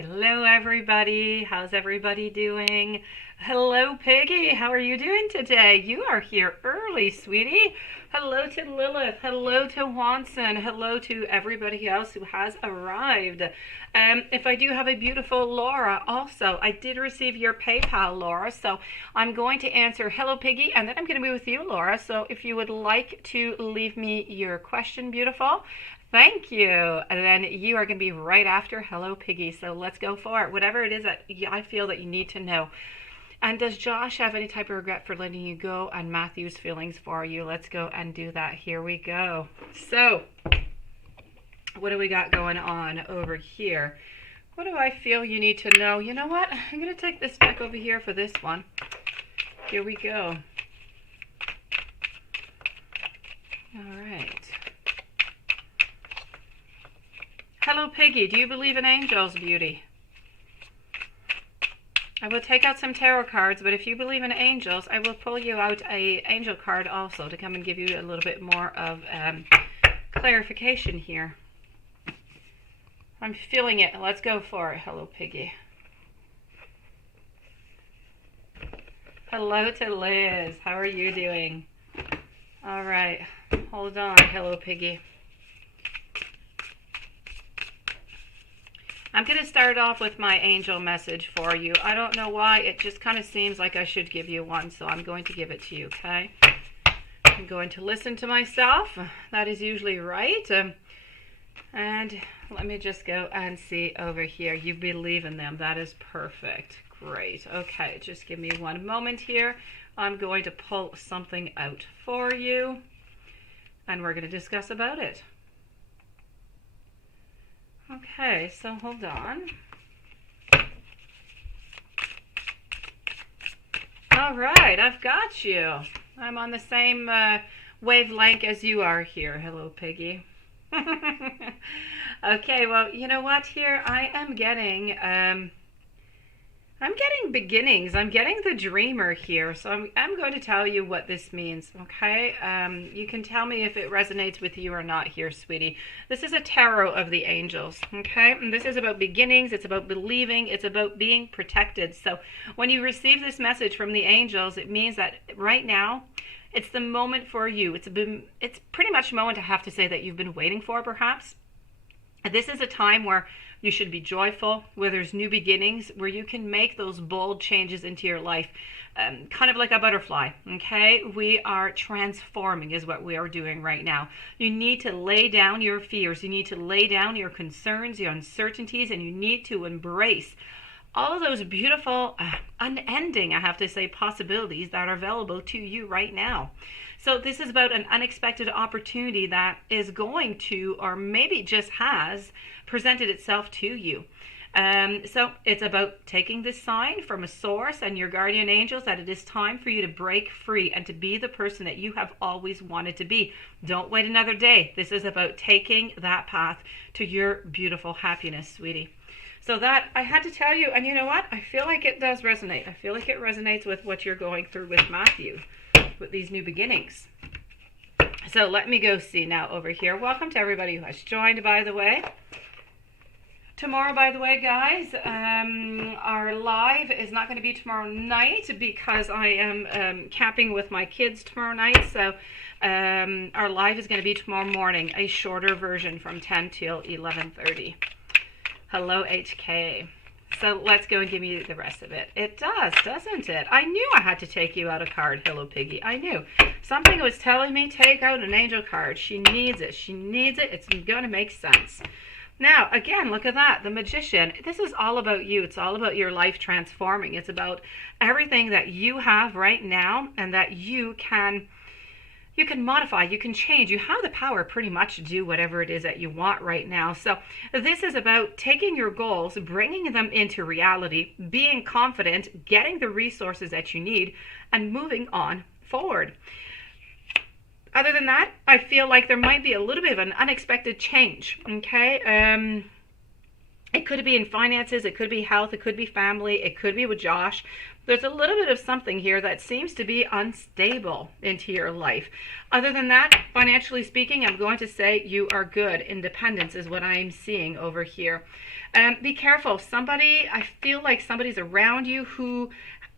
Hello, everybody. How's everybody doing? Hello, Piggy. How are you doing today? You are here early, sweetie. Hello to Lilith. Hello to Wanson. Hello to everybody else who has arrived. If I do have a beautiful Laura also, I did receive your PayPal, Laura, so I'm going to answer hello, Piggy, and then I'm going to be with you, Laura. So if you would like to leave me your question, beautiful, thank you. And then you are going to be right after hello, Piggy. So let's go for it. Whatever it is that I feel that you need to know. And does Josh have any type of regret for letting you go? And Matthew's feelings for you. Let's go and do that. Here we go. So, what do we got going on over here? What do I feel you need to know? You know what? I'm going to take this back over here for this one. Here we go. All right. Hello, Piggy. Do you believe in angels, beauty? I will take out some tarot cards, but if you believe in angels, I will pull you out a angel card also to come and give you a little bit more of clarification here. I'm feeling it. Let's go for it. Hello, Piggy. Hello to Liz. How are you doing? All right. Hold on. Hello, Piggy. I'm going to start off with my angel message for you. I don't know why. It just kind of seems like I should give you one, so I'm going to give it to you, okay? I'm going to listen to myself. That is usually right. And let me just go and see over here. You believe in them. That is perfect. Great. Okay, just give me one moment here. I'm going to pull something out for you, and we're going to discuss about it. Okay, so hold on. All right, I've got you. I'm on the same wavelength as you are here. Hello, Piggy. Okay, well, you know what here? I'm getting beginnings. I'm getting the dreamer here. So I'm going to tell you what this means, okay? You can tell me if it resonates with you or not here, sweetie. This is a tarot of the angels, okay? And this is about beginnings. It's about believing. It's about being protected. So when you receive this message from the angels, it means that right now, it's the moment for you. It's pretty much a moment, I have to say, that you've been waiting for, perhaps. This is a time where you should be joyful, where there's new beginnings, where you can make those bold changes into your life, kind of like a butterfly, okay? We are transforming is what we are doing right now. You need to lay down your fears. You need to lay down your concerns, your uncertainties, and you need to embrace all of those beautiful, unending, I have to say, possibilities that are available to you right now. So this is about an unexpected opportunity that is going to, or maybe just has, presented itself to you. So it's about taking this sign from a source and your guardian angels that it is time for you to break free and to be the person that you have always wanted to be. Don't wait another day. This is about taking that path to your beautiful happiness, sweetie. So that I had to tell you, and you know what? I feel like it does resonate. I feel like it resonates with what you're going through with Matthew, with these new beginnings. So let me go see now over here. Welcome to everybody who has joined, by the way. Tomorrow, by the way, guys, our live is not going to be tomorrow night because I am camping with my kids tomorrow night. So our live is going to be tomorrow morning, a shorter version from 10 till 11:30. Hello, HK. So let's go and give me the rest of it. It does, doesn't it? I knew I had to take you out a card. Hello, Piggy. I knew. Something was telling me, take out an angel card. She needs it. She needs it. It's going to make sense. Now, again, look at that. The Magician. This is all about you. It's all about your life transforming. It's about everything that you have right now and that you can modify, you can change. You have the power pretty much to do whatever it is that you want right now. So this is about taking your goals, bringing them into reality, being confident, getting the resources that you need, and moving on forward. Other than that, I feel like there might be a little bit of an unexpected change, okay? It could be in finances, it could be health, it could be family, it could be with Josh. There's a little bit of something here that seems to be unstable into your life. Other than that, financially speaking, I'm going to say you are good. Independence is what I'm seeing over here. Be careful. I feel like somebody's around you who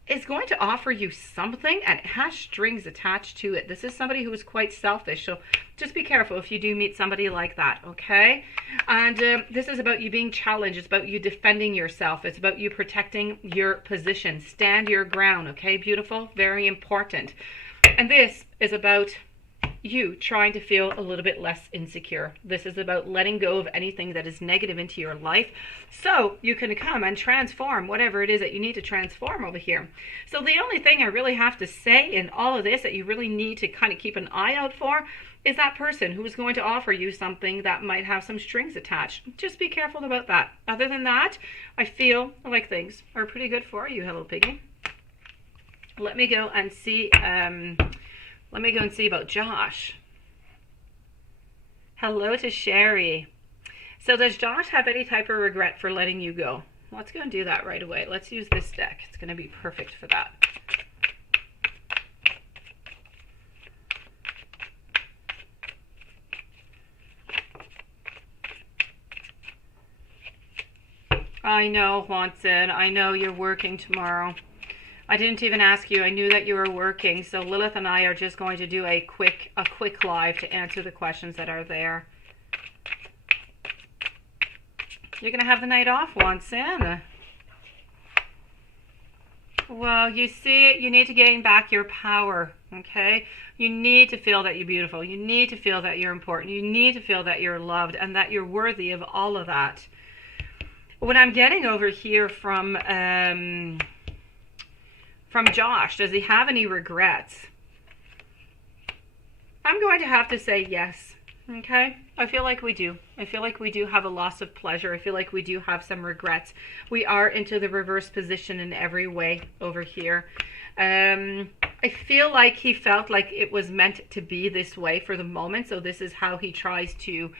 is going to offer you something and it has strings attached to it. This is somebody who is quite selfish, so just be careful if you do meet somebody like that, okay? And this is about you being challenged. It's about you defending yourself. It's about you protecting your position. Stand your ground, okay, beautiful? Very important. And this is about you trying to feel a little bit less insecure. This is about letting go of anything that is negative into your life so you can come and transform whatever it is that you need to transform over here. So the only thing I really have to say in all of this that you really need to kind of keep an eye out for is that person who is going to offer you something that might have some strings attached. Just be careful about that. Other than that, I feel like things are pretty good for you, Hello Piggy. Let me go and see about Josh. Hello to Sherry. So does Josh have any type of regret for letting you go? Let's go and do that right away. Let's use this deck. It's going to be perfect for that. I know, Watson. I know you're working tomorrow. I didn't even ask you. I knew that you were working. So Lilith and I are just going to do a quick live to answer the questions that are there. You're going to have the night off, Watson. Well, you see, you need to gain back your power, okay? You need to feel that you're beautiful. You need to feel that you're important. You need to feel that you're loved and that you're worthy of all of that. What I'm getting over here from Josh, does he have any regrets? I'm going to have to say yes, okay? I feel like we do. I feel like we do have a loss of pleasure. I feel like we do have some regrets. We are into the reverse position in every way over here. I feel like he felt like it was meant to be this way for the moment, so this is how he tries to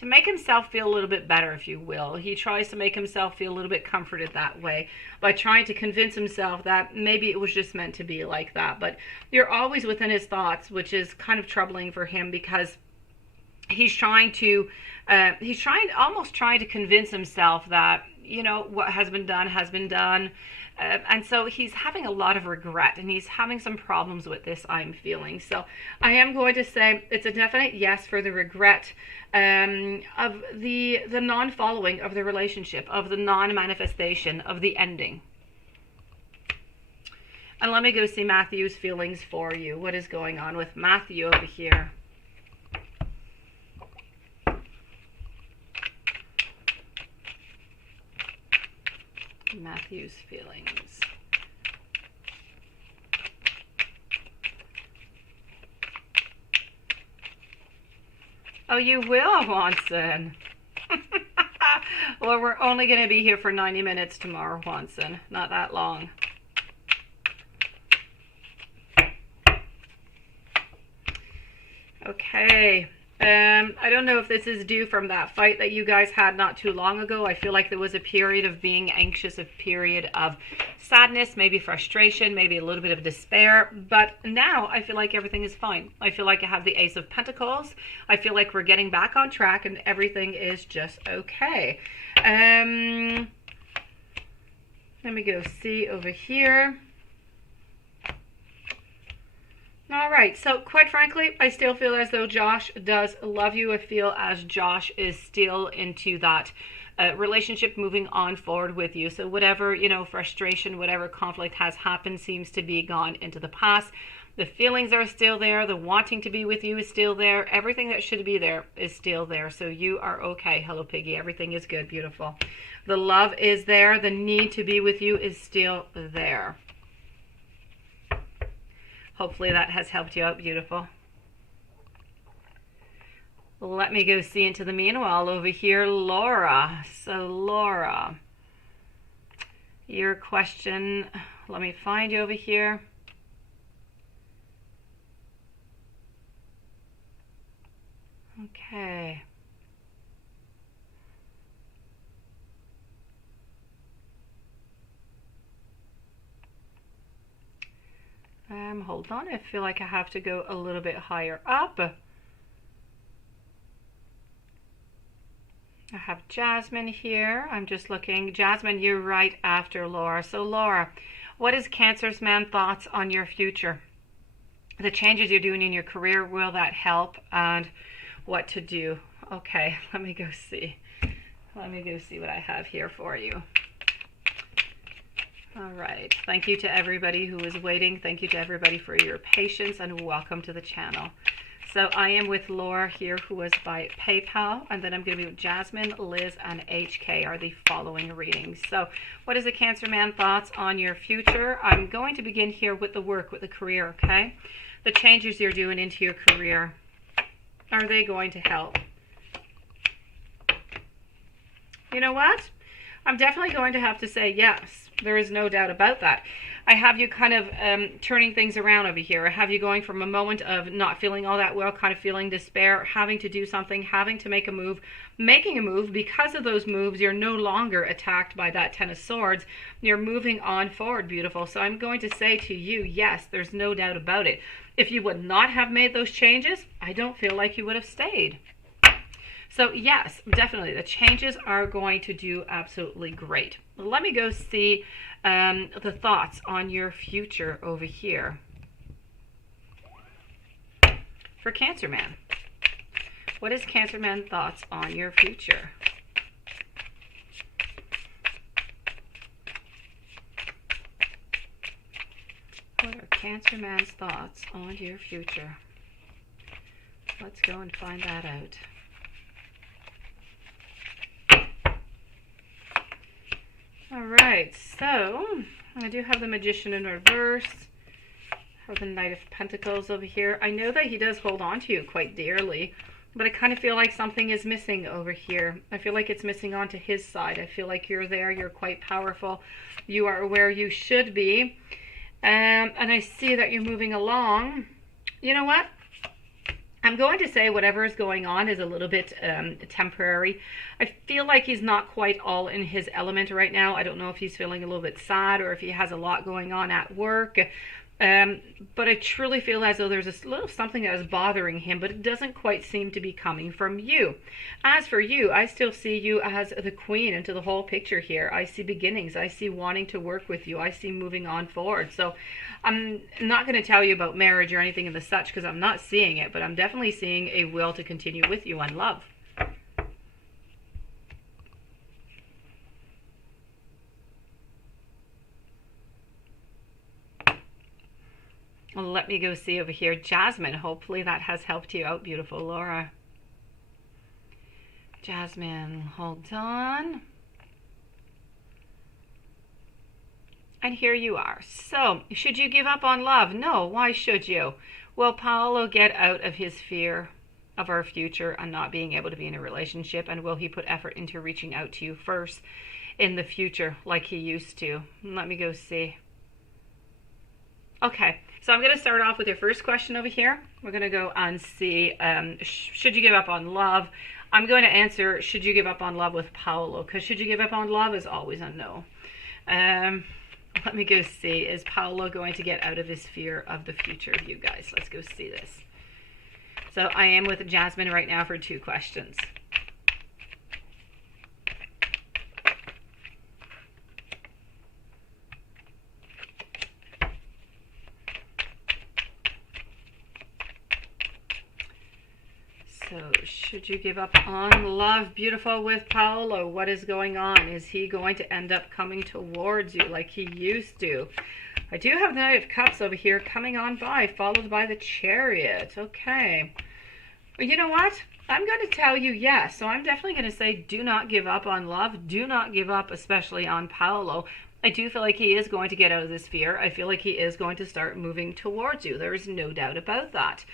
make himself feel a little bit better, if you will. He tries to make himself feel a little bit comforted that way by trying to convince himself that maybe it was just meant to be like that. But you're always within his thoughts, which is kind of troubling for him because he's almost trying to convince himself that, you know, what has been done has been done. And so he's having a lot of regret and he's having some problems with this, I'm feeling. So I am going to say it's a definite yes for the regret of the non-following of the relationship, of the non-manifestation, of the ending. And let me go see Matthew's feelings for you. What is going on with Matthew over here? Matthew's feelings. Oh, you will, Watson. Well, we're only going to be here for 90 minutes tomorrow, Watson. Not that long. Okay. I don't know if this is due from that fight that you guys had not too long ago. I feel like there was a period of being anxious, a period of sadness, maybe frustration, maybe a little bit of despair. But now I feel like everything is fine. I feel like I have the Ace of Pentacles. I feel like we're getting back on track and everything is just okay. Let me go see over here. All right, so quite frankly, I still feel as though Josh does love you. I feel as Josh is still into that relationship moving on forward with you. So whatever, you know, frustration, whatever conflict has happened seems to be gone into the past. The feelings are still there. The wanting to be with you is still there. Everything that should be there is still there. So you are okay. Hello, Piggy. Everything is good. Beautiful. The love is there. The need to be with you is still there. Hopefully that has helped you out, beautiful. Let me go see into the meanwhile over here, Laura. So Laura, your question, let me find you over here. Okay. Hold on, I feel like I have to go a little bit higher up. I have Jasmine here. I'm just looking. Jasmine, you're right after Laura. So Laura, what is Cancer's man thoughts on your future? The changes you're doing in your career, will that help? And what to do? Okay, let me go see. Let me go see what I have here for you. All right. Thank you to everybody who is waiting. Thank you to everybody for your patience, and welcome to the channel. So I am with Laura here, who was by PayPal, and then I'm going to be with Jasmine, Liz, and HK are the following readings. So what is the Cancer man thoughts on your future? I'm going to begin here with the work, with the career, okay? The changes you're doing into your career, are they going to help? You know what? I'm definitely going to have to say yes. There is no doubt about that. I have you kind of turning things around over here. I have you going from a moment of not feeling all that well, kind of feeling despair, having to do something, having to make a move, making a move. Because of those moves, you're no longer attacked by that Ten of Swords. You're moving on forward, beautiful. So I'm going to say to you, yes, there's no doubt about it. If you would not have made those changes, I don't feel like you would have stayed. So yes, definitely, the changes are going to do absolutely great. Let me go see the thoughts on your future over here. For Cancer man, what is Cancer man thoughts on your future? What are Cancer man's thoughts on your future? Let's go and find that out. All right, so I do have the Magician in reverse. I have the Knight of Pentacles over here. I know that he does hold on to you quite dearly, but I kind of feel like something is missing over here. I feel like it's missing onto his side. I feel like you're there. You're quite powerful. You are where you should be. And I see that you're moving along. You know what? I'm going to say whatever is going on is a little bit temporary. I feel like he's not quite all in his element right now. I don't know if he's feeling a little bit sad or if he has a lot going on at work. But I truly feel as though there's a little something that is bothering him, but it doesn't quite seem to be coming from you. As for you, I still see you as the queen into the whole picture here. I see beginnings. I see wanting to work with you. I see moving on forward. So I'm not going to tell you about marriage or anything of the such because I'm not seeing it, but I'm definitely seeing a will to continue with you on love. Well, let me go see over here. Jasmine, hopefully that has helped you out, beautiful Laura. Jasmine, hold on. And here you are. So, should you give up on love? No, why should you? Will Paolo get out of his fear of our future and not being able to be in a relationship? And will he put effort into reaching out to you first in the future like he used to? Let me go see. Okay, so I'm going to start off with your first question over here. We're going to go and see, should you give up on love? I'm going to answer, should you give up on love with Paolo? Because should you give up on love is always a no. Let me go see, is Paolo going to get out of his fear of the future, you guys? Let's go see this. So I am with Jasmine right now for 2 questions. So, should you give up on love, beautiful, with Paolo? What is going on? Is he going to end up coming towards you like he used to? I do have the Knight of Cups over here coming on by, followed by the Chariot. Okay. Well, you know what? I'm going to tell you yes. So I'm definitely going to say do not give up on love. Do not give up, especially on Paolo. I do feel like he is going to get out of this fear. I feel like he is going to start moving towards you. There is no doubt about that.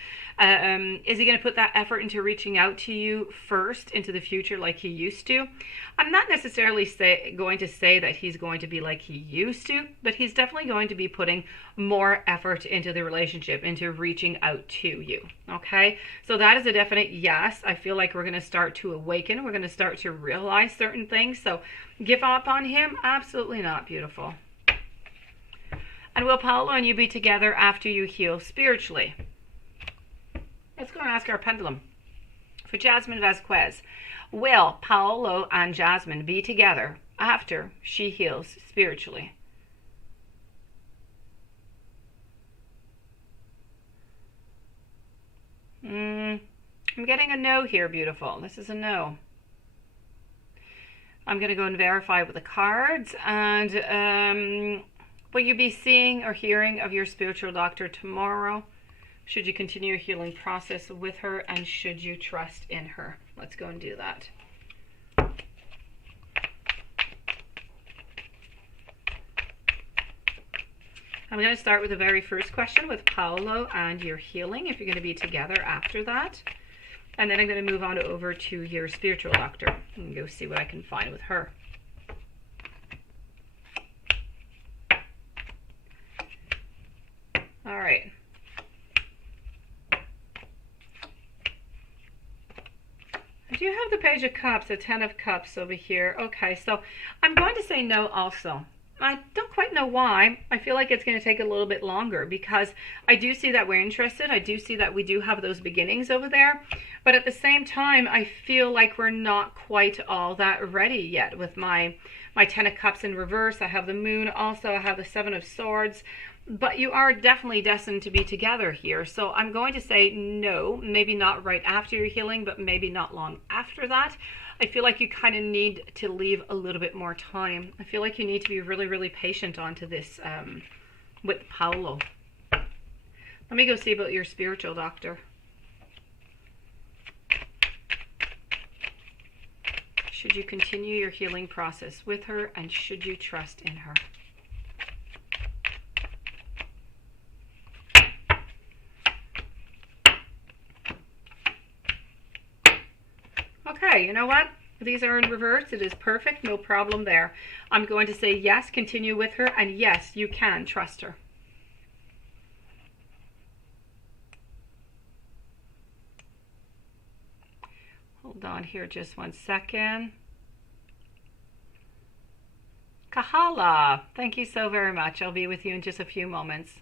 Is he going to put that effort into reaching out to you first into the future like he used to? I'm not necessarily going to say that he's going to be like he used to, but he's definitely going to be putting more effort into the relationship, into reaching out to you. Okay? So that is a definite yes. I feel like we're going to start to awaken. We're going to start to realize certain things. So give up on him? Absolutely not, beautiful. And will Paolo and you be together after you heal spiritually? Let's go and ask our pendulum. For Jasmine Vasquez, will Paolo and Jasmine be together after she heals spiritually? I'm getting a no here, beautiful. This is a no. I'm going to go and verify with the cards. And will you be seeing or hearing of your spiritual doctor tomorrow? Should you continue your healing process with her, and should you trust in her? Let's go and do that. I'm going to start with the very first question with Paolo and your healing, if you're going to be together after that. And then I'm going to move on over to your spiritual doctor and go see what I can find with her. All right. I do have the Page of Cups, the 10 of Cups over here. Okay, so I'm going to say no also. I don't quite know why. I feel like it's going to take a little bit longer because I do see that we're interested. I do see that we do have those beginnings over there. But at the same time, I feel like we're not quite all that ready yet with my 10 of Cups in reverse. I have the Moon also. I have the 7 of Swords. But you are definitely destined to be together here. So I'm going to say no, maybe not right after your healing, but maybe not long after that. I feel like you kind of need to leave a little bit more time. I feel like you need to be really, really patient onto this with Paolo. Let me go see about your spiritual doctor. Should you continue your healing process with her, and should you trust in her? Okay, you know what? These are in reverse. It is perfect. No problem there. I'm going to say yes, continue with her, and yes, you can trust her. Hold on here just one second. Kahala, thank you so very much. I'll be with you in just a few moments.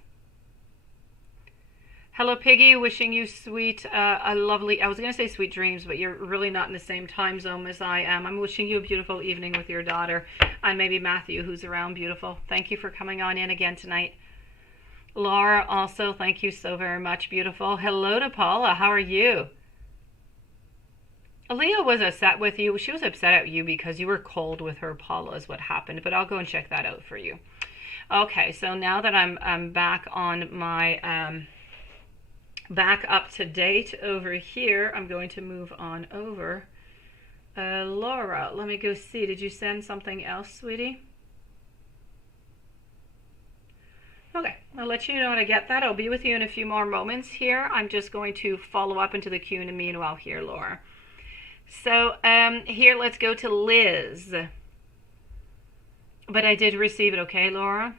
Hello, Piggy. Wishing you sweet, a lovely, I was going to say sweet dreams, but you're really not in the same time zone as I am. I'm wishing you a beautiful evening with your daughter, and maybe Matthew, who's around. Beautiful. Thank you for coming on in again tonight. Laura, also, thank you so very much. Beautiful. Hello to Paula. How are you? Aaliyah was upset with you. She was upset at you because you were cold with her. Paula is what happened, but I'll go and check that out for you. Okay, so now that I'm back on my... back up to date over here, I'm going to move on over. Laura, let me go see. Did you send something else, sweetie? Okay, I'll let you know when I get that. I'll be with you in a few more moments here. I'm just going to follow up into the queue in the meanwhile here, Laura. So here, let's go to Liz. But I did receive it, okay, Laura?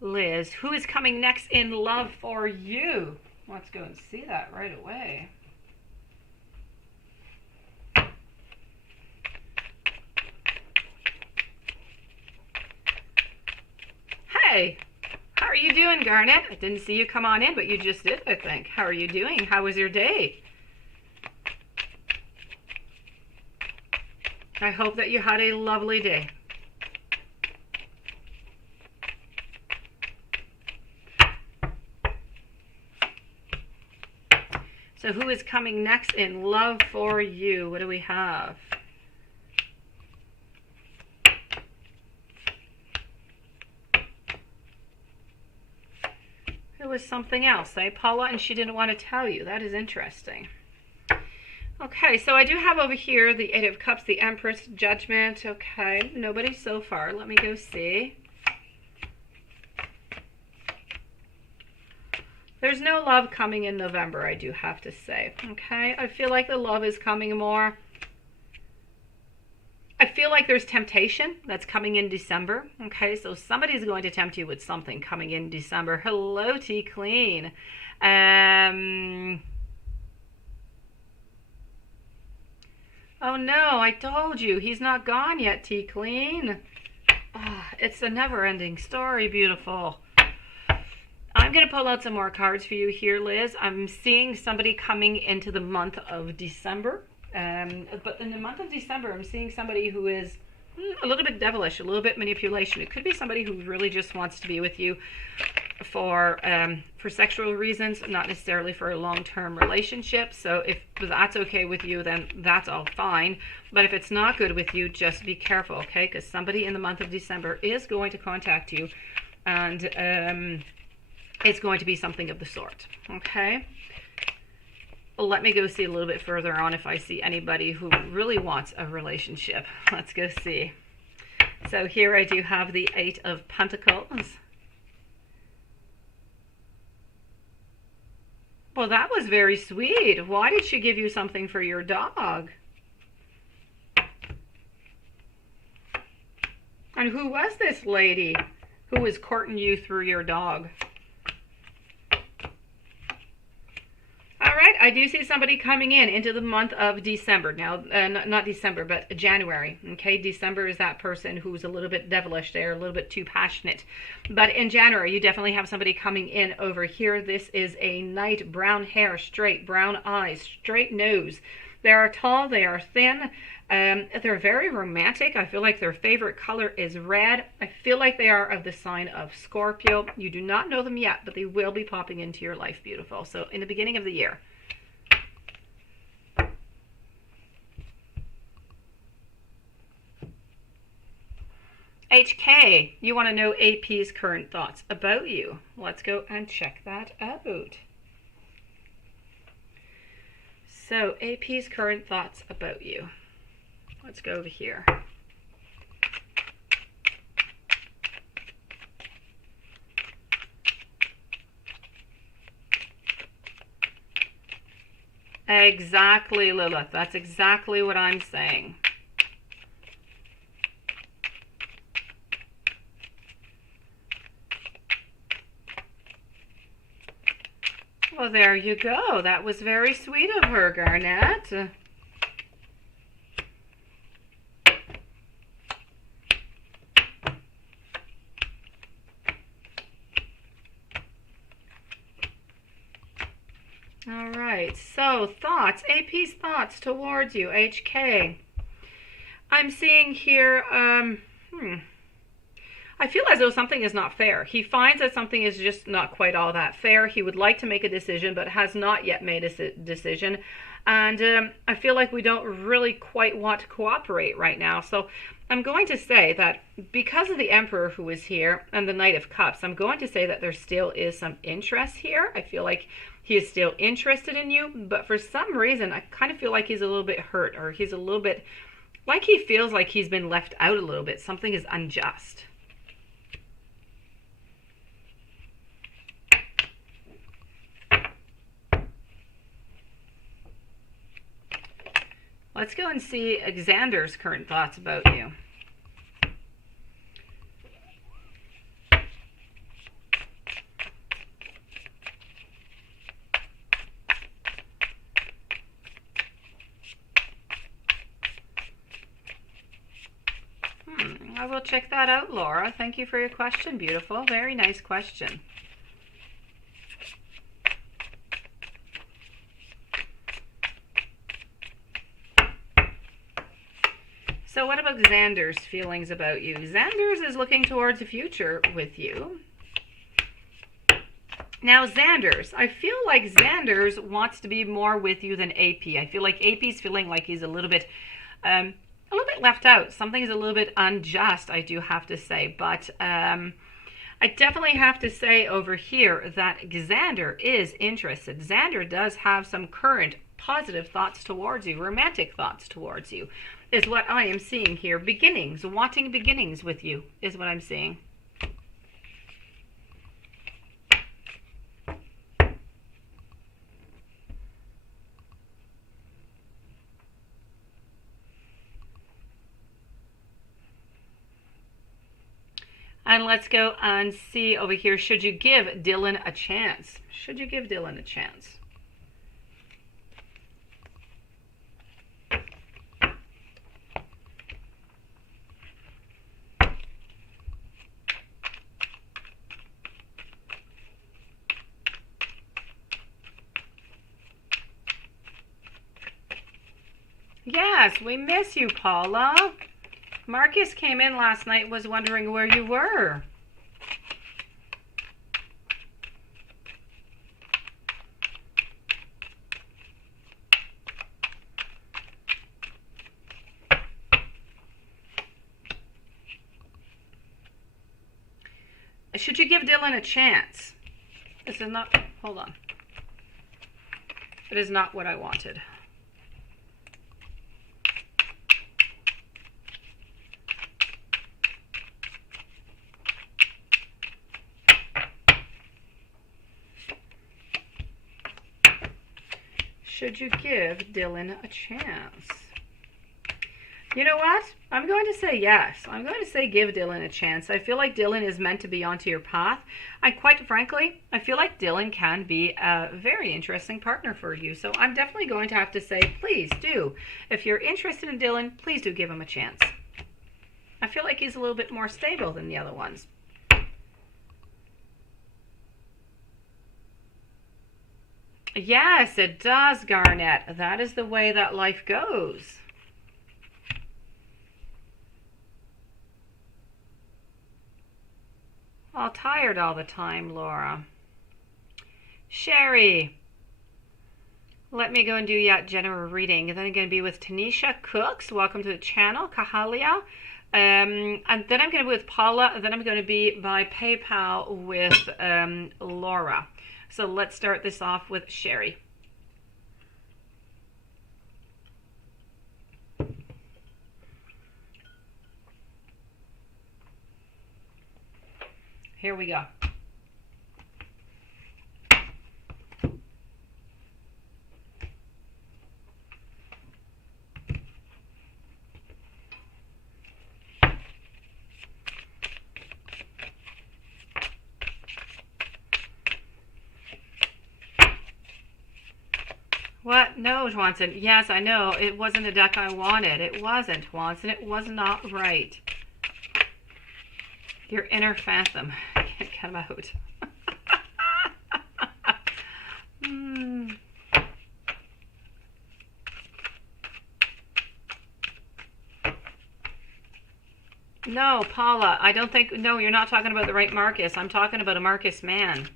Liz, who is coming next in love for you? Let's go and see that right away. Hey, how are you doing, Garnet? I didn't see you come on in, but you just did, I think. How are you doing? How was your day? I hope that you had a lovely day. So who is coming next in love for you? What do we have? It was something else, eh, Paula? And she didn't want to tell you. That is interesting. Okay, so I do have over here the 8 of Cups, the Empress, Judgment. Okay, nobody so far. Let me go see. There's no love coming in November, I do have to say. Okay, I feel like the love is coming more. I feel like there's temptation that's coming in December. Okay, so somebody's going to tempt you with something coming in December. Hello, T Clean. Oh no, I told you, he's not gone yet, T Clean. Oh, It's a never-ending story, beautiful. I'm going to pull out some more cards for you here, Liz. I'm seeing somebody coming into the month of December. But in the month of December, I'm seeing somebody who is a little bit devilish, a little bit manipulation. It could be somebody who really just wants to be with you for sexual reasons, not necessarily for a long-term relationship. So if that's okay with you, then that's all fine. But if it's not good with you, just be careful, okay? Because somebody in the month of December is going to contact you, and it's going to be something of the sort, okay? Let me go see a little bit further on if I see anybody who really wants a relationship. Let's go see. So here I do have the 8 of Pentacles. Well, that was very sweet. Why did she give you something for your dog? And who was this lady who was courting you through your dog? All right, I do see somebody coming into the month of December. Now, not December, but January. Okay, December is that person who's a little bit devilish. They're a little bit too passionate. But in January, you definitely have somebody coming in over here. This is a knight, brown hair, straight, brown eyes, straight nose. They are tall, they are thin. They're very romantic. I feel like their favorite color is red. I feel like they are of the sign of Scorpio. You do not know them yet, but they will be popping into your life, beautiful. So in the beginning of the year. HK, you want to know AP's current thoughts about you. Let's go and check that out. So AP's current thoughts about you. Let's go over here. Exactly, Lilith. That's exactly what I'm saying. Well, there you go. That was very sweet of her, Garnet. All right, so thoughts, AP's thoughts towards you, HK. I'm seeing here, I feel as though something is not fair. He finds that something is just not quite all that fair. He would like to make a decision, but has not yet made a decision. And I feel like we don't really quite want to cooperate right now. So I'm going to say that because of the Emperor who is here and the Knight of Cups, I'm going to say that there still is some interest here. I feel like he is still interested in you, but for some reason, I kind of feel like he's a little bit hurt, or he's a little bit, like he feels like he's been left out a little bit. Something is unjust. Let's go and see Xander's current thoughts about you. I will check that out, Laura. Thank you for your question, beautiful. Very nice question. So what about Xander's feelings about you? Xander's is looking towards the future with you. Now Xander's, I feel like Xander's wants to be more with you than AP. I feel like AP's feeling like he's a little bit left out. Something is a little bit unjust, I do have to say. But I definitely have to say over here that Xander is interested. Xander does have some current positive thoughts towards you, romantic thoughts towards you, is what I am seeing here. Beginnings, wanting beginnings with you is what I'm seeing. And let's go and see over here, should you give Dylan a chance? Should you give Dylan a chance? Yes, we miss you, Paula. Marcus came in last night, was wondering where you were. Should you give Dylan a chance? This is not, hold on. It is not what I wanted. Should you give Dylan a chance? You know what? I'm going to say yes. I'm going to say give Dylan a chance. I feel like Dylan is meant to be onto your path. Quite frankly, I feel like Dylan can be a very interesting partner for you. So I'm definitely going to have to say, please do. If you're interested in Dylan, please do give him a chance. I feel like he's a little bit more stable than the other ones. Yes, it does, Garnet. That is the way that life goes. All tired all the time, Laura. Sherry. Let me go and do yet general reading. Then I'm going to be with Tanisha Cooks. Welcome to the channel. Kahalia. And then I'm going to be with Paula. And then I'm going to be by PayPal with Laura. So let's start this off with Sherry. Here we go. What? No, Swanson. Yes, I know. It wasn't a deck I wanted. It wasn't, Swanson. It was not right. Your inner phantom. I can't come out. No, Paula, I don't think... No, you're not talking about the right Marcus. I'm talking about a Marcus man.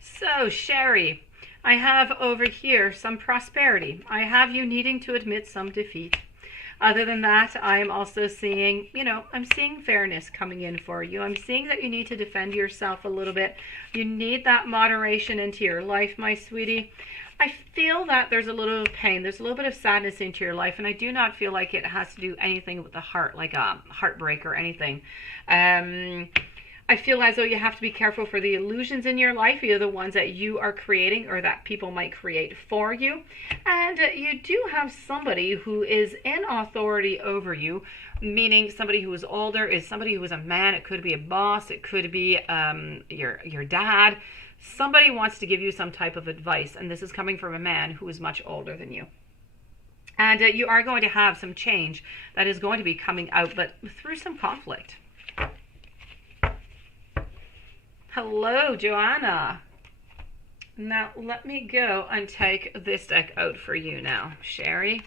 So, Sherry, I have over here some prosperity. I have you needing to admit some defeat. Other than that, I am also seeing, I'm seeing fairness coming in for you. I'm seeing that you need to defend yourself a little bit. You need that moderation into your life, my sweetie. I feel that there's a little pain. There's a little bit of sadness into your life, and I do not feel like it has to do anything with the heart, like a heartbreak or anything. I feel as though you have to be careful for the illusions in your life, either the ones that you are creating or that people might create for you. And you do have somebody who is in authority over you, meaning somebody who is older, is somebody who is a man. It could be a boss. It could be your dad. Somebody wants to give you some type of advice, and this is coming from a man who is much older than you. And you are going to have some change that is going to be coming out, but through some conflict. Hello, Joanna. Now, let me go and take this deck out for you now, Sherry.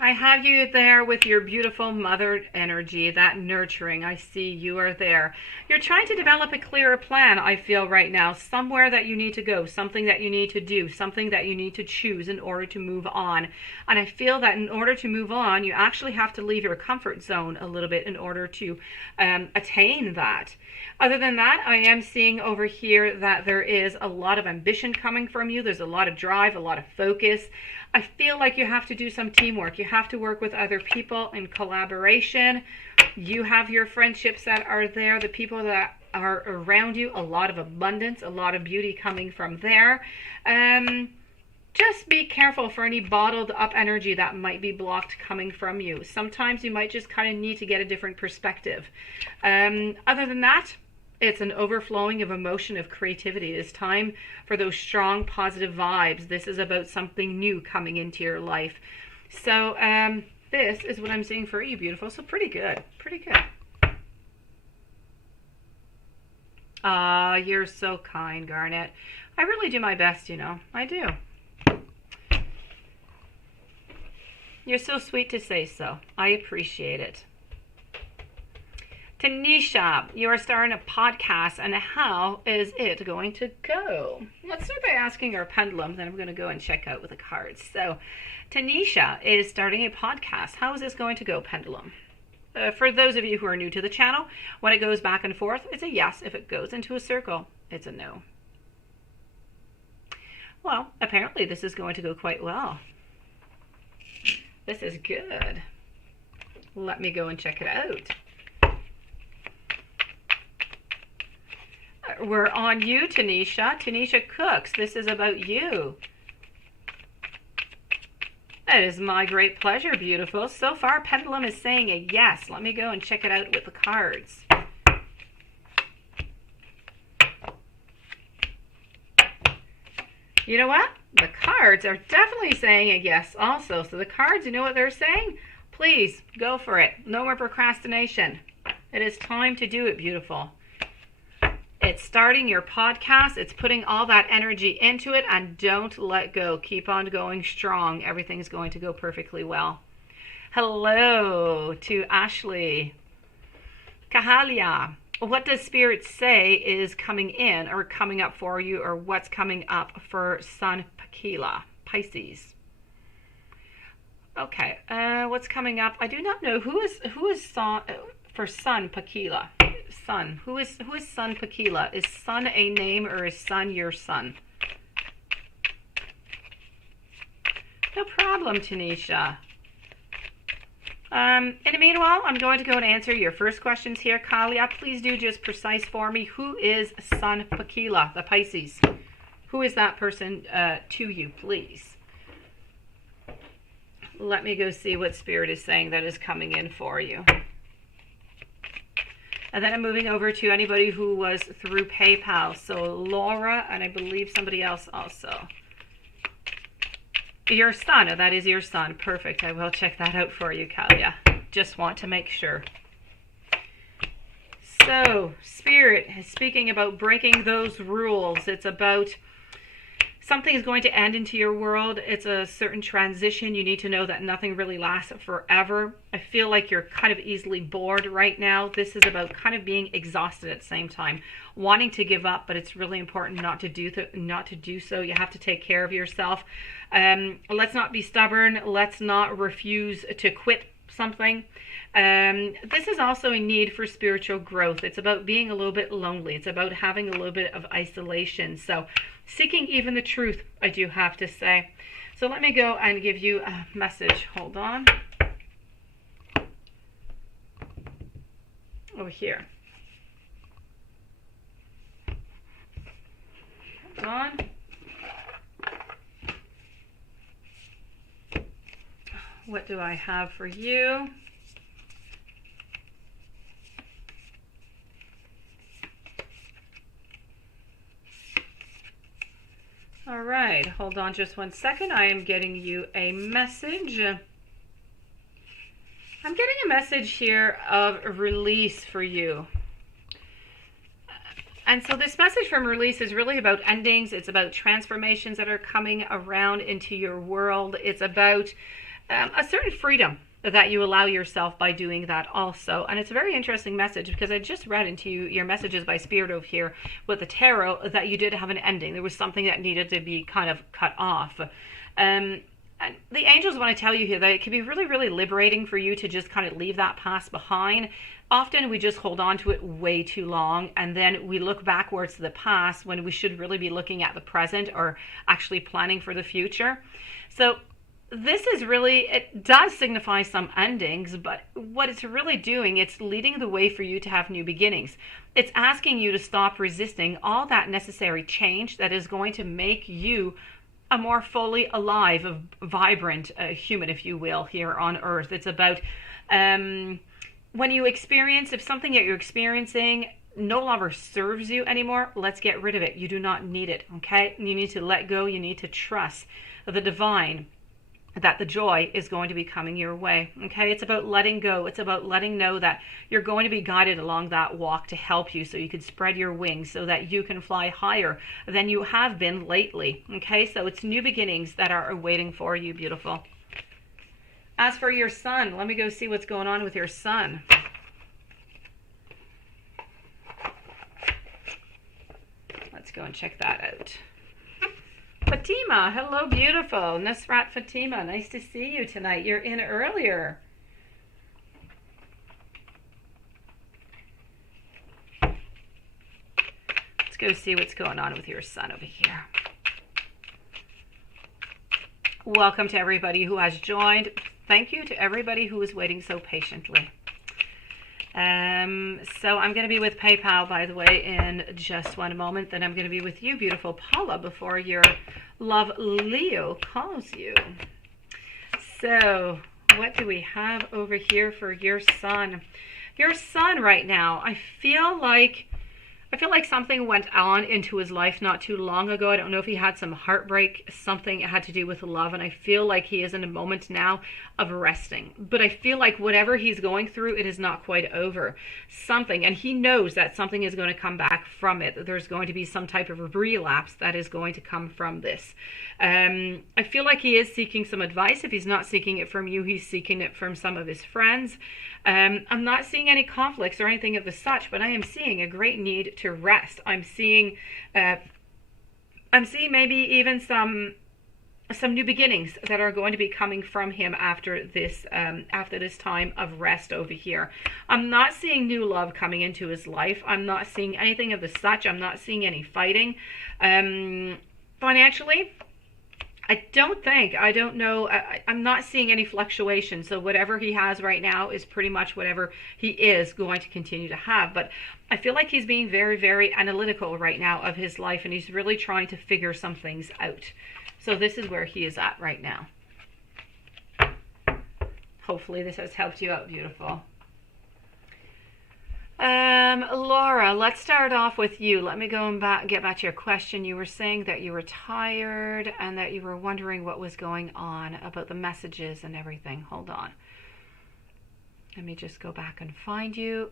I have you there with your beautiful mother energy, that nurturing. I see you are there. You're trying to develop a clearer plan, I feel right now. Somewhere that you need to go, something that you need to do, something that you need to choose in order to move on. And I feel that in order to move on, you actually have to leave your comfort zone a little bit in order to attain that. Other than that, I am seeing over here that there is a lot of ambition coming from you. There's a lot of drive, a lot of focus. I feel like you have to do some teamwork. You have to work with other people in collaboration. You have your friendships that are there, the people that are around you, a lot of abundance, a lot of beauty coming from there. just be careful for any bottled up energy that might be blocked coming from you. Sometimes you might just kind of need to get a different perspective. Other than that, it's an overflowing of emotion, of creativity. It's time for those strong, positive vibes. This is about something new coming into your life. So this is what I'm seeing for you, beautiful. So pretty good. Pretty good. Ah, you're so kind, Garnet. I really do my best, you know. I do. You're so sweet to say so. I appreciate it. Tanisha, you are starting a podcast, and how is it going to go? Let's start by asking our pendulum, then I'm going to go and check out with the cards. So, Tanisha is starting a podcast. How is this going to go, pendulum? For those of you who are new to the channel, when it goes back and forth, it's a yes. If it goes into a circle, it's a no. Well, apparently this is going to go quite well. This is good. Let me go and check it out. We're on you, Tanisha. Tanisha Cooks, this is about you. It is my great pleasure, beautiful. So far, pendulum is saying a yes. Let me go and check it out with the cards. You know what? The cards are definitely saying a yes also. So the cards, you know what they're saying? Please, go for it. No more procrastination. It is time to do it, beautiful. It's starting your podcast. It's putting all that energy into it, and don't let go. Keep on going strong. Everything's going to go perfectly well. Hello to Ashley. Kahalia. What does Spirit say is coming in or coming up for you, or what's coming up for Sun Pakila, Pisces? Okay, what's coming up? I do not know who is for Sun Pakila. Sun. Who is Sun Pakila? Is Sun a name, or is Sun your son? No problem, Tanisha. In the meanwhile, I'm going to go and answer your first questions here. Kalia, please do just precise for me. Who is Sun Pakila, the Pisces? Who is that person to you, please? Let me go see what Spirit is saying that is coming in for you. And then I'm moving over to anybody who was through PayPal. So Laura, and I believe somebody else also. Your son, that is your son. Perfect. I will check that out for you, Kalia. Just want to make sure. So, Spirit is speaking about breaking those rules. It's about something is going to end into your world. It's a certain transition. You need to know that nothing really lasts forever. I feel like you're kind of easily bored right now. This is about kind of being exhausted at the same time, wanting to give up, but it's really important not to do so. You have to take care of yourself. Let's not be stubborn. Let's not refuse to quit something. This is also a need for spiritual growth. It's about being a little bit lonely. It's about having a little bit of isolation. So seeking even the truth, I do have to say. So let me go and give you a message. Hold on. Over here. Hold on. What do I have for you? All right, hold on just 1 second. I am getting you a message. I'm getting a message here of release for you. And so this message from release is really about endings. It's about transformations that are coming around into your world. It's about a certain freedom that you allow yourself by doing that also. And it's a very interesting message because I just read into your messages by Spirit over here with the tarot that you did have an ending. There was something that needed to be kind of cut off. And the angels want to tell you here that it can be really, really liberating for you to just kind of leave that past behind. Often we just hold on to it way too long, and then we look backwards to the past when we should really be looking at the present or actually planning for the future. So this is really, it does signify some endings, but what it's really doing, it's leading the way for you to have new beginnings. It's asking you to stop resisting all that necessary change that is going to make you a more fully alive, vibrant human, if you will, here on earth. It's about when you experience, if something that you're experiencing no longer serves you anymore, let's get rid of it. You do not need it, okay? You need to let go. You need to trust the divine, that the joy is going to be coming your way, okay? It's about letting go. It's about letting know that you're going to be guided along that walk to help you so you can spread your wings so that you can fly higher than you have been lately, okay? So it's new beginnings that are waiting for you, beautiful. As for your sun, let me go see what's going on with your sun. Let's go and check that out. Fatima, hello, beautiful. Nasrat Fatima, nice to see you tonight. You're in earlier. Let's go see what's going on with your sun over here. Welcome to everybody who has joined. Thank you to everybody who is waiting so patiently. So I'm going to be with PayPal, by the way, in just one moment. Then I'm going to be with you, beautiful Paula, before your love Leo calls you. So what do we have over here for your sun? Your sun right now, I feel like something went on into his life not too long ago. I don't know if he had some heartbreak, something had to do with love, and I feel like he is in a moment now of resting. But I feel like whatever he's going through, it is not quite over. Something, and he knows that something is going to come back from it. There's going to be some type of relapse that is going to come from this. I feel like he is seeking some advice. If he's not seeking it from you, he's seeking it from some of his friends. I'm not seeing any conflicts or anything of the such, but I am seeing a great need to rest. I'm seeing maybe even some new beginnings that are going to be coming from him after this time of rest over here. I'm not seeing new love coming into his life. I'm not seeing anything of the such. I'm not seeing any fighting. Financially, I'm not seeing any fluctuation. So whatever he has right now is pretty much whatever he is going to continue to have. But I feel like he's being very, very analytical right now of his life, and he's really trying to figure some things out. So this is where he is at right now. Hopefully this has helped you out, beautiful. Laura, let's start off with you. Let me go and get back to your question. You were saying that you were tired and that you were wondering what was going on about the messages and everything. Hold on. Let me just go back and find you.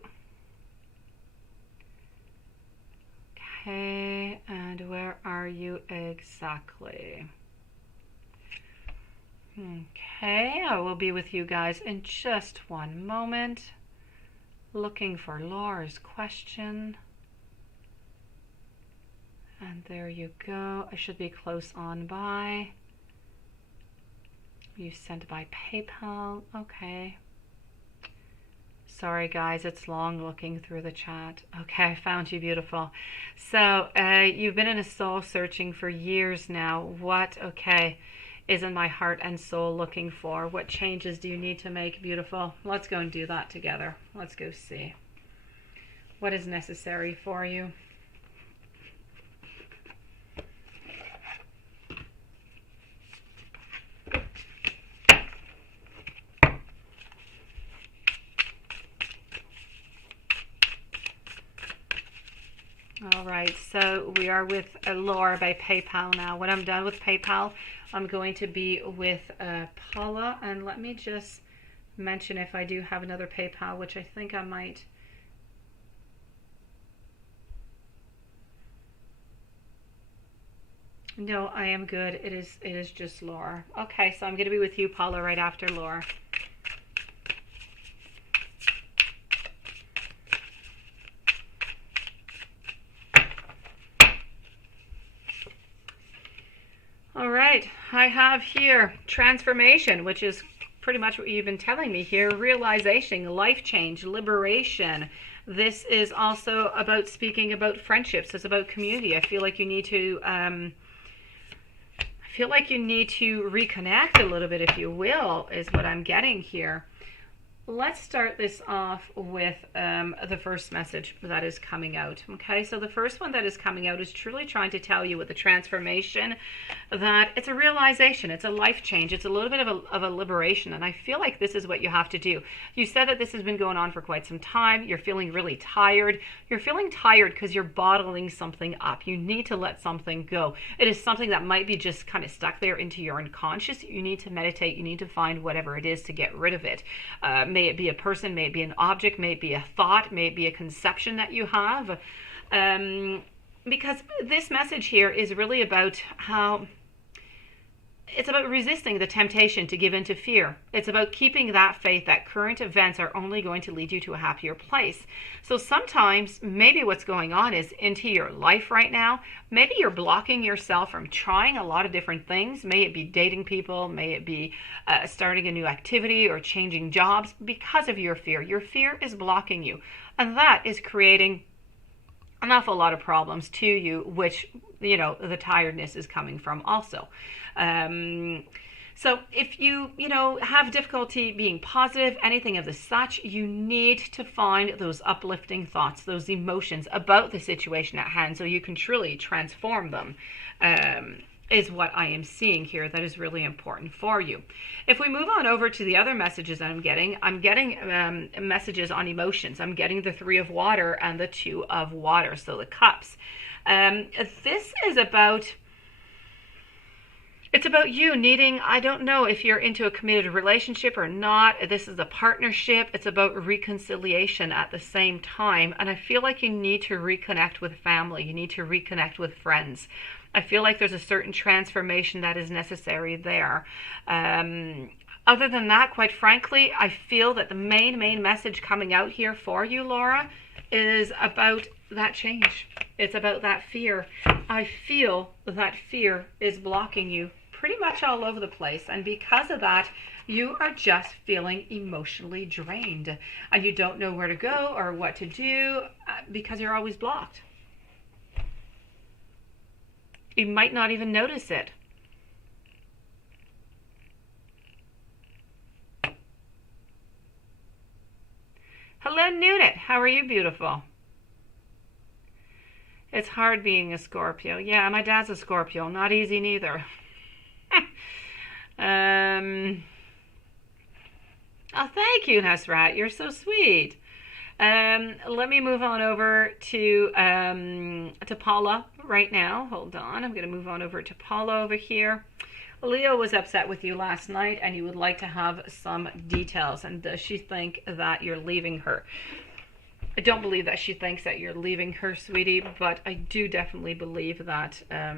Okay, and where are you exactly? Okay, I will be with you guys in just one moment. Looking for Laura's question. And there you go. I should be close on by. You sent by PayPal. Okay. Sorry guys, it's long looking through the chat. Okay, I found you, beautiful. So you've been in a soul searching for years now. What, okay, is in my heart and soul looking for? What changes do you need to make, beautiful? Let's go and do that together. Let's go see what is necessary for you. All right, so we are with Laura by PayPal now. When I'm done with PayPal, I'm going to be with Paula, and let me just mention if I do have another PayPal, which I think I might. No, I am good. It is just Laura. Okay, so I'm going to be with you, Paula, right after Laura. All right, I have here transformation, which is pretty much what you've been telling me here. Realization, life change, liberation. This is also about speaking about friendships. It's about community. I feel like you need to reconnect a little bit, if you will, is what I'm getting here. let's start this off with the first message that is coming out. Okay, so the first one that is coming out is truly trying to tell you with the transformation that it's a realization, it's a life change, it's a little bit of a liberation. And I feel like this is what you have to do. You said that this has been going on for quite some time. You're feeling really tired. You're feeling tired because you're bottling something up. You need to let something go. It is something that might be just kind of stuck there into your unconscious. You need to meditate. You need to find whatever it is to get rid of it. May it be a person, may it be an object, may it be a thought, may it be a conception that you have. Because this message here is really about how it's about resisting the temptation to give in to fear. It's about keeping that faith that current events are only going to lead you to a happier place. So sometimes maybe what's going on is into your life right now, maybe you're blocking yourself from trying a lot of different things. May it be dating people, may it be starting a new activity or changing jobs because of your fear. Your fear is blocking you. And that is creating an awful lot of problems to you, which, you know, the tiredness is coming from also. So if you have difficulty being positive, anything of the such, you need to find those uplifting thoughts, those emotions about the situation at hand so you can truly transform them. Is what I am seeing here that is really important for you. If we move on over to the other messages that I'm getting messages on emotions. I'm getting the 3 of water and the 2 of water, so the cups. This is about, it's about you needing, I don't know if you're into a committed relationship or not. This is a partnership. It's about reconciliation at the same time. And I feel like you need to reconnect with family. You need to reconnect with friends. I feel like there's a certain transformation that is necessary there. Other than that, quite frankly, I feel that the main message coming out here for you, Laura, is about that change. It's about that fear. I feel that fear is blocking you pretty much all over the place. And because of that, you are just feeling emotionally drained. And you don't know where to go or what to do because you're always blocked. You might not even notice it. Hello, Nunit. How are you, beautiful? It's hard being a Scorpio. Yeah, my dad's a Scorpio. Not easy neither. Oh, thank you, Nasrat. You're so sweet. Let me move on over to Paula right now. Hold on. I'm going to move on over to Paula over here. Leo was upset with you last night and you would like to have some details. And does she think that you're leaving her? I don't believe that she thinks that you're leaving her, sweetie, but I do definitely believe that. Let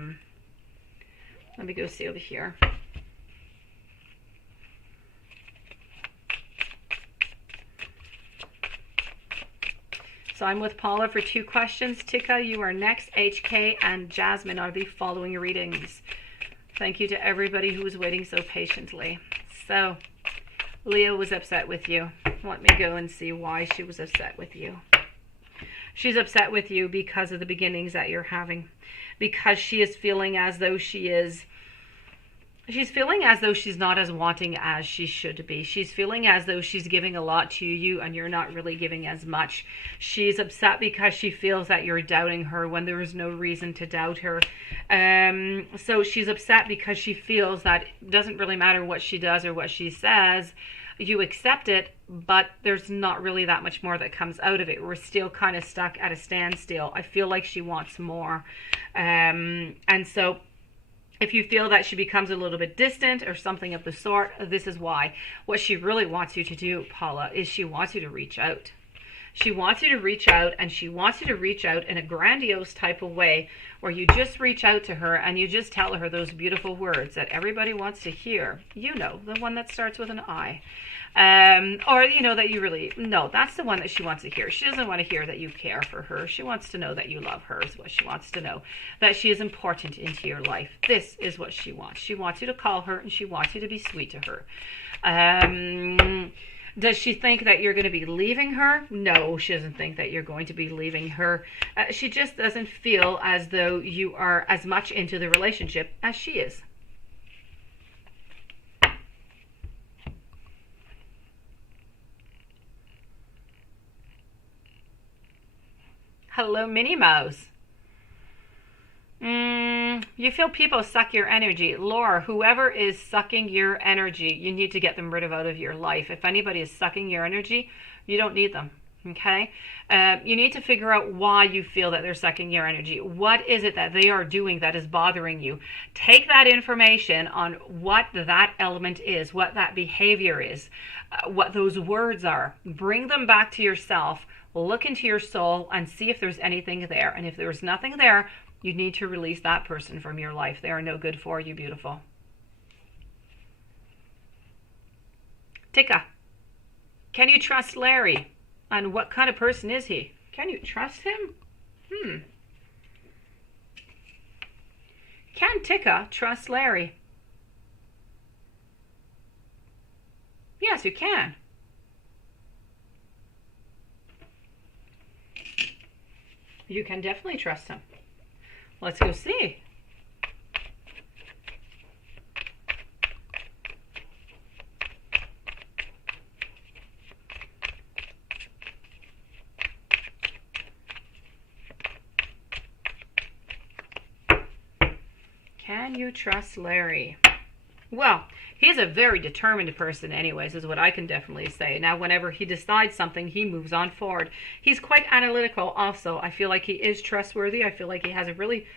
me go see over here. So I'm with Paula for 2 questions. Tika, you are next. HK and Jasmine are the following readings. Thank you to everybody who was waiting so patiently. So, Leo was upset with you. Let me go and see why she was upset with you. She's upset with you because of the beginnings that you're having. Because she is feeling as though she's feeling as though she's not as wanting as she should be. She's feeling as though she's giving a lot to you and you're not really giving as much. She's upset because she feels that you're doubting her when there is no reason to doubt her. So she's upset because she feels that it doesn't really matter what she does or what she says. You accept it, but there's not really that much more that comes out of it. We're still kind of stuck at a standstill. I feel like she wants more. And so if you feel that she becomes a little bit distant or something of the sort, this is why. What she really wants you to do, Paula, is she wants you to reach out. She wants you to reach out, and she wants you to reach out in a grandiose type of way where you just reach out to her and you just tell her those beautiful words that everybody wants to hear. You know, the one that starts with an I. Or, you know, that you really, no, that's the one that she wants to hear. She doesn't want to hear that you care for her. She wants to know that you love her is what she wants to know. That she is important into your life. This is what she wants. She wants you to call her and she wants you to be sweet to her. Does she think that you're going to be leaving her? No, she doesn't think that you're going to be leaving her. She just doesn't feel as though you are as much into the relationship as she is. Hello, Minnie Mouse. You feel people suck your energy. Laura, whoever is sucking your energy, you need to get them rid of out of your life. If anybody is sucking your energy, you don't need them. Okay? You need to figure out why you feel that they're sucking your energy. What is it that they are doing that is bothering you? Take that information on what that element is, what that behavior is, what those words are. Bring them back to yourself. Look into your soul and see if there's anything there. And if there's nothing there, you need to release that person from your life. They are no good for you, beautiful. Tika, can you trust Larry? And what kind of person is he? Can you trust him? Can Tika trust Larry? Yes, you can. You can definitely trust him. Let's go see. Can you trust Larry? Well, he's a very determined person anyways, is what I can definitely say. Now, whenever he decides something, he moves on forward. He's quite analytical also. I feel like he is trustworthy. I feel like he has a really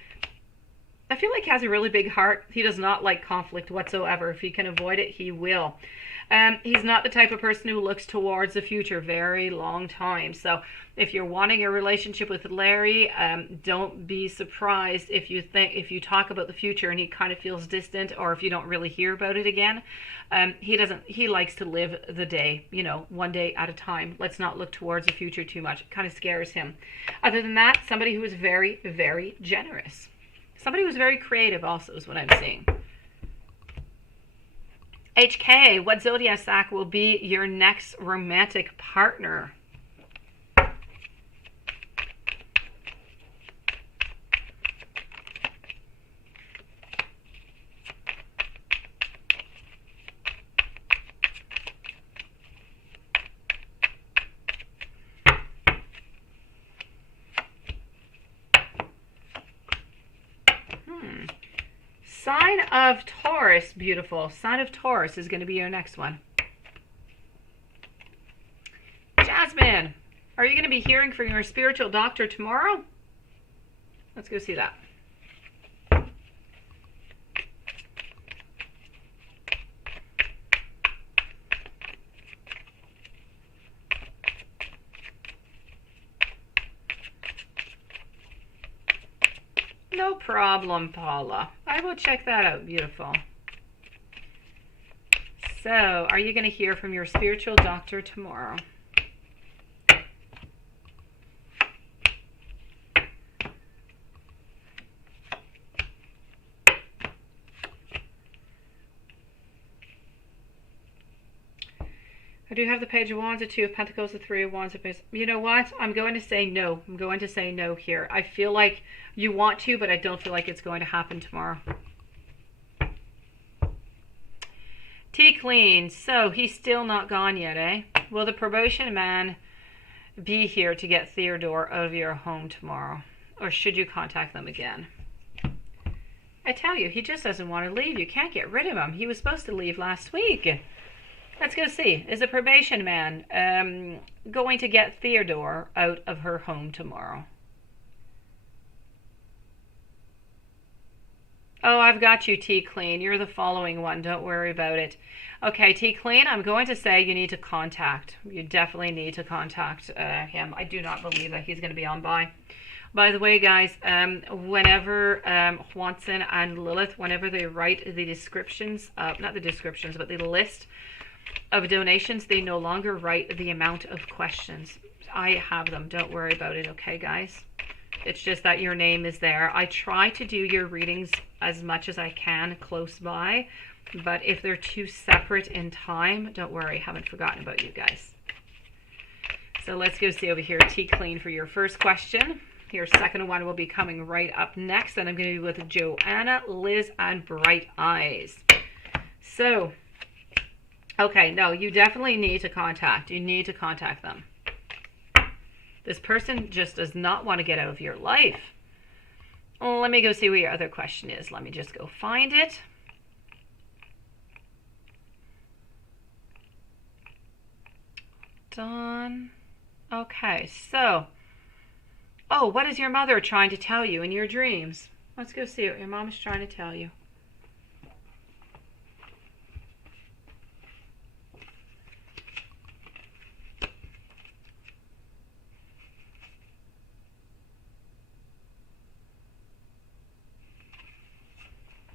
big heart. He does not like conflict whatsoever. If he can avoid it, he will. He's not the type of person who looks towards the future very long time. So if you're wanting a relationship with Larry, don't be surprised if you talk about the future and he kind of feels distant, or if you don't really hear about it again. He likes to live the day, one day at a time. Let's not look towards the future too much. It kind of scares him. Other than that, somebody who is very, very generous. Somebody who's very creative also is what I'm seeing. HK, what zodiac sign will be your next romantic partner? Sign of Taurus, beautiful. Sign of Taurus is going to be your next one. Jasmine, are you going to be hearing from your spiritual doctor tomorrow? Let's go see that. No problem, Paula. I will check that out, beautiful. So, are you going to hear from your spiritual doctor tomorrow? I do have the Page of Wands, the Two of Pentacles, the Three of Wands. You know what? I'm going to say no. I'm going to say no here. I feel like you want to, but I don't feel like it's going to happen tomorrow. T Clean. So he's still not gone yet, eh? Will the probation man be here to get Theodore out of your home tomorrow? Or should you contact them again? I tell you, he just doesn't want to leave. You can't get rid of him. He was supposed to leave last week. Let's go see. Is the probation man going to get Theodore out of her home tomorrow? Oh, I've got you, T Clean. You're the following one. Don't worry about it. Okay, T Clean, I'm going to say you need to contact. You definitely need to contact him. I do not believe that he's going to be on by. By the way, guys, whenever Juanson and Lilith, whenever they write the descriptions, not the descriptions, but the list of donations, they no longer write the amount of questions. I have them. Don't worry about it, okay, guys? It's just that your name is there. I try to do your readings as much as I can close by, but if they're too separate in time, don't worry, I haven't forgotten about you guys. So let's go see over here, T Clean, for your first question. Your second one will be coming right up next, and I'm going to be with Joanna, Liz, and Bright Eyes. So, okay, no, you definitely need to contact. You need to contact them. This person just does not want to get out of your life. Let me go see what your other question is. Let me just go find it. Done. Okay, so, oh, what is your mother trying to tell you in your dreams? Let's go see what your mom is trying to tell you.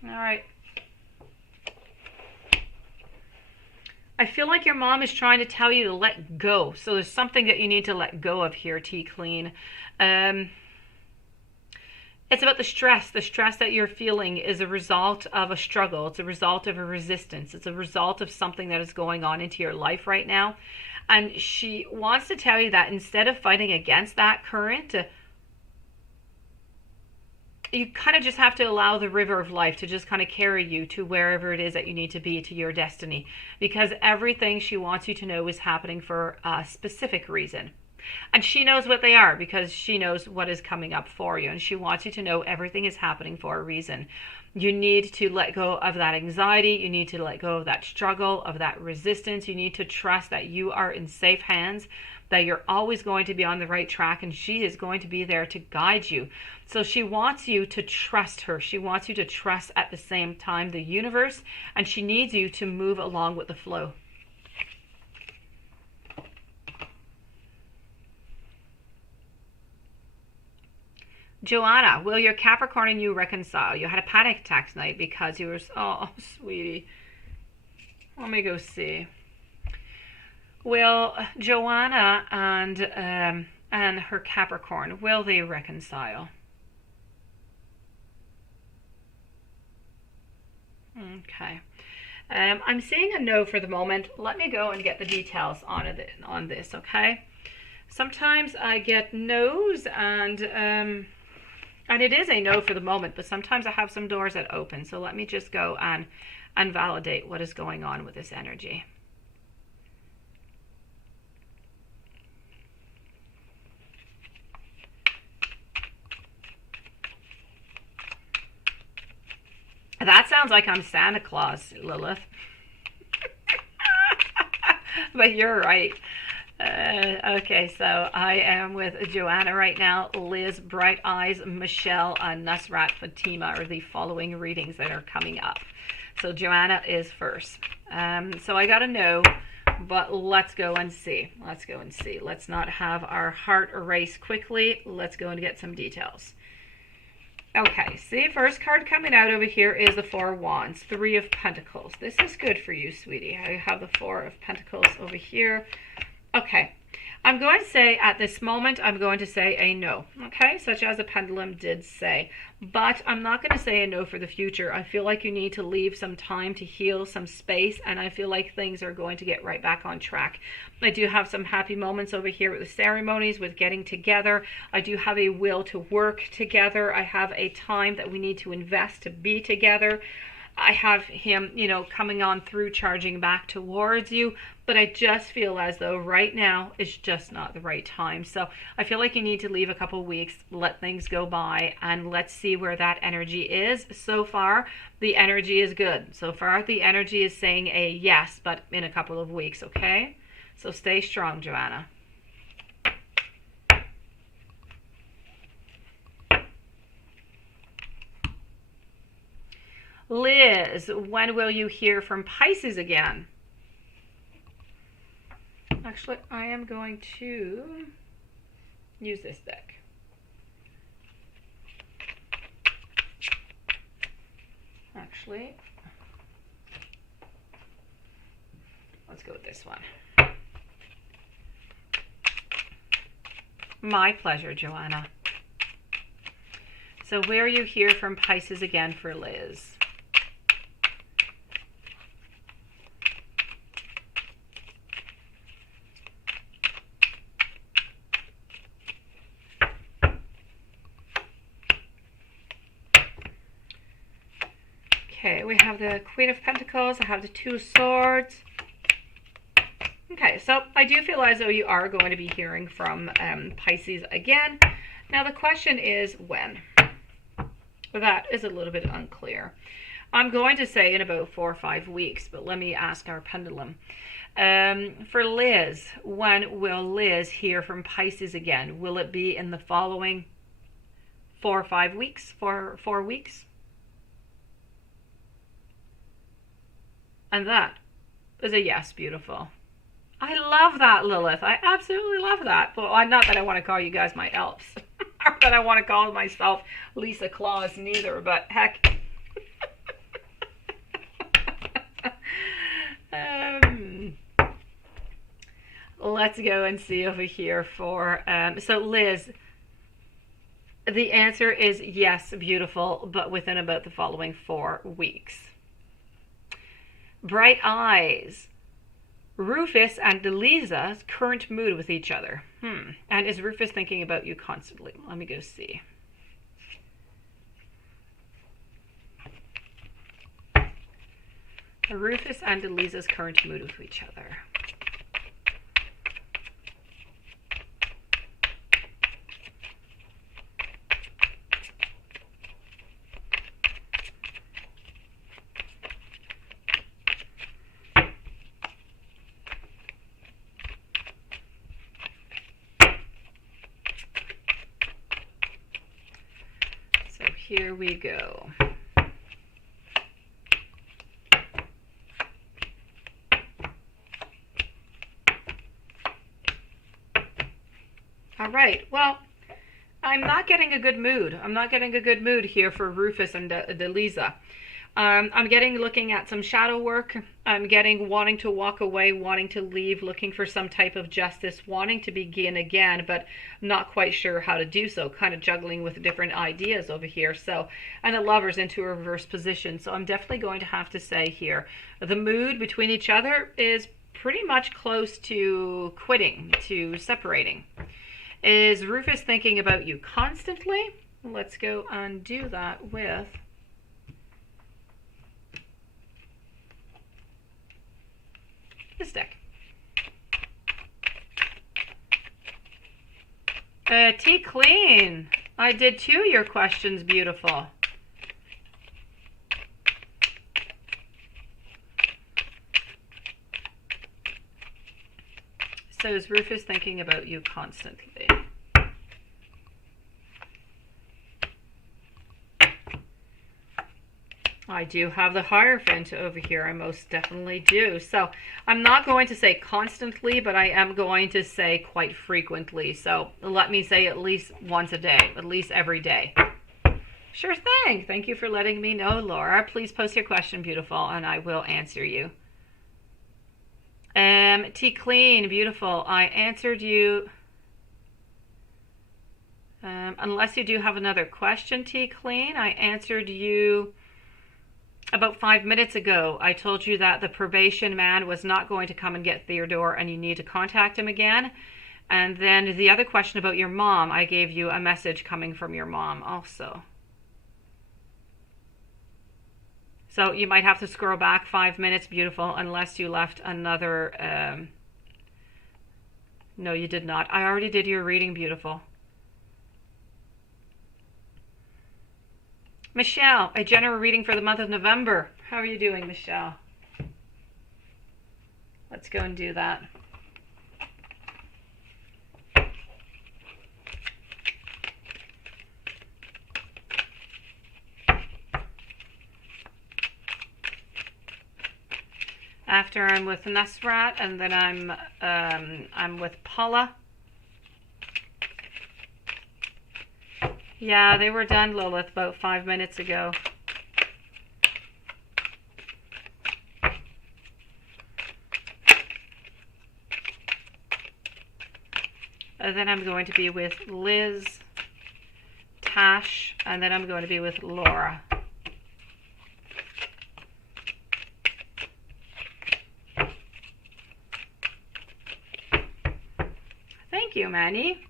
All right. I feel like your mom is trying to tell you to let go. So there's something that you need to let go of here, Tea Clean. It's about the stress. The stress that you're feeling is a result of a struggle. It's a result of a resistance. It's a result of something that is going on into your life right now. And she wants to tell you that instead of fighting against that current, you kind of just have to allow the river of life to just kind of carry you to wherever it is that you need to be, to your destiny. Because everything she wants you to know is happening for a specific reason. And she knows what they are because she knows what is coming up for you. And she wants you to know everything is happening for a reason. You need to let go of that anxiety. You need to let go of that struggle, of that resistance. You need to trust that you are in safe hands, that you're always going to be on the right track, and she is going to be there to guide you. So she wants you to trust her. She wants you to trust at the same time the universe, and she needs you to move along with the flow. Joanna, will your Capricorn and you reconcile? You had a panic attack tonight because you were, oh, sweetie. Let me go see. Will Joanna and her Capricorn, will they reconcile? Okay. I'm seeing a no for the moment. Let me go and get the details on this, okay? Sometimes I get no's and it is a no for the moment, but sometimes I have some doors that open. So let me just go and validate what is going on with this energy. That sounds like I'm Santa Claus, Lilith. But you're right. Okay, so I am with Joanna right now. Liz, Bright Eyes, Michelle, and Nusrat Fatima are the following readings that are coming up. So Joanna is first. So I got to know, but let's go and see. Let's go and see. Let's not have our heart erase quickly. Let's go and get some details. Okay, see, first card coming out over here is the Four of Wands, Three of Pentacles. This is good for you, sweetie. I have the Four of Pentacles over here. Okay, I'm going to say at this moment, I'm going to say a no, okay, such as the pendulum did say. But I'm not going to say a no for the future. I feel like you need to leave some time to heal, some space, and I feel like things are going to get right back on track. I do have some happy moments over here with the ceremonies, with getting together. I do have a will to work together. I have a time that we need to invest to be together. I have him, you know, coming on through, charging back towards you, but I just feel as though right now is just not the right time. So I feel like you need to leave a couple weeks, let things go by, and let's see where that energy is. So far, the energy is good. So far, the energy is saying a yes, but in a couple of weeks, okay? So stay strong, Joanna. Liz, when will you hear from Pisces again? Actually, I am going to use this deck. Actually, let's go with this one. My pleasure, Joanna. So where you hear from Pisces again for Liz? Okay, we have the Queen of Pentacles. I have the Two of Swords. Okay, so I do feel as though you are going to be hearing from Pisces again. Now the question is when? That is a little bit unclear. I'm going to say in about 4 or 5 weeks, but let me ask our pendulum. For Liz, when will Liz hear from Pisces again? Will it be in the following 4 or 5 weeks? 4 weeks? And that is a yes, beautiful. I love that, Lilith. I absolutely love that. Well, not that I want to call you guys my elves. Or that I want to call myself Lisa Claus, neither, but heck. Let's go and see over here for, so Liz, the answer is yes, beautiful, but within about the following 4 weeks. Bright eyes. Rufus and Deliza's current mood with each other. And is Rufus thinking about you constantly? Let me go see. Rufus and Deliza's current mood with each other. Here we go. All right, well, I'm not getting a good mood. I'm not getting a good mood here for Rufus and Deliza. I'm getting looking at some shadow work. I'm getting wanting to walk away, wanting to leave, looking for some type of justice, wanting to begin again, but not quite sure how to do so, kind of juggling with different ideas over here. So, and the Lover's into a reverse position. So I'm definitely going to have to say here, the mood between each other is pretty much close to quitting, to separating. Is Rufus thinking about you constantly? Let's go and do that with this deck. T Clean. I did 2 of your questions, beautiful. So is Rufus thinking about you constantly? I do have the Hierophant over here. I most definitely do. So I'm not going to say constantly, but I am going to say quite frequently. So let me say at least once a day, at least every day. Sure thing. Thank you for letting me know, Laura. Please post your question, beautiful, and I will answer you. T Clean, beautiful. I answered you. Unless you do have another question, T Clean, I answered you about 5 minutes ago. I told you that the probation man was not going to come and get Theodore and you need to contact him again. And then the other question about your mom, I gave you a message coming from your mom also. So you might have to scroll back 5 minutes, beautiful, unless you left another... No, you did not. I already did your reading, beautiful. Michelle, a general reading for the month of November. How are you doing, Michelle? Let's go and do that. After I'm with Nasrat, and then I'm with Paula. Yeah, they were done, Lilith, about 5 minutes ago. And then I'm going to be with Liz, Tash, and then I'm going to be with Laura. Thank you, Manny.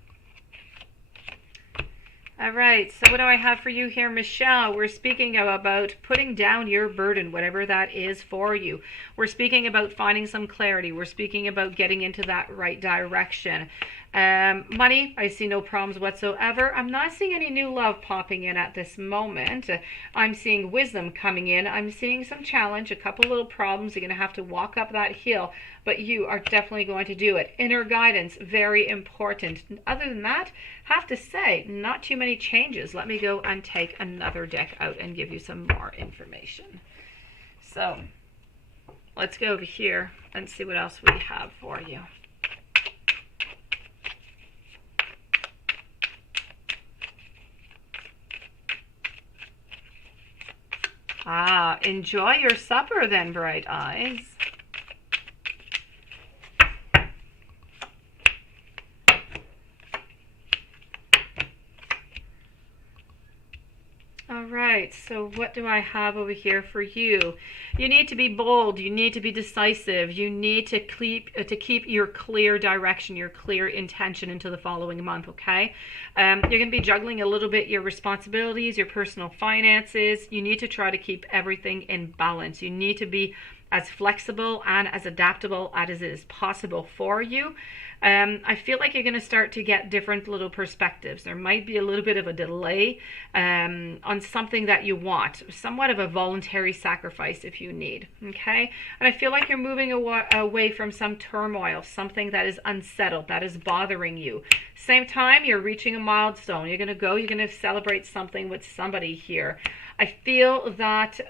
All right, so what do I have for you here, Michelle? We're speaking about putting down your burden, whatever that is for you. We're speaking about finding some clarity. We're speaking about getting into that right direction. Money, I see no problems whatsoever. I'm not seeing any new love popping in at this moment. I'm seeing wisdom coming in. I'm seeing some challenge, a couple little problems. You're going to have to walk up that hill, but you are definitely going to do it. Inner guidance, very important. Other than that, have to say, not too many changes. Let me go and take another deck out and give you some more information. So let's go over here and see what else we have for you. Ah, enjoy your supper then, bright eyes. All right, so what do I have over here for you? You need to be bold. You need to be decisive. You need to keep your clear direction, your clear intention into the following month, okay? You're going to be juggling a little bit your responsibilities, your personal finances. You need to try to keep everything in balance. You need to be as flexible and as adaptable as it is possible for you. I feel like you're going to start to get different little perspectives. There might be a little bit of a delay on something that you want, somewhat of a voluntary sacrifice if you need, okay? And I feel like you're moving away from some turmoil, something that is unsettled, that is bothering you. Same time, you're reaching a milestone. You're going to celebrate something with somebody here. I feel that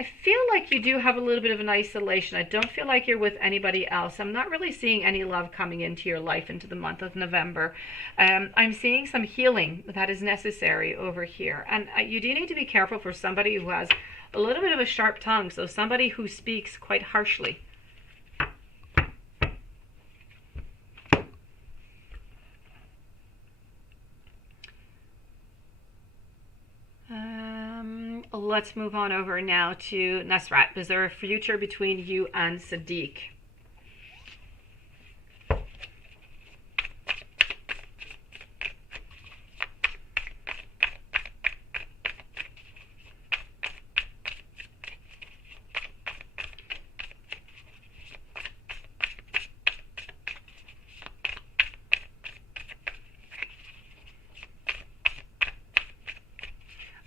I feel like you do have a little bit of an isolation. I don't feel like you're with anybody else. I'm not really seeing any love coming into your life into the month of November. I'm seeing some healing that is necessary over here. And you do need to be careful for somebody who has a little bit of a sharp tongue. So somebody who speaks quite harshly. Let's move on over now to Nasrat. Is there a future between you and Sadiq?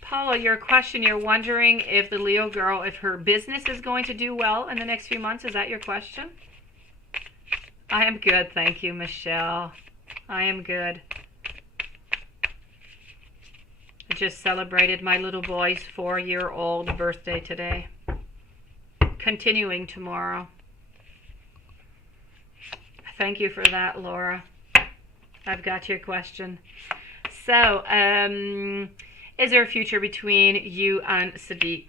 Paula, your question, you're wondering if the Leo girl, if her business is going to do well in the next few months. Is that your question? I am good, thank you, Michelle. I am good. I just celebrated my little boy's 4-year-old birthday today. Continuing tomorrow. Thank you for that, Laura. I've got your question. So, is there a future between you and Sadiq?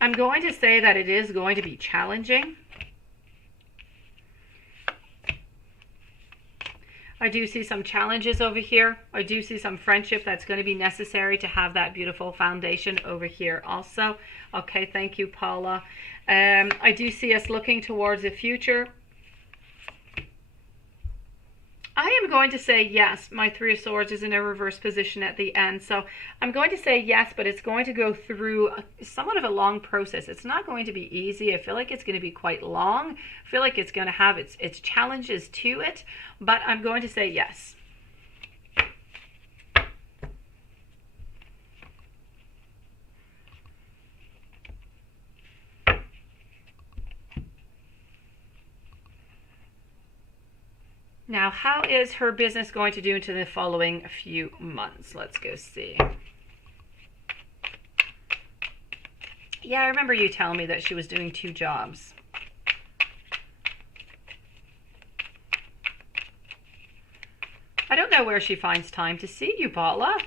I'm going to say that it is going to be challenging. I do see some challenges over here. I do see some friendship that's going to be necessary to have that beautiful foundation over here also. Okay, thank you, Paula. I do see us looking towards the future. I am going to say yes. My Three of Swords is in a reverse position at the end. So I'm going to say yes, but it's going to go through somewhat of a long process. It's not going to be easy. I feel like it's going to be quite long. I feel like it's going to have its challenges to it, but I'm going to say yes. Now, how is her business going to do into the following few months? Let's go see. Yeah, I remember you telling me that she was doing 2 jobs. I don't know where she finds time to see you, Paula.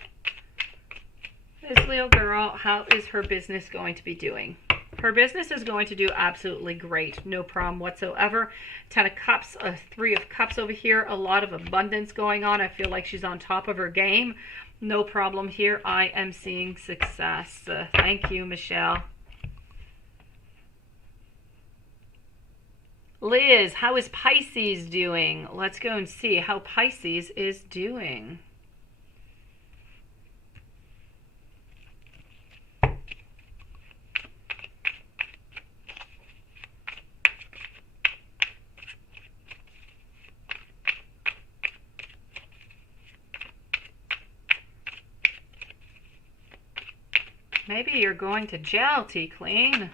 This Leo girl, how is her business going to be doing? Her business is going to do absolutely great. No problem whatsoever. 10 of Cups, 3 of Cups over here. A lot of abundance going on. I feel like she's on top of her game. No problem here. I am seeing success. Thank you, Michelle. Liz, how is Pisces doing? Let's go and see how Pisces is doing. Maybe you're going to jail, T-Clean.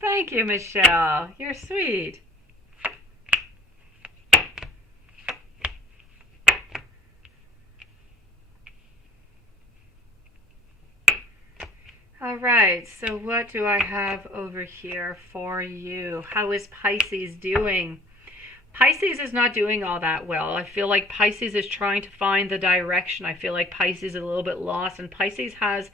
Thank you, Michelle. You're sweet. All right, so what do I have over here for you? How is Pisces doing? Pisces is not doing all that well. I feel like Pisces is trying to find the direction. I feel like Pisces is a little bit lost, and Pisces has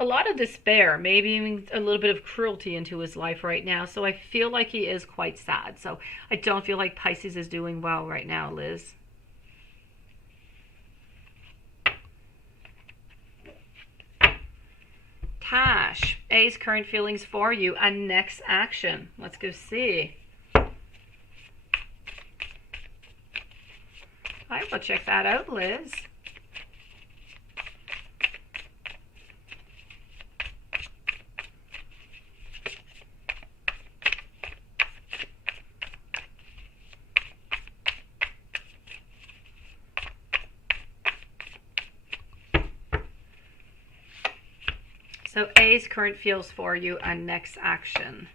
a lot of despair, maybe even a little bit of cruelty into his life right now. So I feel like he is quite sad. So I don't feel like Pisces is doing well right now, Liz. Tash, A's current feelings for you and next action. Let's go see. I will check that out, Liz. So A's current feels for you and next action.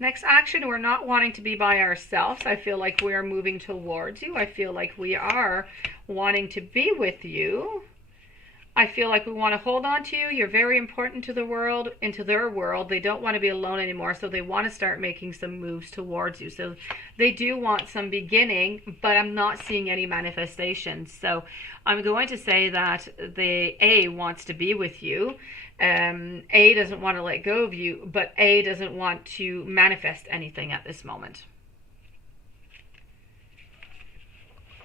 Next action, we're not wanting to be by ourselves. I feel like we are moving towards you. I feel like we are wanting to be with you. I feel like we want to hold on to you. You're very important to the world, into their world. They don't want to be alone anymore, so they want to start making some moves towards you. So they do want some beginning, but I'm not seeing any manifestation. So I'm going to say that the A wants to be with you. A doesn't want to let go of you, but A doesn't want to manifest anything at this moment.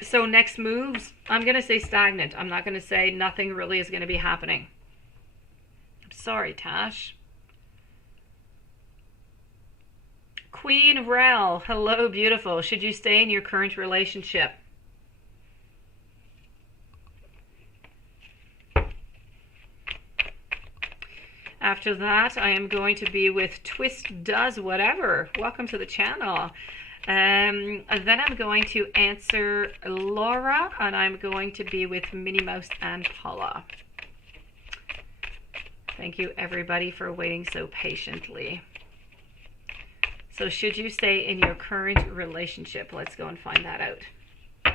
So next moves, I'm going to say stagnant. I'm not going to say nothing really is going to be happening. I'm sorry, Tash. Queen Rel, hello, beautiful. Should you stay in your current relationship? After that, I am going to be with Twist Does Whatever. Welcome to the channel. And then I'm going to answer Laura, and I'm going to be with Minnie Mouse and Paula. Thank you, everybody, for waiting so patiently. So should you stay in your current relationship? Let's go and find that out.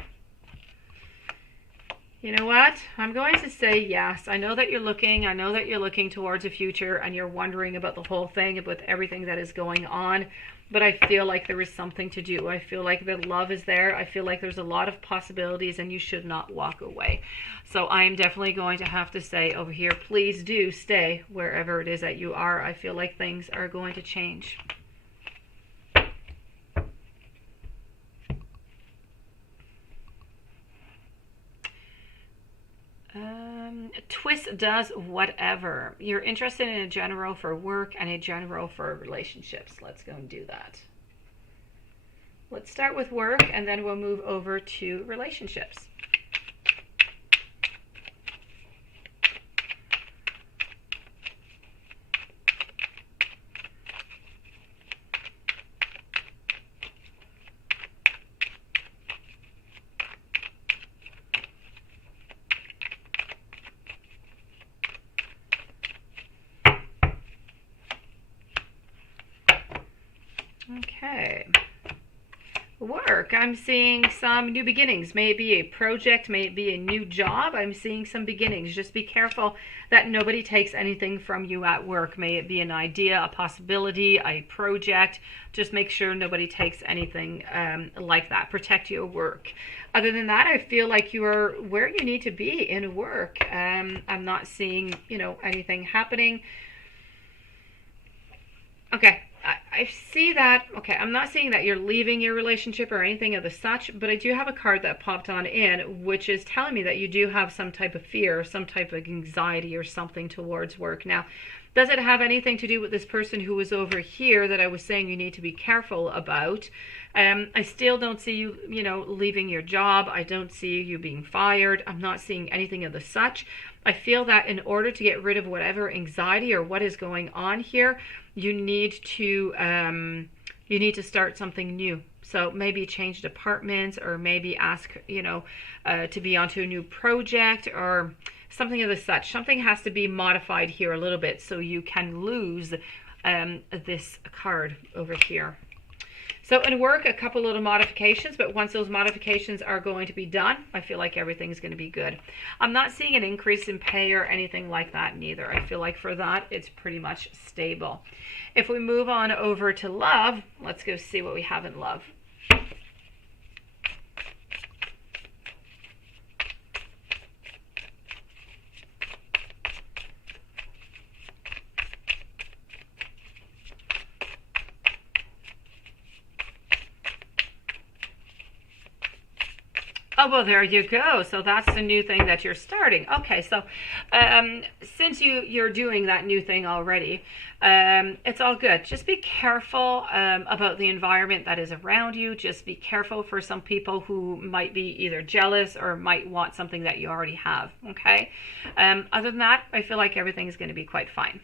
You know what? I'm going to say yes. I know that you're looking. I know that you're looking towards a future, and you're wondering about the whole thing, about everything that is going on. But I feel like there is something to do. I feel like the love is there. I feel like there's a lot of possibilities, and you should not walk away. So I am definitely going to have to say over here, please do stay wherever it is that you are. I feel like things are going to change. Twist Does Whatever. You're interested in a general for work and a general for relationships. Let's go and do that. Let's start with work, and then we'll move over to relationships. Okay. work, I'm seeing some new beginnings. May it be a project, may it be a new job. I'm seeing some beginnings. Just be careful that nobody takes anything from you at work. May it be an idea, a possibility, a project. Just make sure nobody takes anything like that. Protect your work. Other than that, I feel like you are where you need to be in work. I'm not seeing, anything happening. Okay. I see that, okay, I'm not seeing that you're leaving your relationship or anything of the such, but I do have a card that popped on in, which is telling me that you do have some type of fear, some type of anxiety or something towards work. Now, does it have anything to do with this person who was over here that I was saying you need to be careful about? I still don't see you, leaving your job. I don't see you being fired. I'm not seeing anything of the such. I feel that in order to get rid of whatever anxiety or what is going on here, you need to start something new. So maybe change departments, or maybe ask, to be onto a new project or something of the such. Something has to be modified here a little bit so you can lose this card over here. So in work, a couple little modifications, but once those modifications are going to be done, I feel like everything's going to be good. I'm not seeing an increase in pay or anything like that neither. I feel like for that, it's pretty much stable. If we move on over to love, let's go see what we have in love. Oh, well, there you go. So that's the new thing that you're starting. Okay, so since you're doing that new thing already, it's all good. Just be careful about the environment that is around you. Just be careful for some people who might be either jealous or might want something that you already have, okay? Other than that, I feel like everything's going to be quite fine.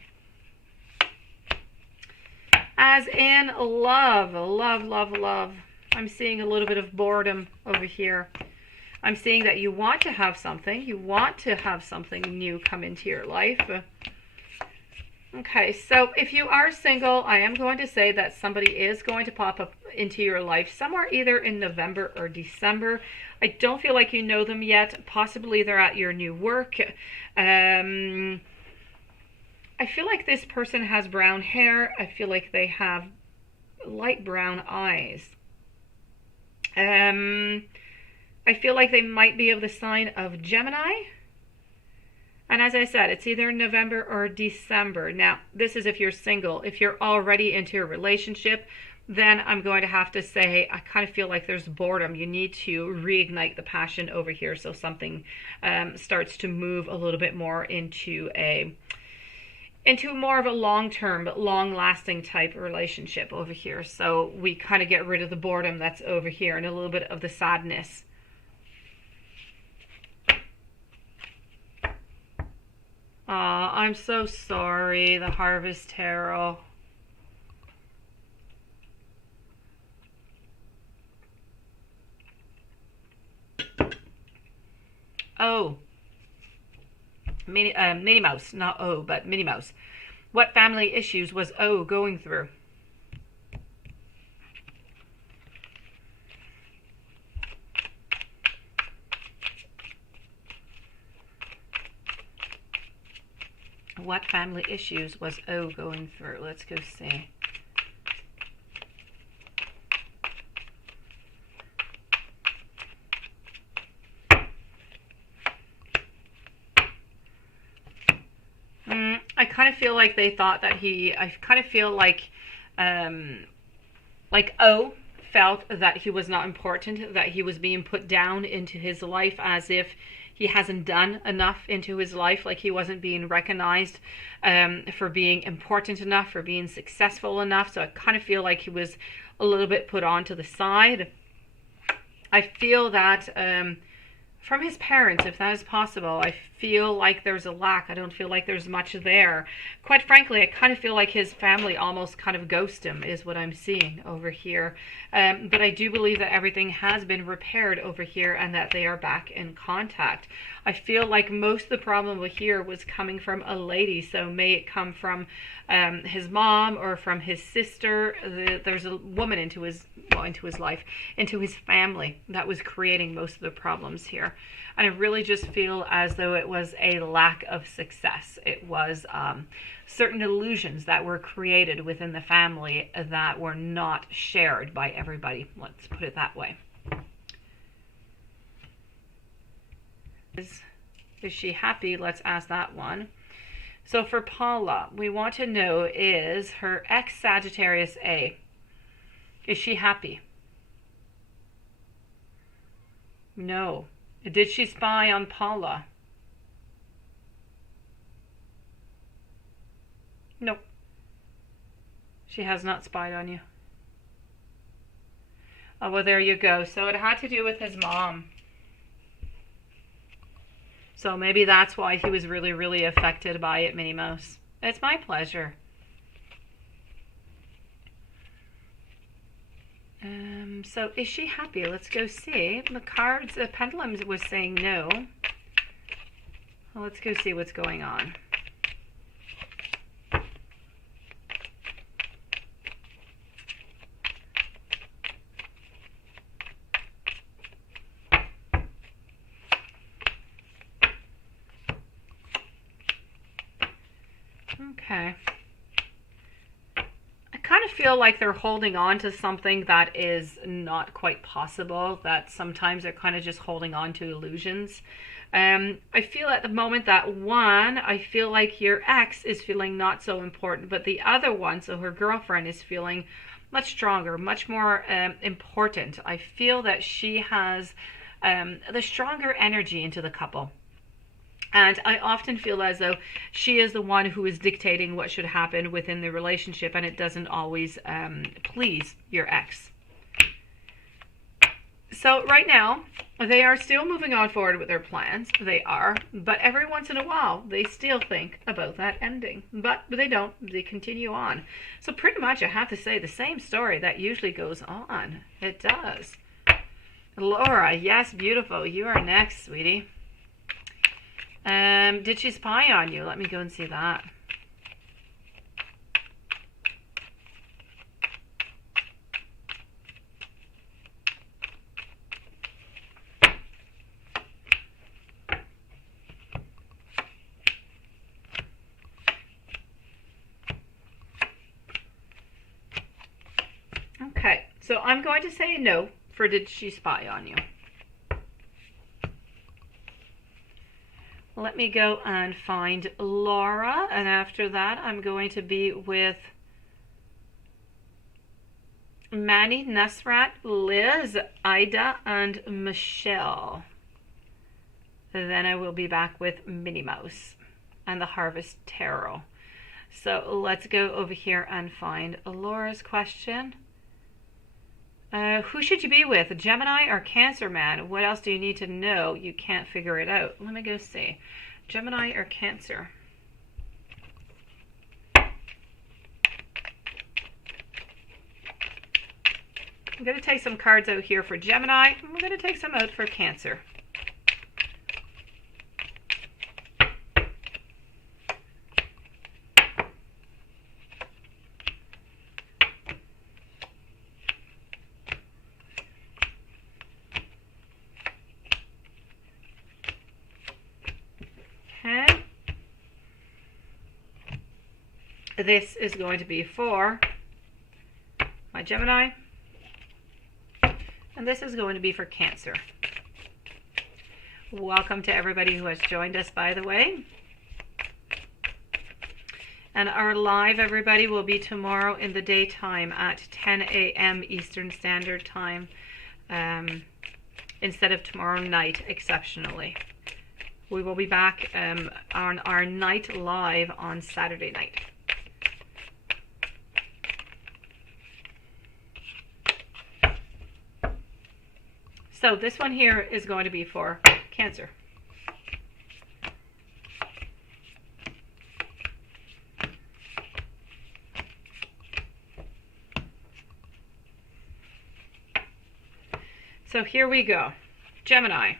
As in love, love, I'm seeing a little bit of boredom over here. I'm seeing that you want to have something. You want to have something new come into your life. Okay, so if you are single, I am going to say that somebody is going to pop up into your life somewhere either in November or December. I don't feel like you know them yet. Possibly they're at your new work. I feel like this person has brown hair. I feel like they have light brown eyes. I feel like they might be of the sign of Gemini. And as I said, it's either November or December. Now, this is if you're single. If you're already into a relationship, then I'm going to have to say, I kind of feel like there's boredom. You need to reignite the passion over here so something starts to move a little bit more into more of a long-term, long-lasting type relationship over here. So we kind of get rid of the boredom that's over here and a little bit of the sadness. I'm so sorry, the Harvest Tarot. Oh. Minnie Mouse, not O, but Minnie Mouse. What family issues was O going through? What family issues was O going through? Let's go see. I kind of feel like they thought that I kind of feel like O felt that he was not important, that he was being put down into his life as if he hasn't done enough into his life, like he wasn't being recognized for being important enough, for being successful enough. So I kind of feel like he was a little bit put on to the side. I feel that from his parents, if that is possible, I feel like there's a lack. I don't feel like there's much there. Quite frankly, I kind of feel like his family almost kind of ghost him is what I'm seeing over here. But I do believe that everything has been repaired over here and that they are back in contact. I feel like most of the problem over here was coming from a lady, so may it come from his mom or from his sister. There's a woman into his life, into his family, that was creating most of the problems here. And I really just feel as though it was a lack of success. It was certain illusions that were created within the family that were not shared by everybody. Let's put it that way. Is she happy? Let's ask that one. So for Paula, we want to know, is her ex-Sagittarius A, is she happy? No. Did she spy on Paula? No. She has not spied on you. Oh, well, there you go. So it had to do with his mom. So maybe that's why he was really, really affected by it, Minnie Mouse. It's my pleasure. So is she happy? Let's go see. The cards, the pendulum was saying no. Well, let's go see what's going on. Okay. I kind of feel like they're holding on to something that is not quite possible, that sometimes they're kind of just holding on to illusions. I feel at the moment that one, I feel like your ex is feeling not so important, but the other one, so her girlfriend, is feeling much stronger, much more important. I feel that she has the stronger energy into the couple. And I often feel as though she is the one who is dictating what should happen within the relationship, and it doesn't always please your ex. So right now, they are still moving on forward with their plans. They are. But every once in a while, they still think about that ending. But they don't. They continue on. So pretty much I have to say the same story that usually goes on. It does. Laura, yes, beautiful. You are next, sweetie. Did she spy on you? Let me go and see that. Okay, so I'm going to say no for did she spy on you. Let me go and find Laura, and after that I'm going to be with Manny, Nusrat, Liz, Ida, and Michelle. And then I will be back with Minnie Mouse and the Harvest Tarot. So let's go over here and find Laura's question. Who should you be with, a Gemini or Cancer man? What else do you need to know? You can't figure it out. Let me go see. Gemini or Cancer? I'm going to take some cards out here for Gemini. I'm going to take some out for Cancer. This is going to be for my Gemini, and this is going to be for Cancer. Welcome to everybody who has joined us, by the way. And our live, everybody, will be tomorrow in the daytime at 10 a.m. Eastern Standard Time, instead of tomorrow night, exceptionally. We will be back on our night live on Saturday night. So this one here is going to be for Cancer. So here we go. Gemini.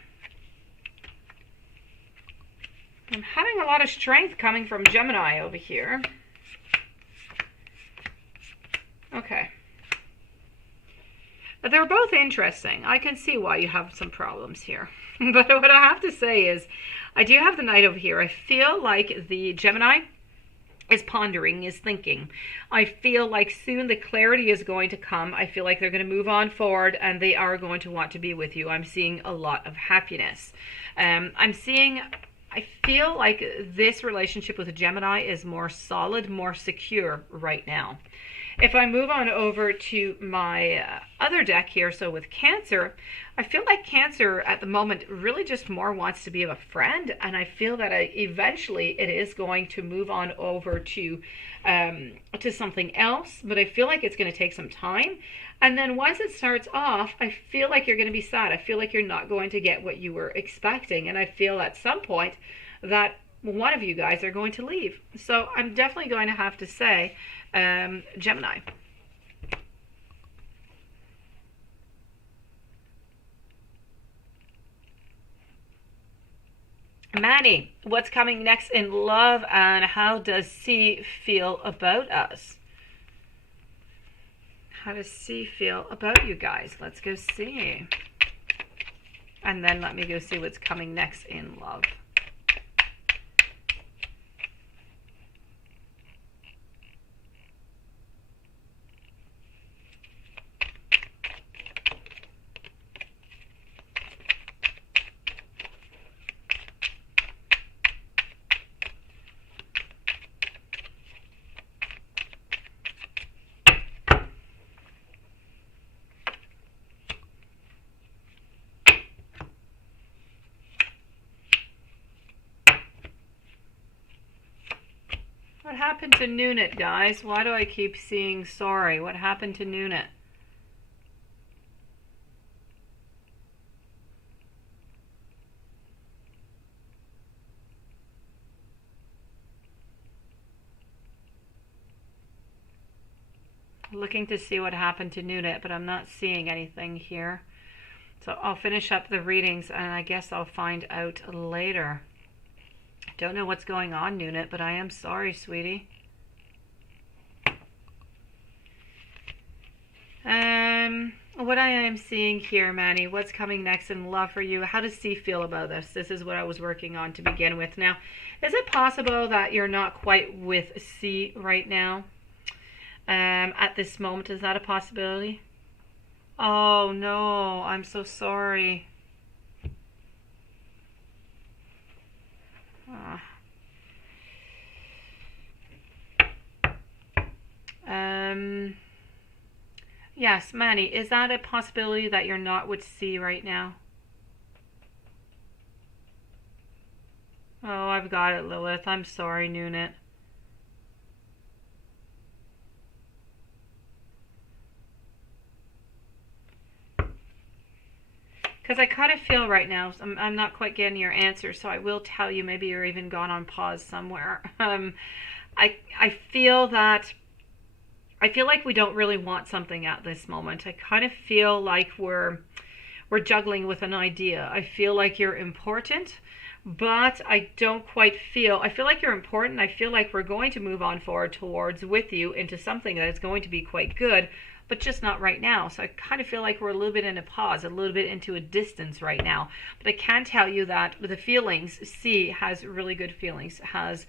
I'm having a lot of strength coming from Gemini over here. Okay. But they're both interesting. I can see why you have some problems here. But what I have to say is, I do have the Knight over here. I feel like the Gemini is pondering, is thinking. I feel like soon the clarity is going to come. I feel like they're going to move on forward and they are going to want to be with you. I'm seeing a lot of happiness. I feel like this relationship with a Gemini is more solid, more secure right now. If I move on over to my other deck here, so with Cancer, I feel like Cancer at the moment really just more wants to be a friend, and I feel that eventually it is going to move on over to something else, but I feel like it's going to take some time. And then once it starts off, I feel like you're going to be sad. I feel like you're not going to get what you were expecting, and I feel at some point that one of you guys are going to leave. So I'm definitely going to have to say Gemini. Manny, what's coming next in love, and how does C feel about us? How does C feel about you guys? Let's go see. And then let me go see what's coming next in love. What happened to Nunit, guys? Why do I keep seeing sorry? What happened to Nunit? Looking to see what happened to Nunit, but I'm not seeing anything here. So I'll finish up the readings, and I guess I'll find out later. Don't know what's going on, Nunit, but I am sorry, sweetie. What I am seeing here, Manny, what's coming next in love for you? How does C feel about this? This is what I was working on to begin with. Now, is it possible that you're not quite with C right now? At this moment, is that a possibility? Oh, no, I'm so sorry. Yes, Manny, is that a possibility that you're not with C right now? Oh, I've got it, Lilith. I'm sorry, Nunit. Because I kind of feel right now, I'm not quite getting your answer, so I will tell you, maybe you're even gone on pause somewhere. I feel like we don't really want something at this moment. I kind of feel like we're juggling with an idea. I feel like you're important, but I don't quite feel, I feel like you're important. I feel like we're going to move on forward towards with you into something that is going to be quite good, but just not right now. So I kind of feel like we're a little bit in a pause, a little bit into a distance right now. But I can tell you that with the feelings, C has really good feelings, has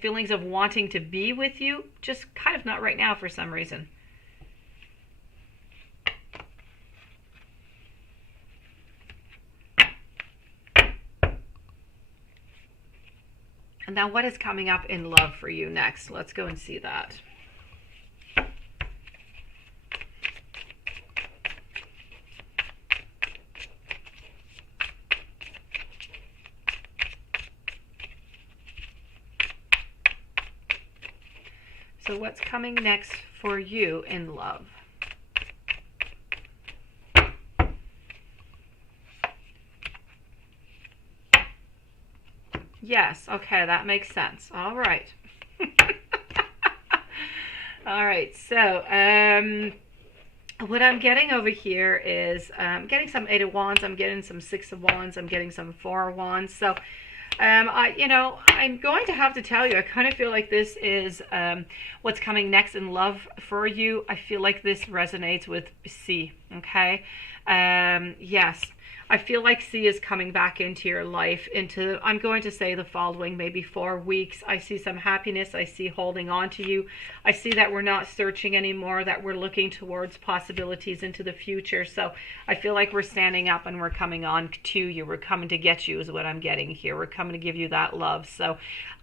feelings of wanting to be with you, just kind of not right now for some reason. And now what is coming up in love for you next? Let's go and see that. So what's coming next for you in love? Yes, okay, that makes sense. All right. All right, so What I'm getting over here is getting some Eight of Wands, I'm getting some Six of Wands, I'm getting some Four of Wands. So I'm going to have to tell you, I kind of feel like this is what's coming next in love for you. I feel like this resonates with C, okay? Yes, I feel like C is coming back into your life, into, I'm going to say the following, maybe 4 weeks. I see some happiness. I see holding on to you. I see that we're not searching anymore, that we're looking towards possibilities into the future. So I feel like we're standing up and we're coming on to you. We're coming to get you is what I'm getting here. We're coming to give you that love. So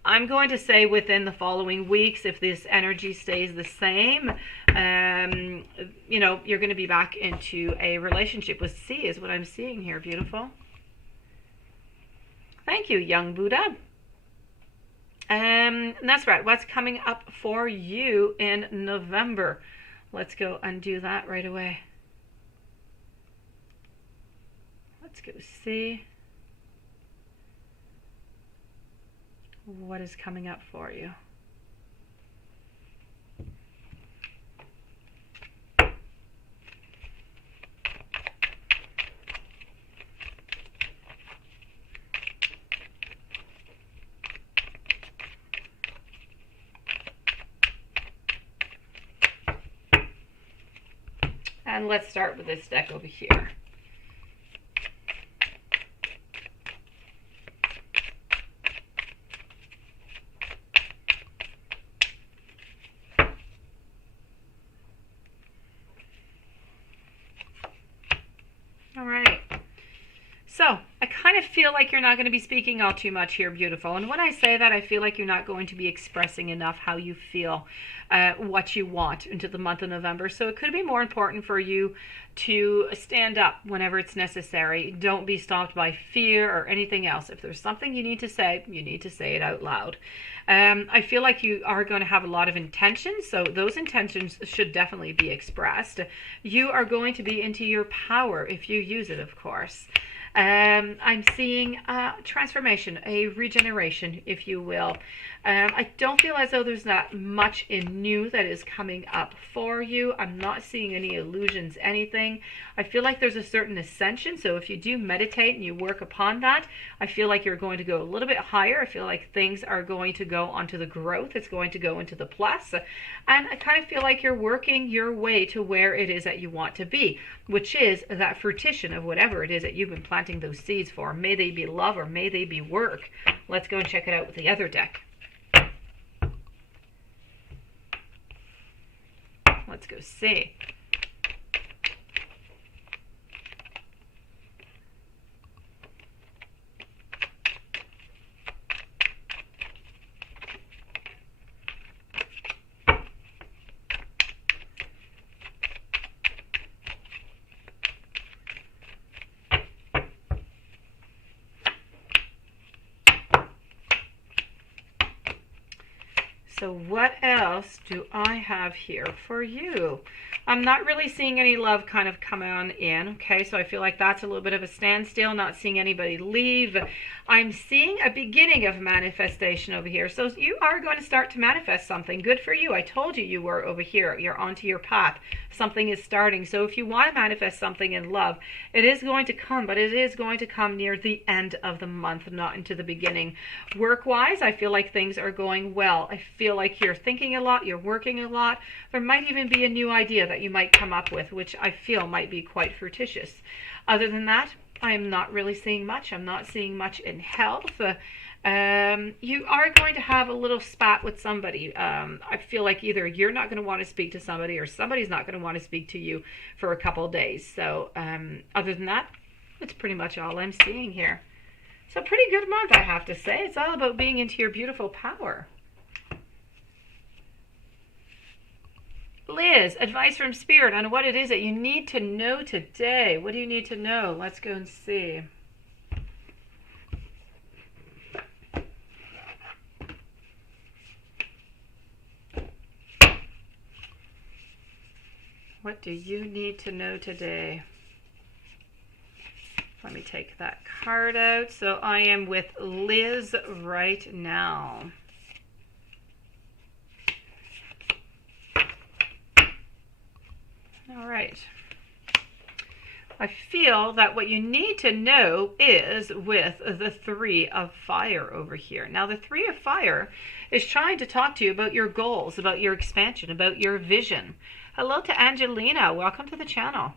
I'm going to say within the following weeks, if this energy stays the same, you're going to be back into a relationship with C is what I'm seeing here. Beautiful. Thank you, young Buddha. And that's right. What's coming up for you in November? Let's go and do that right away. Let's go see what is coming up for you. And let's start with this deck over here. All right. So I kind of feel like you're not going to be speaking all too much here, beautiful. And when I say that, I feel like you're not going to be expressing enough how you feel, what you want into the month of November. So it could be more important for you to stand up whenever it's necessary. Don't be stopped by fear or anything else. If there's something you need to say it out loud. I feel like you are going to have a lot of intentions, so those intentions should definitely be expressed. You are going to be into your power if you use it, of course. I'm seeing a transformation, a regeneration, if you will. I don't feel as though there's not much in new that is coming up for you. I'm not seeing any illusions, anything. I feel like there's a certain ascension. So if you do meditate and you work upon that, I feel like you're going to go a little bit higher. I feel like things are going to go onto the growth. It's going to go into the plus. And I kind of feel like you're working your way to where it is that you want to be, which is that fruition of whatever it is that you've been planting those seeds for. May they be love or may they be work. Let's go and check it out with the other deck. Let's go see. So what else do I have here for you? I'm not really seeing any love kind of come on in, okay? So I feel like that's a little bit of a standstill, not seeing anybody leave. I'm seeing a beginning of manifestation over here. So you are going to start to manifest something. Good for you. I told you you were over here. You're onto your path. Something is starting. So if you want to manifest something in love, it is going to come, but it is going to come near the end of the month, not into the beginning. Work-wise, I feel like things are going well. I feel like you're thinking a lot, you're working a lot. There might even be a new idea that you might come up with, which I feel might be quite fructious. Other than that, I'm not really seeing much. I'm not seeing much in health. You are going to have a little spat with somebody. I feel like either you're not going to want to speak to somebody or somebody's not going to want to speak to you for a couple of days. So other than that, that's pretty much all I'm seeing here. It's a pretty good month, I have to say. It's all about being into your beautiful power. Liz, advice from Spirit on what it is that you need to know today. What do you need to know? Let's go and see. What do you need to know today? Let me take that card out. So I am with Liz right now. All right. I feel that what you need to know is with the Three of Fire over here. Now, the Three of Fire is trying to talk to you about your goals, about your expansion, about your vision. Hello to Angelina. Welcome to the channel.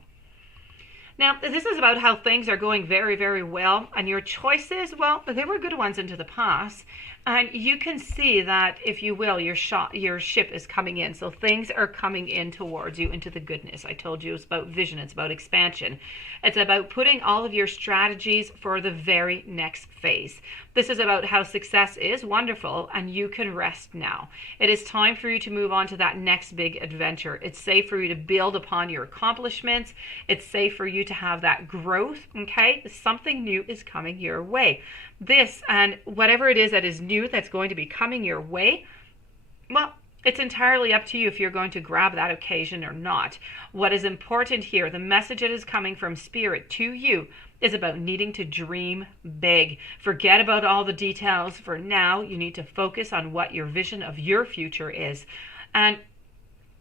Now, this is about how things are going very, very well, and your choices, well, they were good ones into the past, and you can see that, if you will, your ship is coming in. So things are coming in towards you, into the goodness. I told you it's about vision. It's about expansion. It's about putting all of your strategies for the very next phase. This is about how success is wonderful, and you can rest now. It is time for you to move on to that next big adventure. It's safe for you to build upon your accomplishments. It's safe for you to have that growth, okay? Something new is coming your way. This and whatever it is that is new that's going to be coming your way, well, it's entirely up to you if you're going to grab that occasion or not. What is important here, the message that is coming from Spirit to you, is about needing to dream big. Forget about all the details. For now, you need to focus on what your vision of your future is. And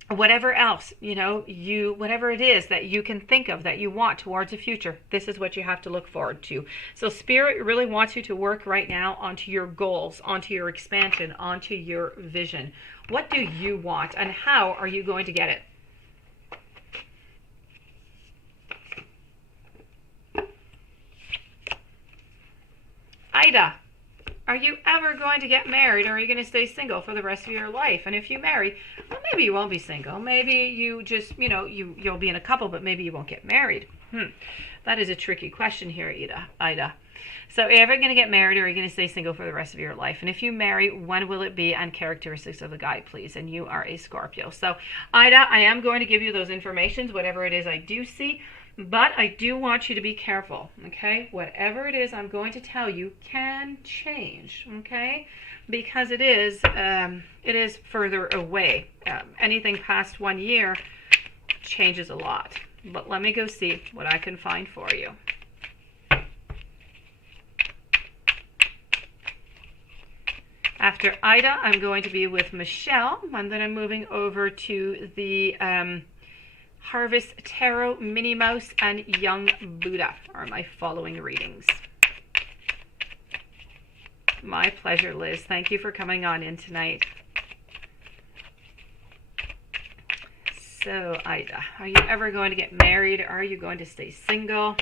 whatever else, whatever it is that you can think of that you want towards the future, this is what you have to look forward to. So Spirit really wants you to work right now onto your goals, onto your expansion, onto your vision. What do you want, and how are you going to get it? Ida, are you ever going to get married, or are you going to stay single for the rest of your life? And if you marry, well, maybe you won't be single. Maybe you just, you'll be in a couple, but maybe you won't get married. That is a tricky question here, Ida. So are you ever going to get married, or are you going to stay single for the rest of your life? And if you marry, when will it be? And characteristics of the guy, please. And you are a Scorpio. So Ida, I am going to give you those informations, whatever it is I do see. But I do want you to be careful, okay? Whatever it is I'm going to tell you can change, okay? Because it is further away. Anything past 1 year changes a lot. But let me go see what I can find for you. After Ida, I'm going to be with Michelle, and then I'm moving over to the Harvest Tarot, Minnie Mouse, and Young Buddha are my following readings. My pleasure, Liz. Thank you for coming on in tonight. So, Ida, are you ever going to get married? Are you going to stay single?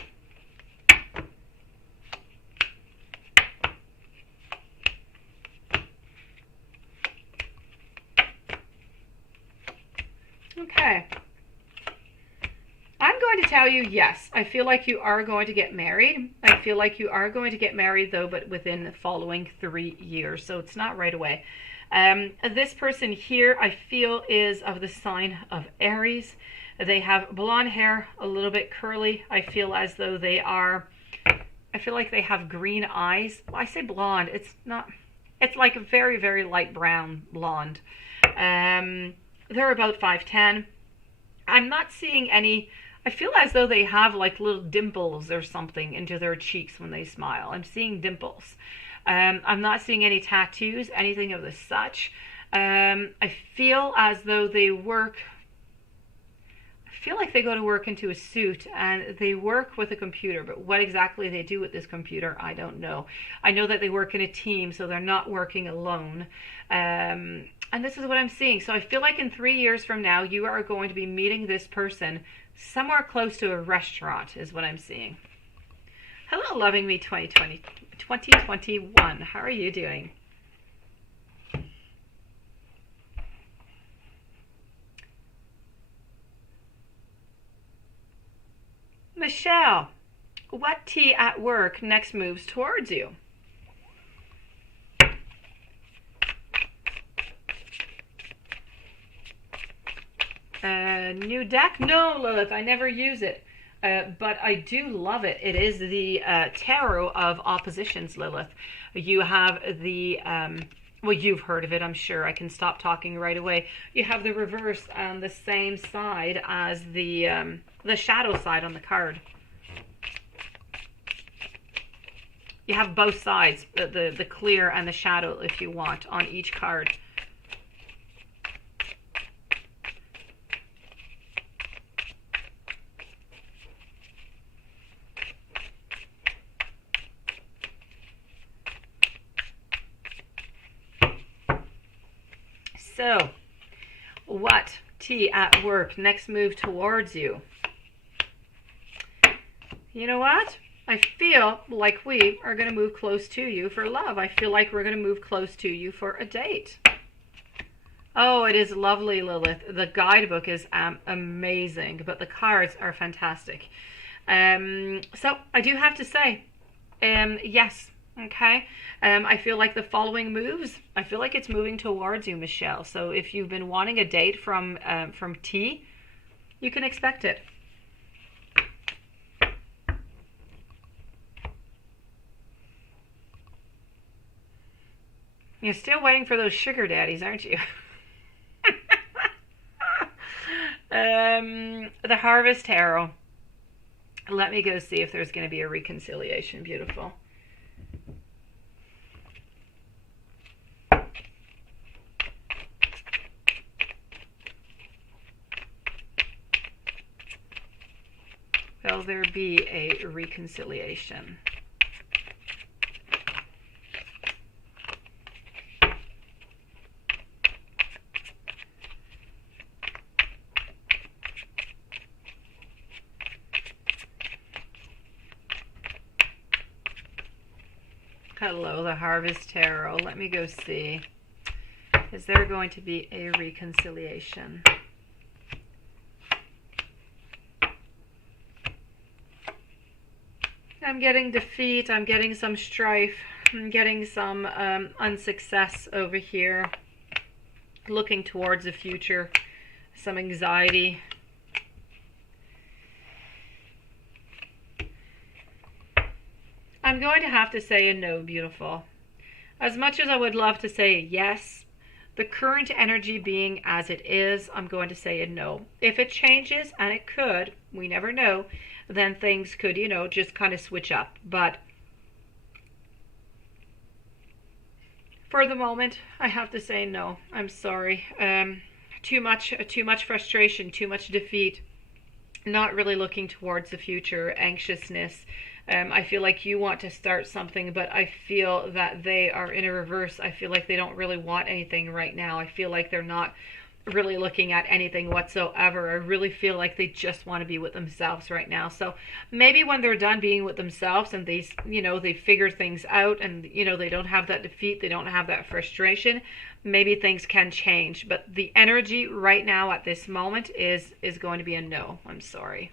Okay. I'm going to tell you, yes, I feel like you are going to get married. I feel like you are going to get married, though, but within the following 3 years. So it's not right away. This person here, I feel, is of the sign of Aries. They have blonde hair, a little bit curly. I feel as though I feel like they have green eyes. Well, I say blonde. It's not, it's like a very, very light brown blonde. They're about 5'10". I'm not seeing any, I feel as though they have like little dimples or something into their cheeks when they smile. I'm seeing dimples. I'm not seeing any tattoos, anything of the such. I feel as though they work, I feel like they go to work into a suit and they work with a computer, but what exactly they do with this computer, I don't know. I know that they work in a team, so they're not working alone. And this is what I'm seeing. So I feel like in 3 years from now, you are going to be meeting this person somewhere close to a restaurant is what I'm seeing. Hello, Loving Me 2021. How are you doing? Michelle, what tea at work next moves towards you? New deck? No, Lilith, I never use it. But I do love it. It is the Tarot of Oppositions, Lilith. You have the, well, you've heard of it, I'm sure. I can stop talking right away. You have the reverse on the same side as the shadow side on the card. You have both sides, the clear and the shadow, if you want, on each card. So, what? T at work. Next move towards you. You know what? I feel like we are going to move close to you for love. I feel like we're going to move close to you for a date. Oh, it is lovely, Lilith. The guidebook is amazing, but the cards are fantastic. So I do have to say, yes, okay. I feel like the following moves, I feel like it's moving towards you, Michelle. So if you've been wanting a date from T, you can expect it. You're still waiting for those sugar daddies, aren't you? The Harvest Tarot. Let me go see if there's going to be a reconciliation. Beautiful. Will there be a reconciliation? Hello, the Harvest Tarot. Let me go see. Is there going to be a reconciliation? I'm getting defeat. I'm getting some strife. I'm getting some unsuccess over here. Looking towards the future. Some anxiety. I'm going to have to say a no, beautiful. As much as I would love to say a yes, the current energy being as it is, I'm going to say a no. If it changes, and it could, we never know, then things could, you know, just kind of switch up. But for the moment, I have to say no. I'm sorry. Too much frustration, too much defeat. Not really looking towards the future, anxiousness. I feel like you want to start something, but I feel that they are in a reverse. I feel like they don't really want anything right now. I feel like they're not really looking at anything whatsoever. I really feel like they just want to be with themselves right now. So maybe when they're done being with themselves and they, you know, they figure things out and, you know, they don't have that defeat, they don't have that frustration, maybe things can change. But the energy right now at this moment is going to be a no. I'm sorry.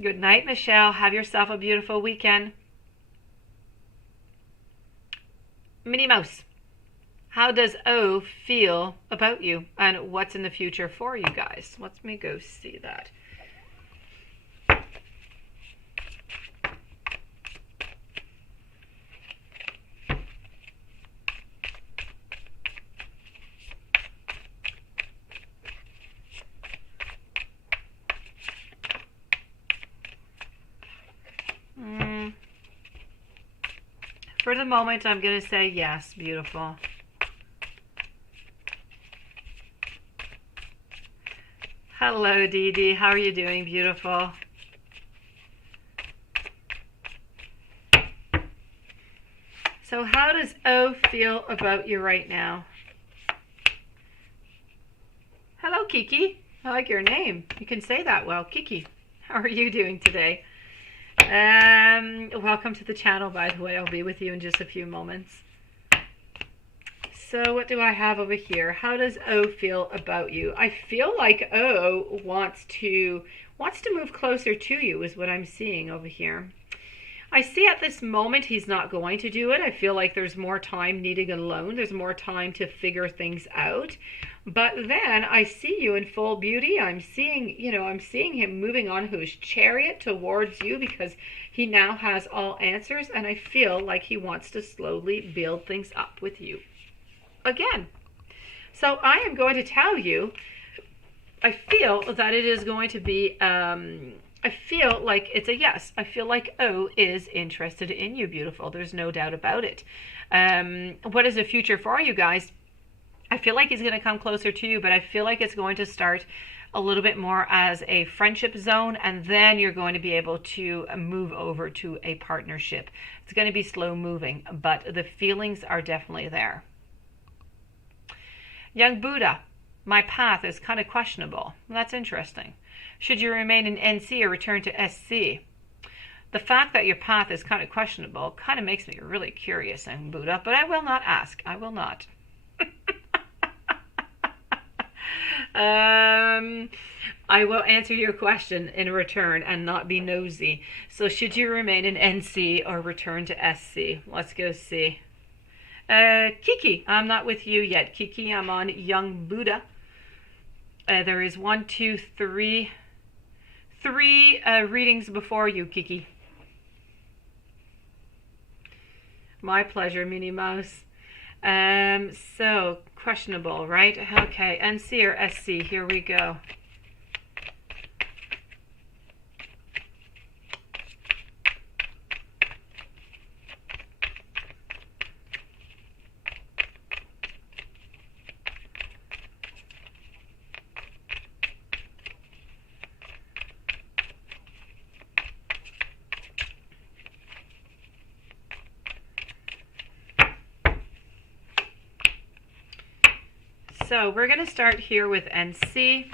Good night, Michelle. Have yourself a beautiful weekend. Minnie Mouse, how does O feel about you and what's in the future for you guys? Let me go see that. For the moment, I'm going to say yes, beautiful. Hello, Dee Dee. How are you doing, beautiful? So how does O feel about you right now? Hello, Kiki. I like your name. You can say that well. Kiki, how are you doing today? Welcome to the channel, by the way. I'll be with you in just a few moments. So what do I have over here? How does O feel about you? I feel like O wants to move closer to you is what I'm seeing over here. I see at this moment he's not going to do it. I feel like there's more time needing alone. There's more time to figure things out. But then I see you in full beauty. I'm seeing him moving on his chariot towards you because he now has all answers, and I feel like he wants to slowly build things up with you again. So I am going to tell you, I feel that it is going to be, I feel like it's a yes. I feel like O is interested in you, beautiful. There's no doubt about it. What is the future for you guys? I feel like he's going to come closer to you, but I feel like it's going to start a little bit more as a friendship zone, and then you're going to be able to move over to a partnership. It's going to be slow moving, but the feelings are definitely there. Young Buddha, my path is kind of questionable. That's interesting. Should you remain in NC or return to SC? The fact that your path is kind of questionable kind of makes me really curious, Young Buddha, but I will not ask. I will not. I will answer your question in return and not be nosy. So should you remain in NC or return to SC? Let's go see. Kiki, I'm not with you yet. Kiki, I'm on Young Buddha. There is 1, 2, 3 readings before you, Kiki. My pleasure, Minnie Mouse. So questionable, right? Okay, NC or SC, here we go. So we're going to start here with NC.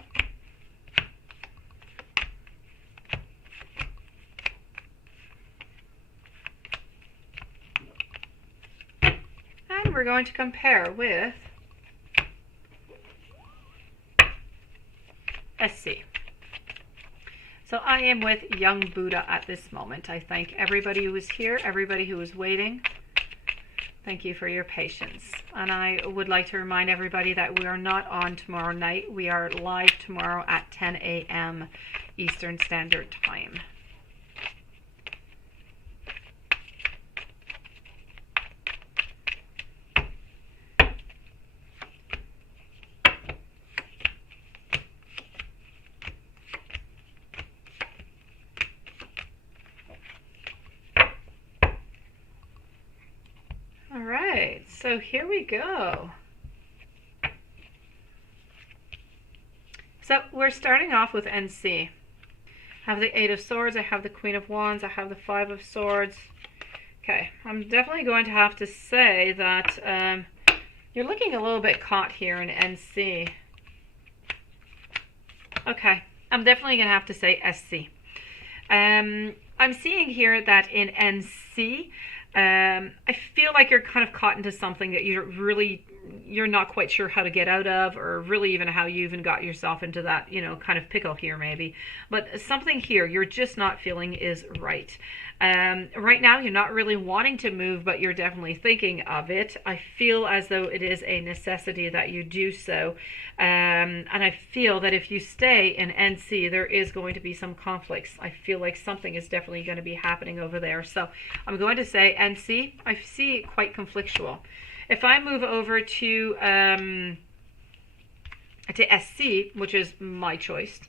And we're going to compare with SC. So I am with Young Buddha at this moment. I thank everybody who was here, everybody who was waiting. Thank you for your patience. And I would like to remind everybody that we are not on tomorrow night. We are live tomorrow at 10 a.m. Eastern Standard Time. So here we go. So we're starting off with NC. I have the 8 of Swords, I have the Queen of Wands, I have the 5 of Swords. Okay, I'm definitely going to have to say that you're looking a little bit caught here in NC. Okay, I'm definitely going to have to say SC. I'm seeing here that in NC, I feel like you're kind of caught into something that you're not quite sure how to get out of, or really even how you even got yourself into that, kind of pickle here maybe. But something here you're just not feeling is right. Right now you're not really wanting to move, but you're definitely thinking of it. I feel as though it is a necessity that you do so. And I feel that if you stay in NC, there is going to be some conflicts. I feel like something is definitely going to be happening over there. So I'm going to say NC. I see it quite conflictual. If I move over to SC, which is my choice,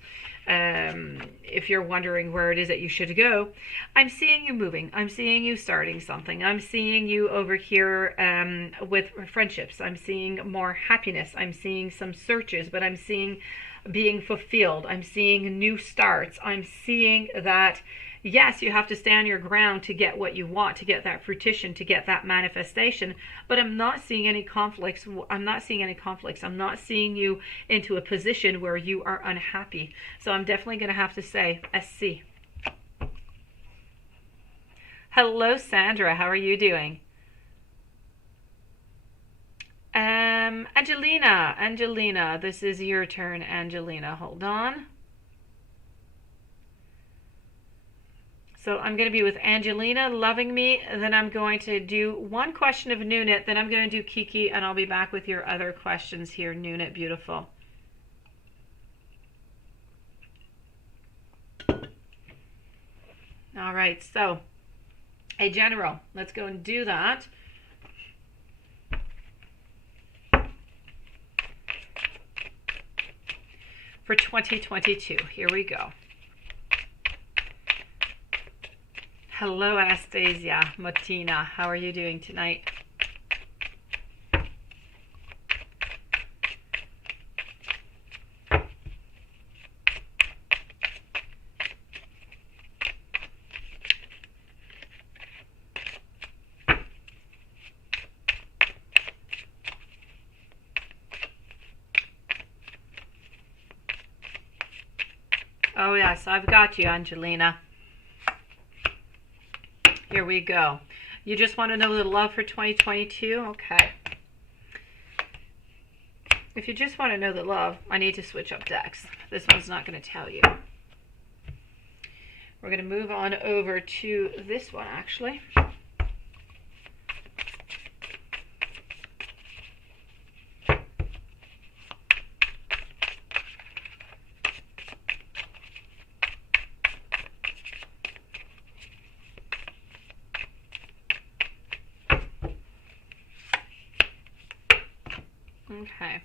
if you're wondering where it is that you should go, I'm seeing you moving. I'm seeing you starting something. I'm seeing you over here with friendships. I'm seeing more happiness. I'm seeing some searches, but I'm seeing being fulfilled. I'm seeing new starts. I'm seeing that, yes, you have to stand your ground to get what you want, to get that fruition, to get that manifestation, but I'm not seeing any conflicts. I'm not seeing any conflicts. I'm not seeing you into a position where you are unhappy. So I'm definitely going to have to say SC. Hello, Sandra. How are you doing? Angelina, this is your turn, Angelina. Hold on. So I'm going to be with Angelina, Loving Me, and then I'm going to do one question of Nunit, then I'm going to do Kiki, and I'll be back with your other questions here, Nunit, beautiful. All right, so a general. Let's go and do that. For 2022, here we go. Hello, Anastasia, Martina. How are you doing tonight? Oh yes, I've got you, Angelina. Here we go. You just want to know the love for 2022? Okay. If you just want to know the love, I need to switch up decks. This one's not going to tell you. We're going to move on over to this one, actually. Okay.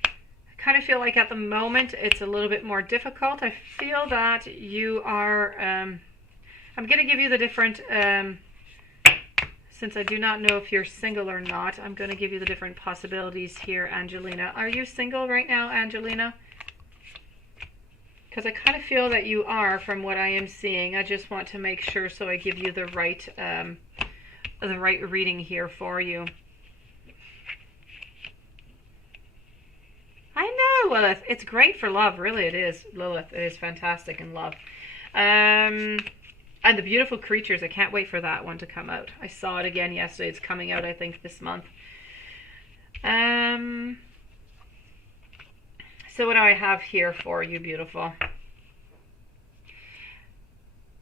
I kind of feel like at the moment it's a little bit more difficult. I feel that you are, I'm going to give you the different, since I do not know if you're single or not, I'm going to give you the different possibilities here, Angelina. Are you single right now, Angelina? Because I kind of feel that you are from what I am seeing. I just want to make sure so I give you the right reading here for you. I know, Lilith. It's great for love. Really, it is, Lilith. It is fantastic in love. And the beautiful creatures. I can't wait for that one to come out. I saw it again yesterday. It's coming out, I think, this month. So what do I have here for you, beautiful?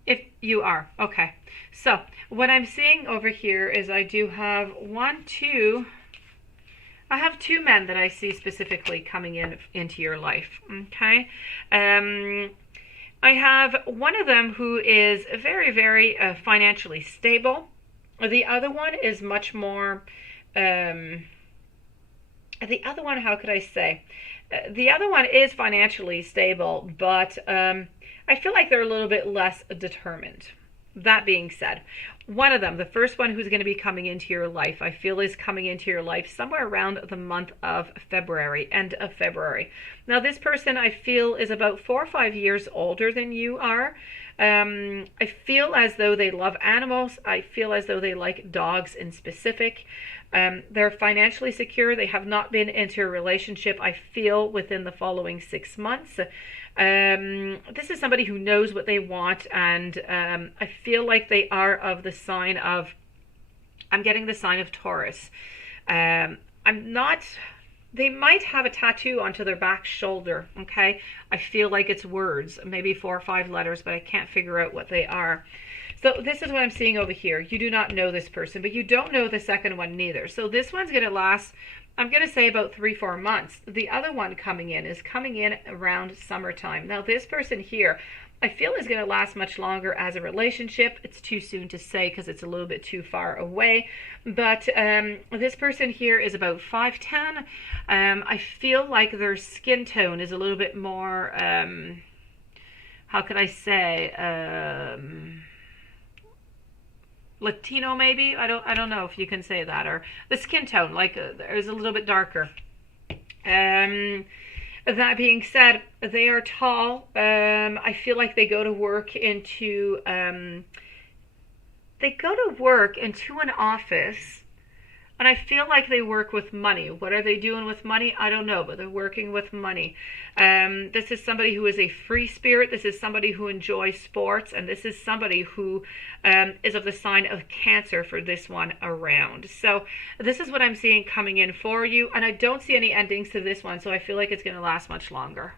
If you are. Okay. So what I'm seeing over here is I do have I have two men that I see specifically coming into your life, okay? I have one of them who is very, very financially stable. The other one is much more, the other one, how could I say? The other one is financially stable, but I feel like they're a little bit less determined. That being said, one of them, the first one who's going to be coming into your life, I feel is coming into your life somewhere around the month of February, end of February. Now, this person I feel is about 4 or 5 years older than you are. I feel as though they love animals. I feel as though they like dogs in specific. They're financially secure. They have not been into a relationship, I feel, within the following 6 months. This is somebody who knows what they want, and I feel like they are of the sign of, I'm getting the sign of Taurus. They might have a tattoo onto their back shoulder, okay? I feel like it's words, maybe 4 or 5 letters, but I can't figure out what they are. So this is what I'm seeing over here. You do not know this person, but you don't know the second one neither. So this one's going to last, I'm going to say, about 3 or 4 months. The other one coming in is coming in around summertime. Now this person here, I feel is going to last much longer as a relationship. It's too soon to say because it's a little bit too far away. But this person here is about 5'10". I feel like their skin tone is a little bit more, how could I say, Latino maybe. I don't know if you can say that, or the skin tone like is a little bit darker. That being said, they are tall. I feel like they go to work into an office, and I feel like they work with money. What are they doing with money? I don't know, but they're working with money. This is somebody who is a free spirit. This is somebody who enjoys sports, and this is somebody who is of the sign of Cancer for this one around. So this is what I'm seeing coming in for you, and I don't see any endings to this one, so I feel like it's going to last much longer.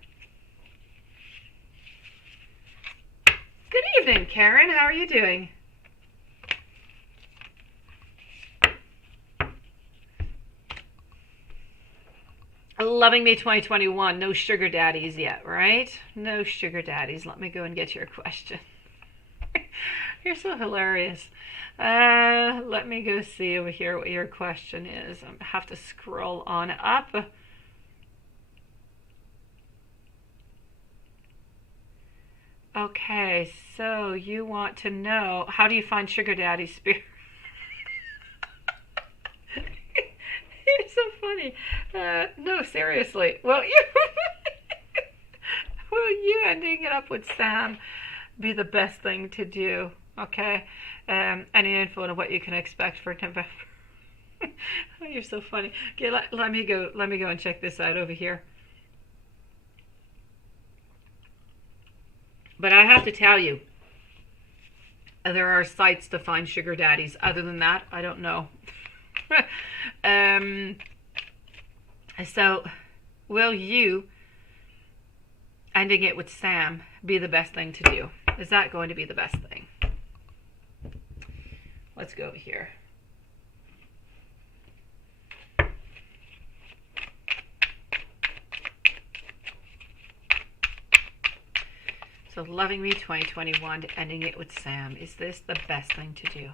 Good evening, Karen. How are you doing? Loving me 2021. No sugar daddies yet, right? No sugar daddies. Let me go and get your question. You're so hilarious. Let me go see over here what your question is. I have to scroll on up. Okay, so you want to know, how do you find sugar daddy spirit? You're so funny. No, seriously. Well, you ending it up with Sam be the best thing to do. Okay. Any info on what you can expect for November? Oh, you're so funny. Okay, let me go and check this out over here. But I have to tell you, there are sites to find sugar daddies. Other than that, I don't know. So, will you ending it with Sam be the best thing to do? Is that going to be the best thing? Let's go over here. So, loving me 2021 to ending it with Sam. Is this the best thing to do?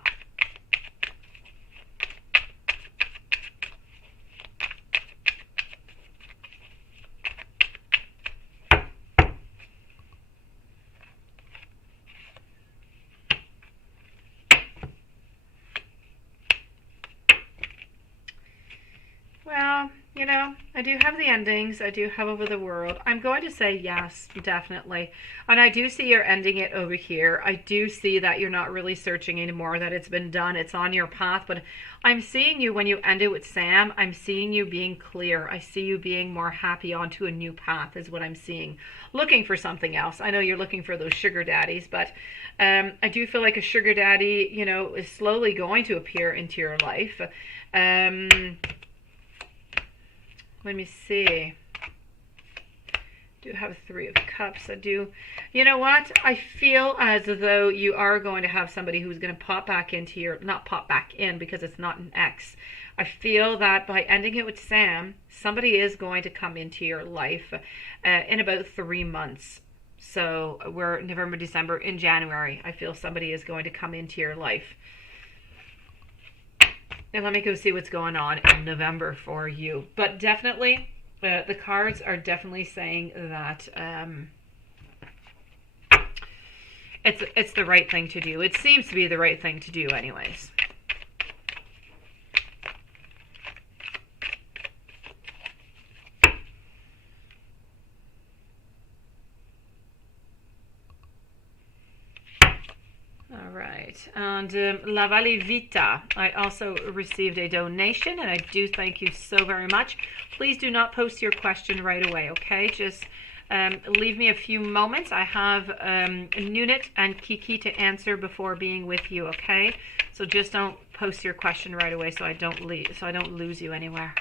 Well, you know, I do have the endings. I do have over the world. I'm going to say yes, definitely. And I do see you're ending it over here. I do see that you're not really searching anymore, that it's been done. It's on your path. But I'm seeing you when you end it with Sam. I'm seeing you being clear. I see you being more happy onto a new path is what I'm seeing. Looking for something else. I know you're looking for those sugar daddies, but I do feel like a sugar daddy, you know, is slowly going to appear into your life. Let me see. Do have 3 of Cups. I do. You know what? I feel as though you are going to have somebody who's going to pop back into your, not pop back in because it's not an ex. I feel that by ending it with Sam, somebody is going to come into your life in about 3 months. So we're November, December, in January. I feel somebody is going to come into your life. And let me go see what's going on in November for you. But definitely, the cards are definitely saying that it's the right thing to do. It seems to be the right thing to do anyways. And La Valle Vita, I also received a donation, and I do thank you so very much. Please do not post your question right away, okay? Just leave me a few moments. I have Nunit and Kiki to answer before being with you, okay? So just don't post your question right away so I don't lose you anywhere.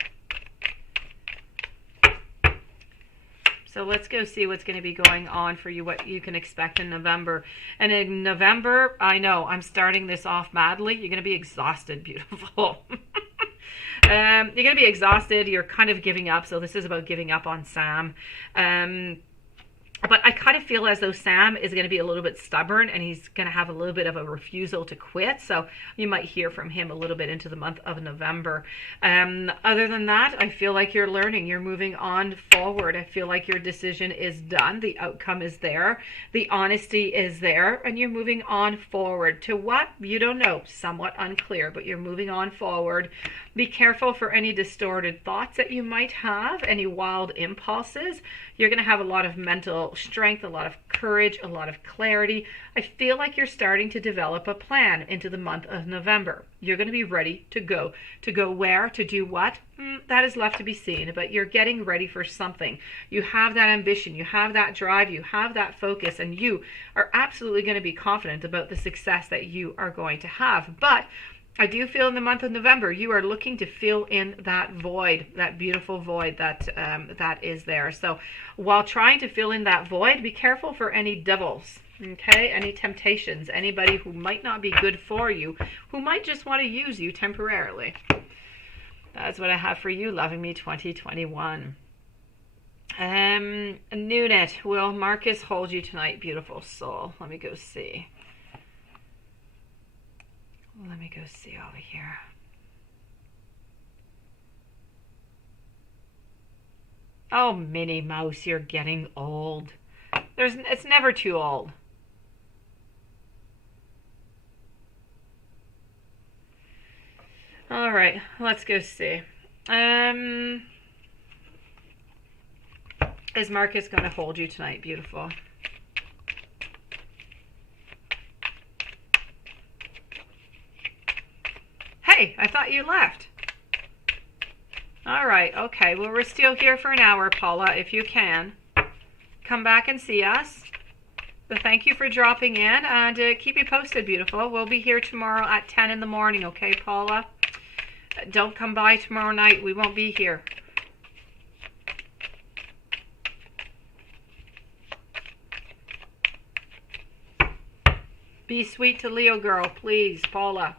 So let's go see what's going to be going on for you, what you can expect in November. And in November, I know, I'm starting this off madly. You're going to be exhausted, beautiful. You're going to be exhausted. You're kind of giving up. So this is about giving up on Sam. But I kind of feel as though Sam is going to be a little bit stubborn and he's going to have a little bit of a refusal to quit. So you might hear from him a little bit into the month of November. Other than that, I feel like you're learning. You're moving on forward. I feel like your decision is done. The outcome is there. The honesty is there. And you're moving on forward. To what? You don't know. Somewhat unclear, but you're moving on forward. Be careful for any distorted thoughts that you might have, any wild impulses. You're going to have a lot of mental strength, a lot of courage, a lot of clarity. I feel like you're starting to develop a plan into the month of November. You're going to be ready to go. To go where? To do what? That is left to be seen, but you're getting ready for something. You have that ambition, you have that drive, you have that focus, and you are absolutely going to be confident about the success that you are going to have. But I do feel in the month of November, you are looking to fill in that void, that beautiful void that that is there. So while trying to fill in that void, be careful for any devils, okay? Any temptations, anybody who might not be good for you, who might just want to use you temporarily. That's what I have for you, Loving Me 2021. Nunit, will Marcus hold you tonight, beautiful soul? Let me go see. Let me go see over here. Oh, Minnie Mouse, you're getting old. It's never too old. All right, let's go see. Is Marcus going to hold you tonight, beautiful? Hey, I thought you left. All right, okay. Well, we're still here for an hour, Paula, if you can. Come back and see us. But thank you for dropping in, and keep me posted, beautiful. We'll be here tomorrow at 10 in the morning, okay, Paula? Don't come by tomorrow night. We won't be here. Be sweet to Leo girl, please, Paula.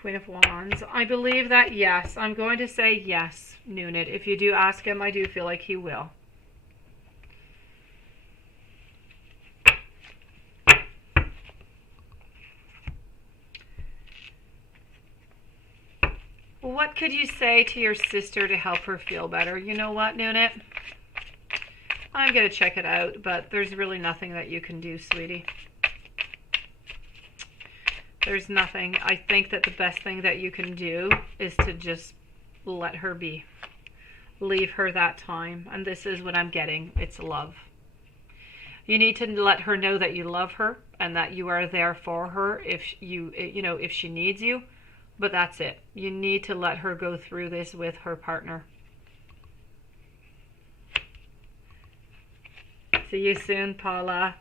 Queen of Wands. I believe that, yes. I'm going to say yes, Nunit. If you do ask him, I do feel like he will. What could you say to your sister to help her feel better? You know what, Nunit? I'm going to check it out, but there's really nothing that you can do, sweetie. There's nothing. I think that the best thing that you can do is to just let her be. Leave her that time. And this is what I'm getting. It's love. You need to let her know that you love her and that you are there for her if if she needs you. But that's it. You need to let her go through this with her partner. See you soon, Paula.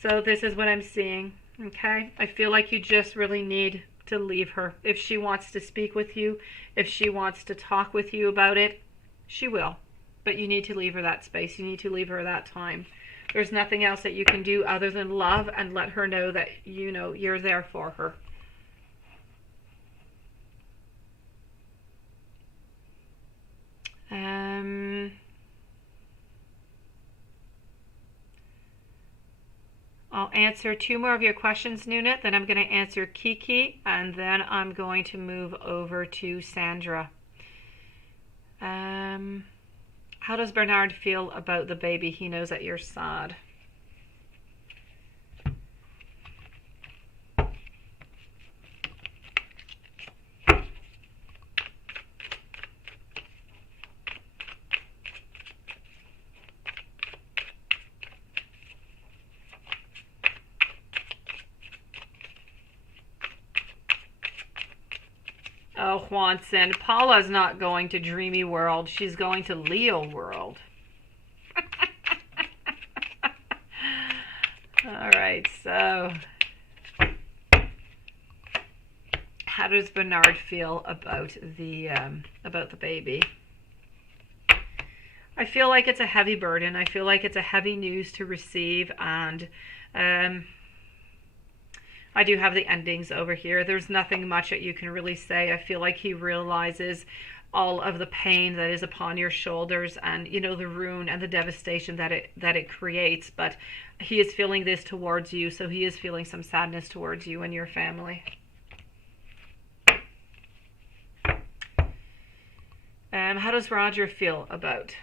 So this is what I'm seeing. Okay, I feel like you just really need to leave her. If she wants to speak with you, if she wants to talk with you about it, she will. But you need to leave her that space. You need to leave her that time. There's nothing else that you can do other than love and let her know that you're there for her. I'll answer 2 more of your questions, Nunit. Then I'm going to answer Kiki, and then I'm going to move over to Sandra. How does Bernard feel about the baby? He knows that you're sad. Oh, Juanson, Paula's not going to Dreamy World. She's going to Leo World. All right, so how does Bernard feel about the baby? I feel like it's a heavy burden. I feel like it's a heavy news to receive, and I do have the endings over here. There's nothing much that you can really say. I feel like he realizes all of the pain that is upon your shoulders, and the ruin and the devastation that it creates. But he is feeling this towards you, so he is feeling some sadness towards you and your family. How does Roger feel about?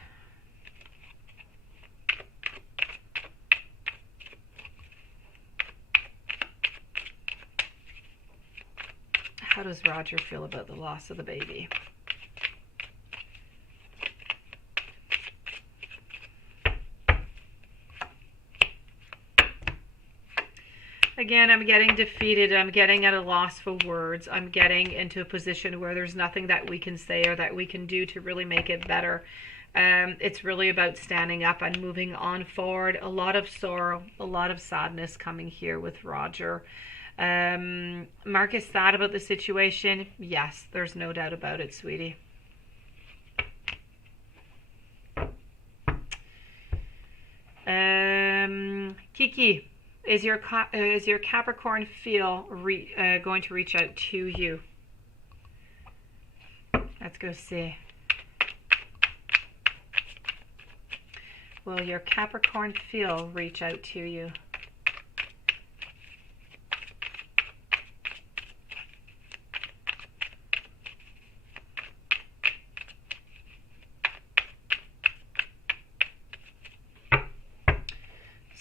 How does Roger feel about the loss of the baby? Again, I'm getting defeated. I'm getting at a loss for words. I'm getting into a position where there's nothing that we can say or that we can do to really make it better. It's really about standing up and moving on forward. A lot of sorrow, a lot of sadness coming here with Roger. Mark is sad about the situation. Yes, there's no doubt about it, sweetie. Kiki, is your Capricorn feel going to reach out to you? Let's go see. Will your Capricorn feel reach out to you?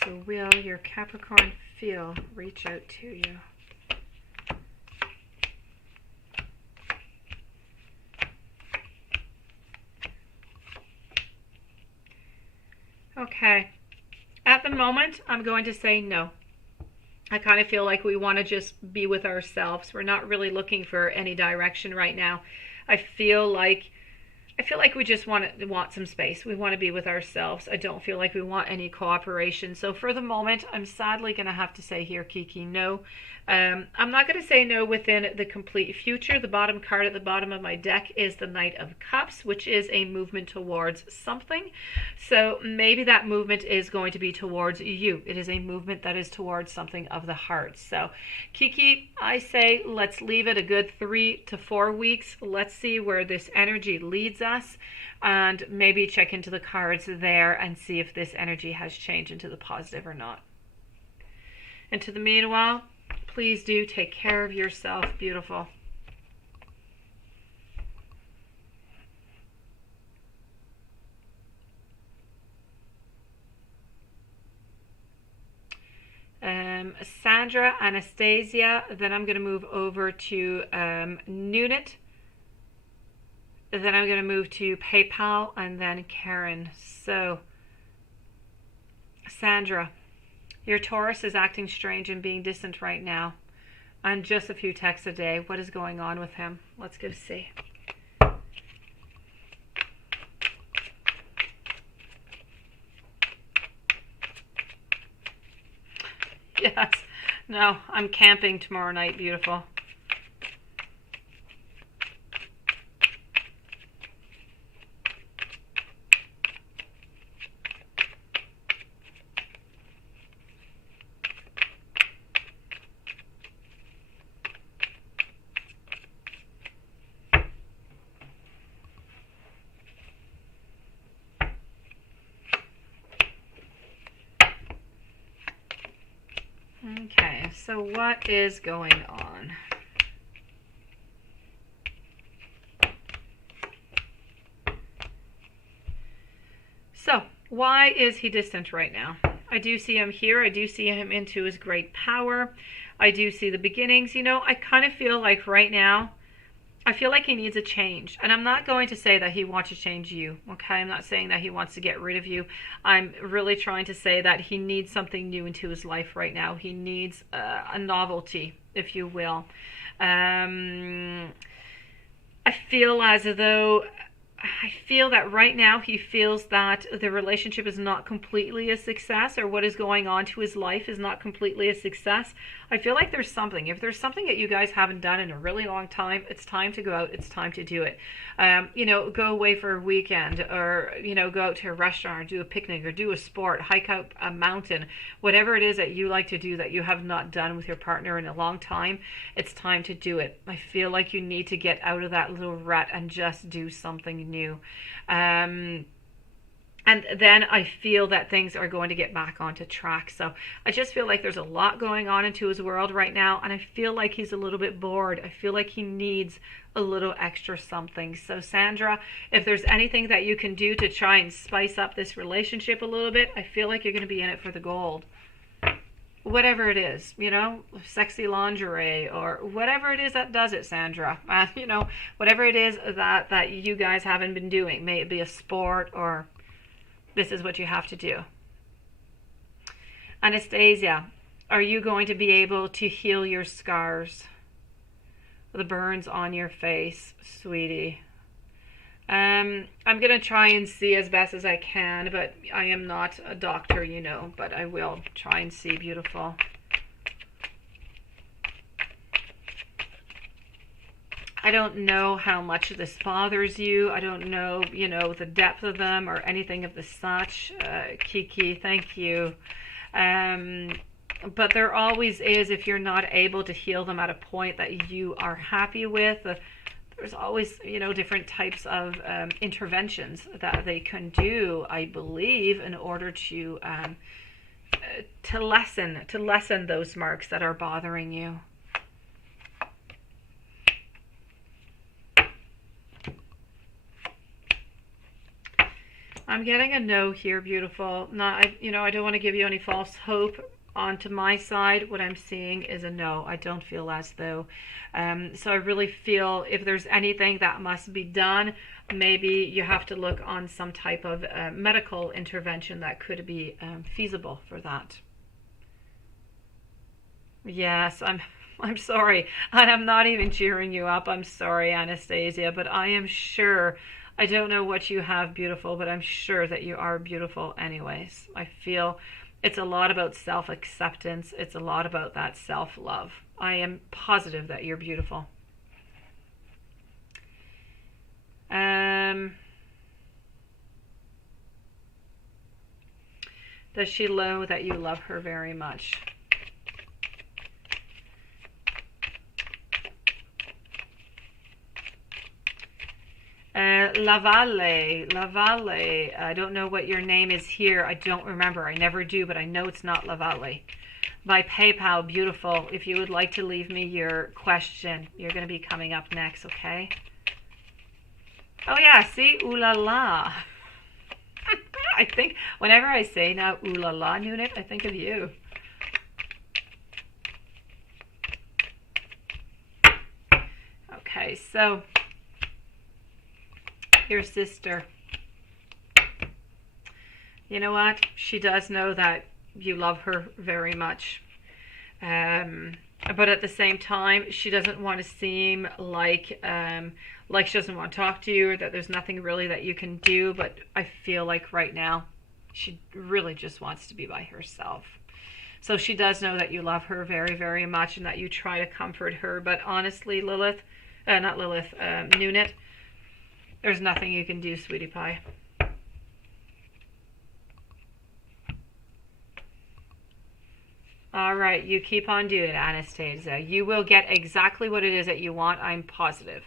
So will your Capricorn feel reach out to you? Okay. At the moment, I'm going to say no. I kind of feel like we want to just be with ourselves. We're not really looking for any direction right now. I feel like I feel like we just want some space. We want to be with ourselves. I don't feel like we want any cooperation. So for the moment, I'm sadly going to have to say here, Kiki, no. I'm not going to say no within the complete future. The bottom card at the bottom of my deck is the Knight of Cups, which is a movement towards something. So maybe that movement is going to be towards you. It is a movement that is towards something of the heart. So Kiki, I say let's leave it a good 3 to 4 weeks. Let's see where this energy leads us, and maybe check into the cards there and see if this energy has changed into the positive or not. And to the meanwhile, please do take care of yourself, beautiful. Sandra, Anastasia, then I'm going to move over to Nunit, then I'm going to move to PayPal, and then Karen. So, Sandra, your Taurus is acting strange and being distant right now. And just a few texts a day. What is going on with him? Let's go see. Yes. No, I'm camping tomorrow night, beautiful. Okay, so what is going on? So, why is he distant right now? I do see him here. I do see him into his great power. I do see the beginnings. You know, I kind of feel like right now, I feel like he needs a change. And I'm not going to say that he wants to change you, okay? I'm not saying that he wants to get rid of you. I'm really trying to say that he needs something new into his life right now. He needs a novelty, if you will. I feel as though... I feel that right now he feels that the relationship is not completely a success, or what is going on to his life is not completely a success. I feel like there's something. If there's something that you guys haven't done in a really long time, it's time to go out. It's time to do it. You know, go away for a weekend, or, you know, go out to a restaurant, or do a picnic, or do a sport, hike up a mountain, whatever it is that you like to do that you have not done with your partner in a long time, it's time to do it. I feel like you need to get out of that little rut and just do something new. And then I feel that things are going to get back onto track. So I just feel like there's a lot going on into his world right now, and I feel like he's a little bit bored. I feel like he needs a little extra something. So Sandra, if there's anything that you can do to try and spice up this relationship a little bit, I feel like you're going to be in it for the gold. Whatever it is, you know, sexy lingerie, or whatever it is that does it, Sandra. You know, whatever it is that you guys haven't been doing, may it be a sport, or this is what you have to do. Anastasia, are you going to be able to heal your scars, the burns on your face, sweetie? I'm going to try and see as best as I can, but I am not a doctor, you know, but I will try and see, beautiful. I don't know how much this bothers you. I don't know, you know, the depth of them or anything of the such. Kiki, thank you. But there always is, if you're not able to heal them at a point that you are happy with, there's always, you know, different types of interventions that they can do, I believe, in order to lessen those marks that are bothering you. I'm getting a no here, beautiful. Not, you know, I don't want to give you any false hope. Onto my side, what I'm seeing is a no. I don't feel as though. So I really feel if there's anything that must be done, maybe you have to look on some type of medical intervention that could be feasible for that. Yes, I'm sorry, and I'm not even cheering you up. I'm sorry, Anastasia, but I am sure I don't know what you have, beautiful, but I'm sure that you are beautiful anyways. I feel it's a lot about self-acceptance. It's a lot about that self-love. I am positive that you're beautiful. Does she know that you love her very much? La Valle. I don't know what your name is here. I don't remember. I never do, but I know it's not La Valle. By PayPal, beautiful. If you would like to leave me your question, you're going to be coming up next, okay? Oh yeah, see? Ooh la la. I think whenever I say now ooh la la, Nunit, I think of you. Okay, so your sister, you know what? She does know that you love her very much. But at the same time, she doesn't want to seem like she doesn't want to talk to you, or that there's nothing really that you can do. But I feel like right now, she really just wants to be by herself. So she does know that you love her very, very much, and that you try to comfort her. But honestly, Nunit, there's nothing you can do, sweetie pie. All right, you keep on doing it, Anastasia. You will get exactly what it is that you want, I'm positive.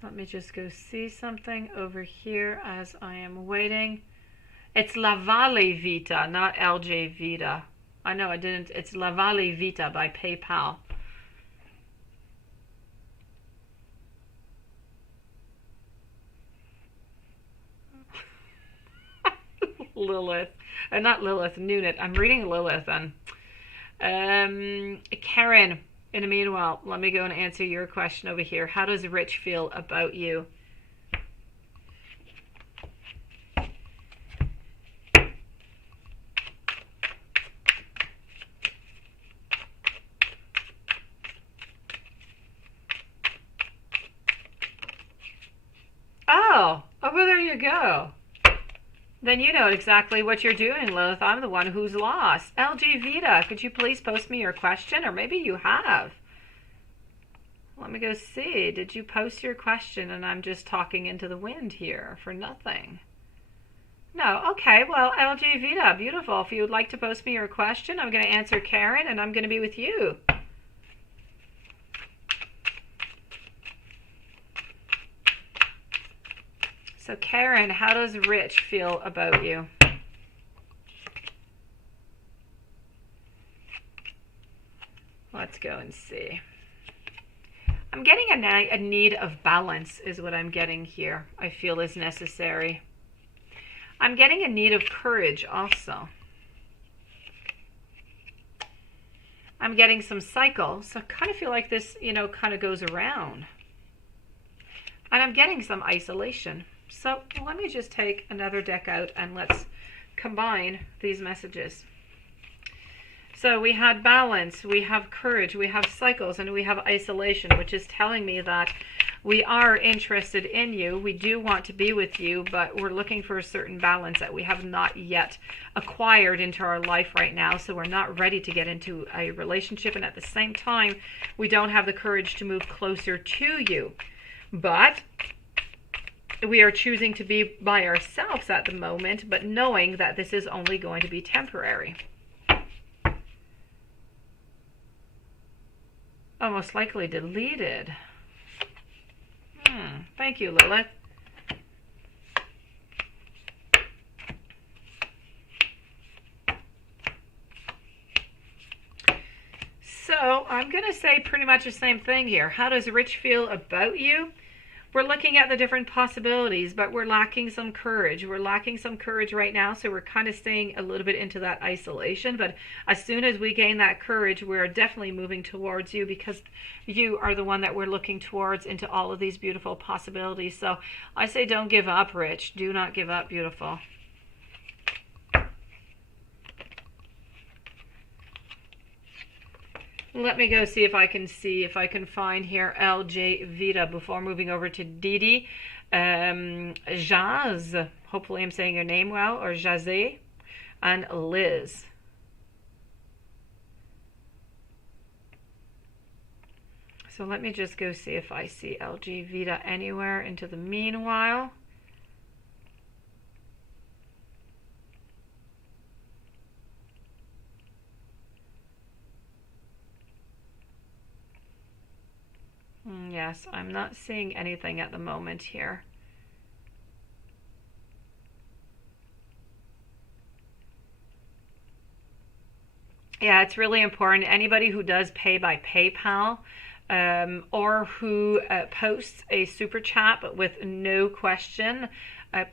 Let me just go see something over here as I am waiting. It's La Valle Vita, not LJ Vita. I know I didn't. It's La Valle Vita by PayPal. Lilith. Not Lilith, Nunit. I'm reading Lilith. Karen, in the meanwhile, let me go and answer your question over here. How does Rich feel about you? Oh, well, there you go. Then you know exactly what you're doing, Lilith. I'm the one who's lost. LG Vita, could you please post me your question? Or maybe you have. Let me go see. Did you post your question and I'm just talking into the wind here for nothing? No. Okay, well, LG Vita, beautiful. If you would like to post me your question, I'm going to answer Karen and I'm going to be with you. So Karen, how does Rich feel about you? Let's go and see. I'm getting a need of balance is what I'm getting here. I feel is necessary. I'm getting a need of courage also. I'm getting some cycle. So I kind of feel like this, kind of goes around. And I'm getting some isolation. So let me just take another deck out and let's combine these messages. So we had balance, we have courage, we have cycles, and we have isolation, which is telling me that we are interested in you. We do want to be with you, but we're looking for a certain balance that we have not yet acquired into our life right now. So we're not ready to get into a relationship. And at the same time, we don't have the courage to move closer to you. But we are choosing to be by ourselves at the moment, but knowing that this is only going to be temporary. Oh, most likely deleted. Thank you, Lilith. So I'm going to say pretty much the same thing here. How does Rich feel about you? We're looking at the different possibilities, but we're lacking some courage. We're lacking some courage right now, so we're kind of staying a little bit into that isolation. But as soon as we gain that courage, we're definitely moving towards you, because you are the one that we're looking towards into all of these beautiful possibilities. So I say don't give up, Rich. Do not give up, beautiful. Let me go see if I can find here LJ Vita before moving over to Didi. Jazz, hopefully I'm saying your name well, or Jazé, and Liz. So let me just go see if I see LG Vita anywhere into the meanwhile. Yes, I'm not seeing anything at the moment here. Yeah, it's really important. Anybody who does pay by PayPal, or who posts a super chat but with no question,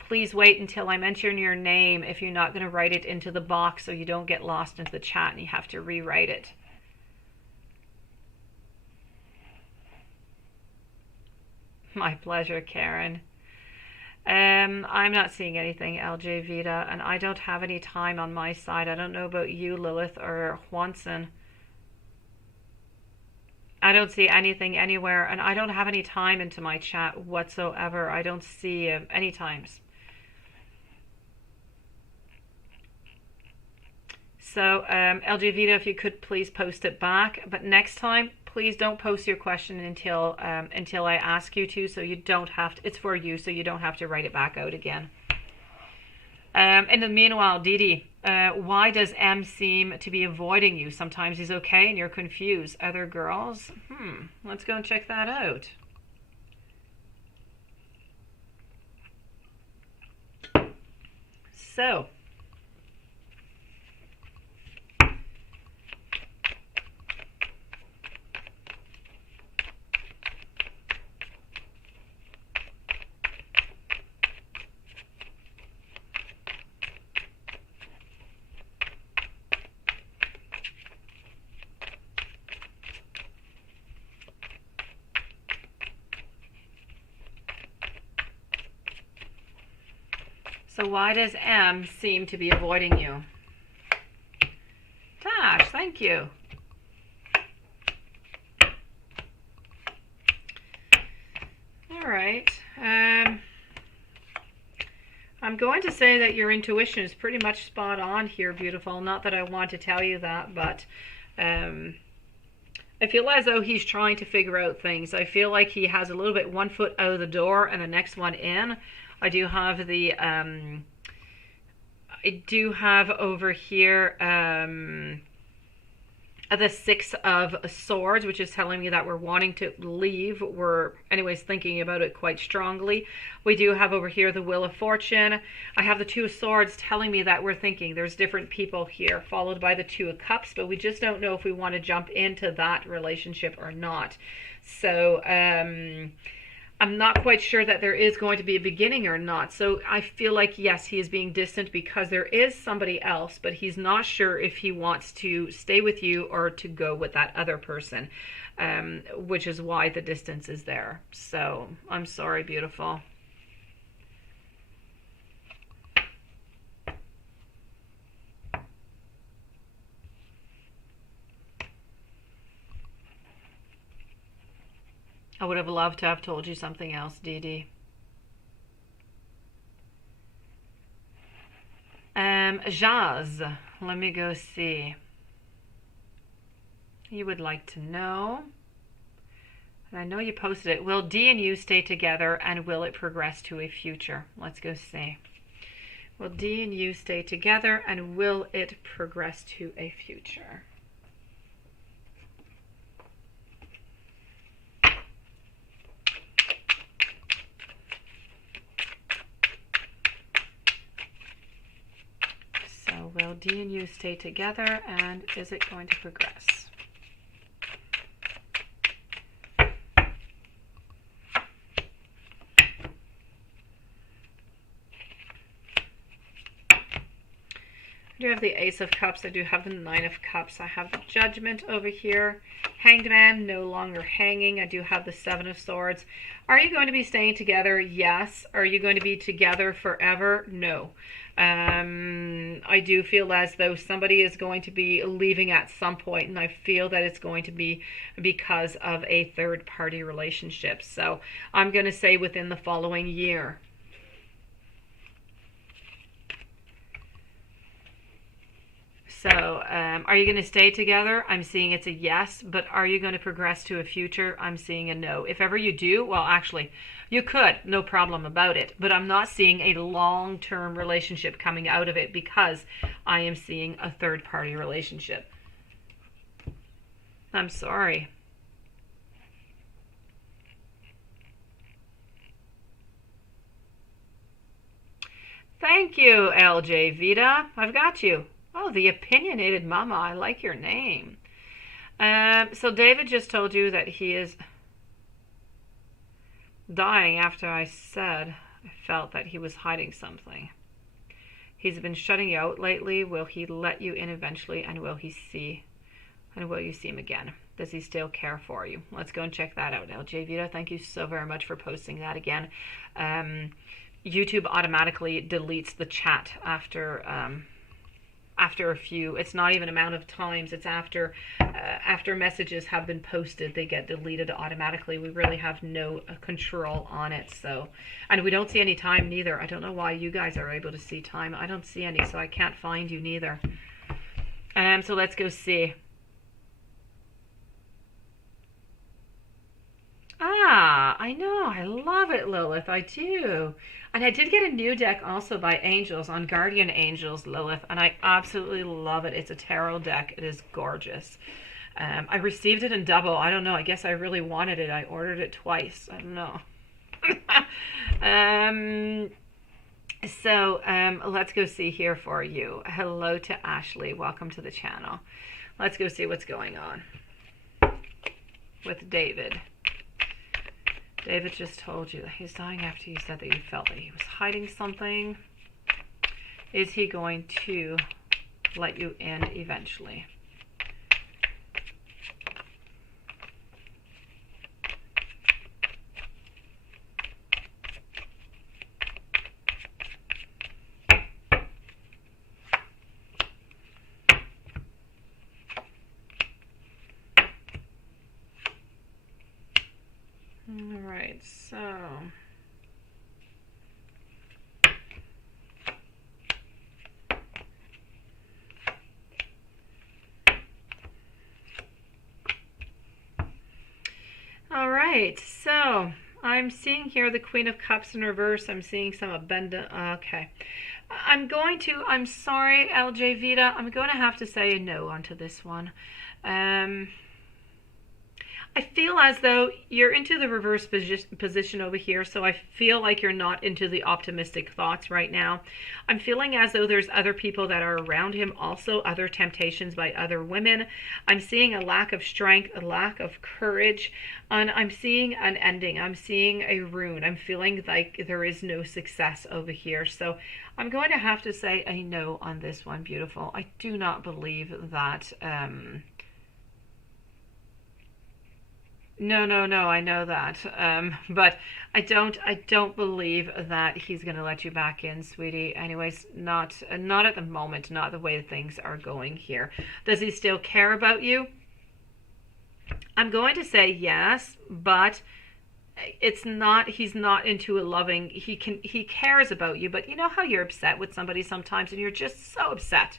please wait until I mention your name if you're not going to write it into the box so you don't get lost into the chat and you have to rewrite it. My pleasure, Karen. I'm not seeing anything, LJ Vita, and I don't have any time on my side. I don't know about you, Lilith or Juanson. I don't see anything anywhere, and I don't have any time into my chat whatsoever. I don't see any times. So, LJ Vita, if you could please post it back, but next time, please don't post your question until I ask you to, so you don't have to, it's for you, so you don't have to write it back out again. In the meanwhile, Didi, why does M seem to be avoiding you? Sometimes he's okay and you're confused. Other girls? Let's go and check that out. So, why does M seem to be avoiding you? Tash, thank you. All right. I'm going to say that your intuition is pretty much spot on here, beautiful. Not that I want to tell you that, but I feel as though he's trying to figure out things. I feel like he has a little bit one foot out of the door and the next one in. I do have over here the Six of Swords, which is telling me that we're wanting to leave. We're anyways thinking about it quite strongly. We do have over here the Wheel of Fortune. I have the Two of Swords telling me that we're thinking. There's different people here, followed by the Two of Cups, but we just don't know if we want to jump into that relationship or not. So I'm not quite sure that there is going to be a beginning or not. So I feel like, yes, he is being distant because there is somebody else, but he's not sure if he wants to stay with you or to go with that other person, which is why the distance is there. So I'm sorry, beautiful. I would have loved to have told you something else, Dee Dee. Jazz, let me go see. You would like to know, and I know you posted it. Will D and you stay together, and will it progress to a future? Let's go see. Will D and you stay together, and will it progress to a future? Will D and you stay together, and is it going to progress? I do have the Ace of Cups. I do have the Nine of Cups. I have the Judgment over here. Hanged Man, no longer hanging. I do have the Seven of Swords. Are you going to be staying together? Yes. Are you going to be together forever? No. I do feel as though somebody is going to be leaving at some point, and I feel that it's going to be because of a third party relationship. So I'm going to say within the following year. So, are you going to stay together? I'm seeing it's a yes, but are you going to progress to a future? I'm seeing a no. If ever you do, well, actually, you could, no problem about it, but I'm not seeing a long-term relationship coming out of it because I am seeing a third-party relationship. I'm sorry. Thank you, LJ Vita. I've got you. Oh, the opinionated mama. I like your name. So David just told you that he is dying after I said I felt that he was hiding something. He's been shutting you out lately. Will he let you in eventually? And will you see him again? Does he still care for you? Let's go and check that out. LJ Vita, thank you so very much for posting that again. YouTube automatically deletes the chat after a few, it's not even amount of times, it's after messages have been posted, they get deleted automatically. We really have no control on it. So, and we don't see any time neither. I don't know why you guys are able to see time. I don't see any, so I can't find you neither. So let's go see. Ah, I know. I love it, Lilith. I do. And I did get a new deck also by Angels on Guardian Angels, Lilith, and I absolutely love it. It's a tarot deck. It is gorgeous. I received it in double. I don't know. I guess I really wanted it. I ordered it twice. I don't know. Let's go see here for you. Hello to Ashley. Welcome to the channel. Let's go see what's going on with David. David just told you that he's dying after you said that you felt that he was hiding something. Is he going to let you in eventually? Alright, so alright, so I'm seeing here the Queen of Cups in reverse. I'm seeing some abundant. Okay. I'm sorry, LJ Vita. I'm going to have to say a no onto this one. I feel as though you're into the reverse position over here, so I feel like you're not into the optimistic thoughts right now. I'm feeling as though there's other people that are around him, also other temptations by other women. I'm seeing a lack of strength, a lack of courage, and I'm seeing an ending. I'm seeing a rune. I'm feeling like there is no success over here, so I'm going to have to say a no on this one, beautiful. I do not believe that... No, I know that. But I don't believe that he's going to let you back in, sweetie. Anyways, not at the moment, not the way things are going here. Does he still care about you? I'm going to say yes, but he's not into a loving, he cares about you, but you know how you're upset with somebody sometimes and you're just so upset.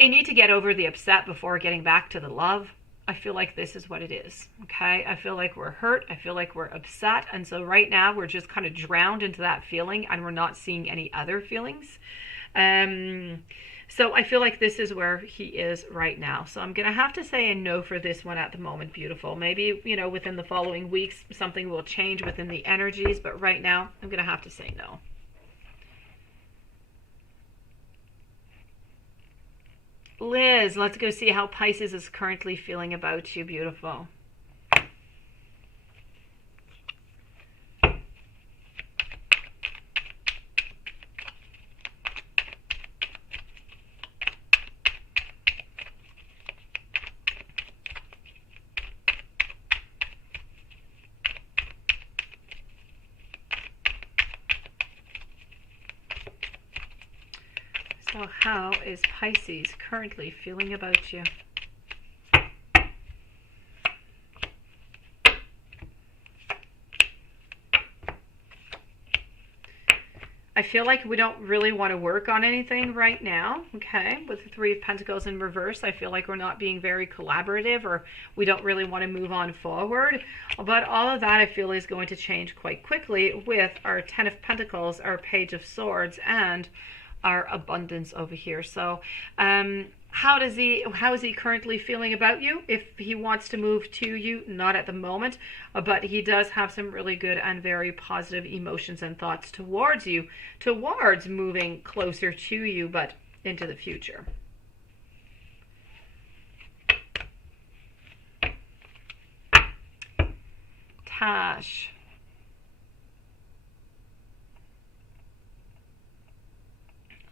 You need to get over the upset before getting back to the love. I feel like this is what it is, okay? I feel like we're hurt. I feel like we're upset. And so right now we're just kind of drowned into that feeling and we're not seeing any other feelings. So I feel like this is where he is right now. So I'm going to have to say a no for this one at the moment, beautiful. Maybe, within the following weeks, something will change within the energies. But right now, I'm going to have to say no. Liz, let's go see how Pisces is currently feeling about you, beautiful. So how is Pisces currently feeling about you? I feel like we don't really want to work on anything right now, okay? With the Three of Pentacles in reverse, I feel like we're not being very collaborative, or we don't really want to move on forward. But all of that I feel is going to change quite quickly with our Ten of Pentacles, our Page of Swords, and our abundance over here. So how is he currently feeling about you? If he wants to move to you, not at the moment, but he does have some really good and very positive emotions and thoughts towards you, towards moving closer to you, but into the future. Tash.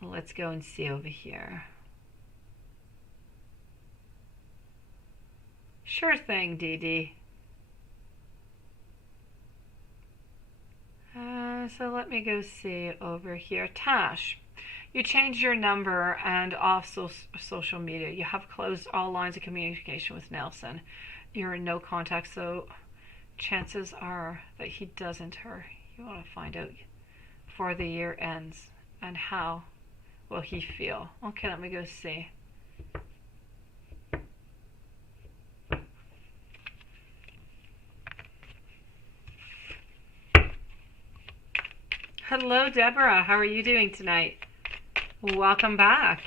Let's go and see over here. Sure thing, Dee Dee. So let me go see over here. Tash, you changed your number and off social media. You have closed all lines of communication with Nelson. You're in no contact, so chances are that he doesn't, or you want to find out before the year ends. And how will he feel? Okay, let me go see. Hello, Deborah. How are you doing tonight? Welcome back.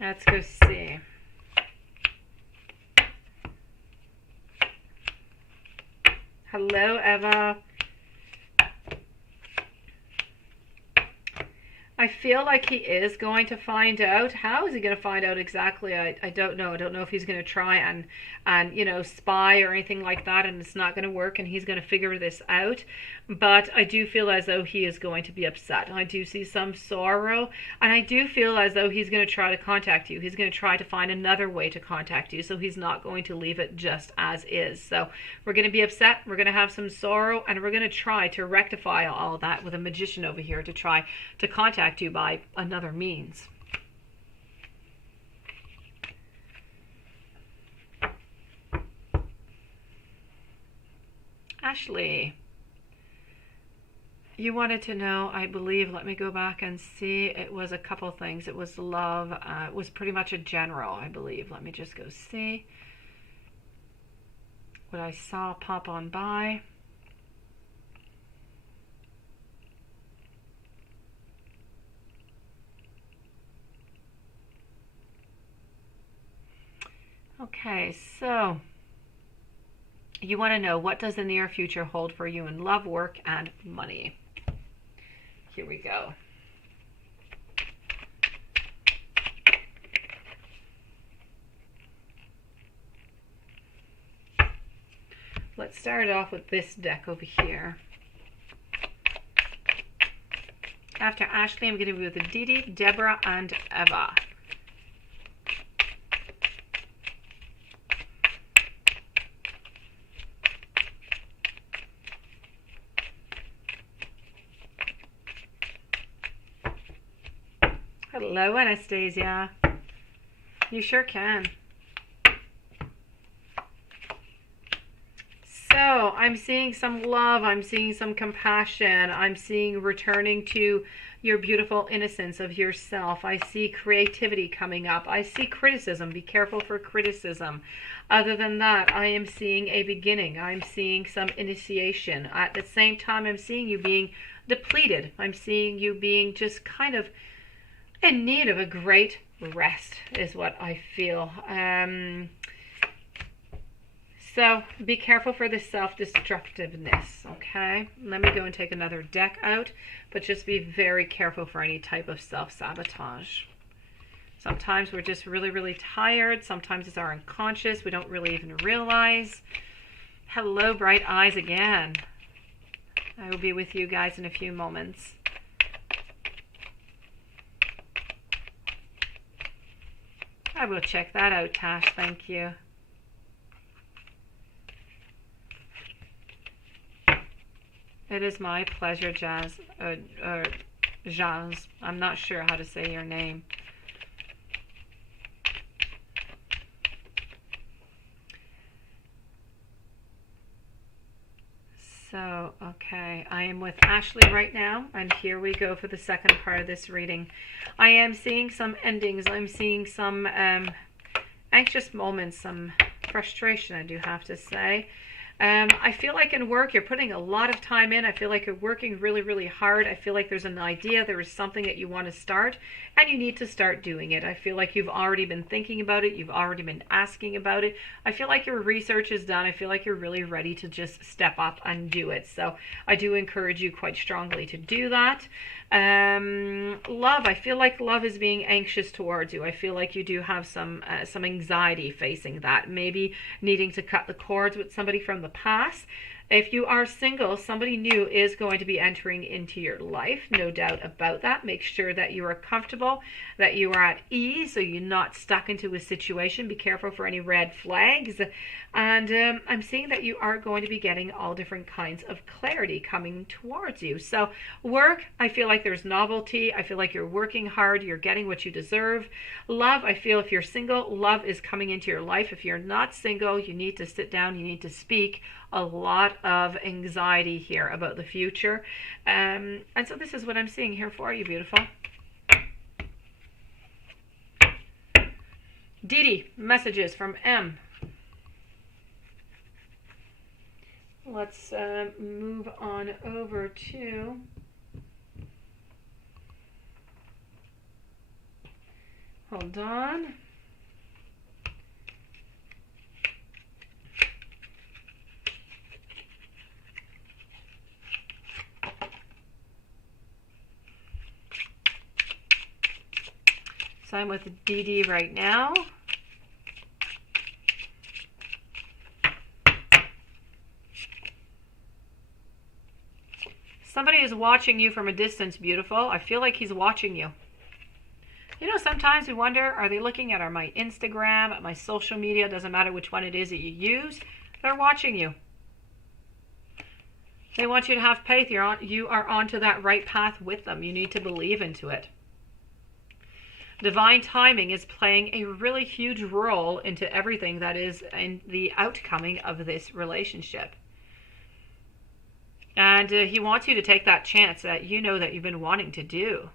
Let's go see. Hello, Eva. I feel like he is going to find out. How is he going to find out exactly? I don't know. I don't know if he's going to try and you know, spy or anything like that, and it's not going to work, and he's going to figure this out. But I do feel as though he is going to be upset. I do see some sorrow, and I do feel as though he's going to try to contact you. He's going to try to find another way to contact you, so he's not going to leave it just as is. So we're going to be upset, we're going to have some sorrow, and we're going to try to rectify all that with a magician over here to try to contact you by another means. Ashley, you wanted to know, I believe, let me go back and see, it was a couple things. It was love, it was pretty much a general, I believe. Let me just go see what I saw pop on by. Okay, so you want to know, what does the near future hold for you in love, work, and money? Here we go. Let's start off with this deck over here. After Ashley, I'm going to be with Dee Dee, Deborah, and Eva. Hello, Anastasia. You sure can. So, I'm seeing some love, I'm seeing some compassion, I'm seeing returning to your beautiful innocence of yourself. I see creativity coming up. I see criticism. Be careful for criticism. Other than that, I am seeing a beginning. I'm seeing some initiation. At the same time, I'm seeing you being depleted. I'm seeing you being just kind of in need of a great rest is what I feel. So be careful for the self-destructiveness, okay? Let me go and take another deck out, but just be very careful for any type of self-sabotage. Sometimes we're just really, really tired. Sometimes it's our unconscious. We don't really even realize. Hello, bright eyes again. I will be with you guys in a few moments. I will check that out, Tash. Thank you. It is my pleasure, Jazz. Jazz. I'm not sure how to say your name. So, okay, I am with Ashley right now, and here we go for the second part of this reading. I am seeing some endings. I'm seeing some anxious moments, some frustration, I do have to say. I feel like in work you're putting a lot of time in. I feel like you're working really, really hard. I feel like there's an idea, there is something that you want to start, and you need to start doing it. I feel like you've already been thinking about it. You've already been asking about it. I feel like your research is done. I feel like you're really ready to just step up and do it. So I do encourage you quite strongly to do that. Love, I feel like love is being anxious towards you. I feel like you do have some anxiety facing that, maybe needing to cut the cords with somebody from the past. If you are single, somebody new is going to be entering into your life, no doubt about that. Make sure that you are comfortable, that you are at ease, so you're not stuck into a situation. Be careful for any red flags. And I'm seeing that you are going to be getting all different kinds of clarity coming towards you. So work, I feel like there's novelty. I feel like you're working hard. You're getting what you deserve. Love, I feel if you're single, love is coming into your life. If you're not single, you need to sit down. You need to speak. A lot of anxiety here about the future. And so this is what I'm seeing here for you, beautiful. Dee Dee, messages from M. Let's move on over to hold on. So I'm with Dee Dee right now. Somebody is watching you from a distance, beautiful. I feel like he's watching you. You know, sometimes we wonder, are they looking at my Instagram, at my social media? Doesn't matter which one it is that you use. They're watching you. They want you to have faith. You are onto that right path with them. You need to believe into it. Divine timing is playing a really huge role into everything that is in the outcoming of this relationship. And he wants you to take that chance that you know that you've been wanting to do.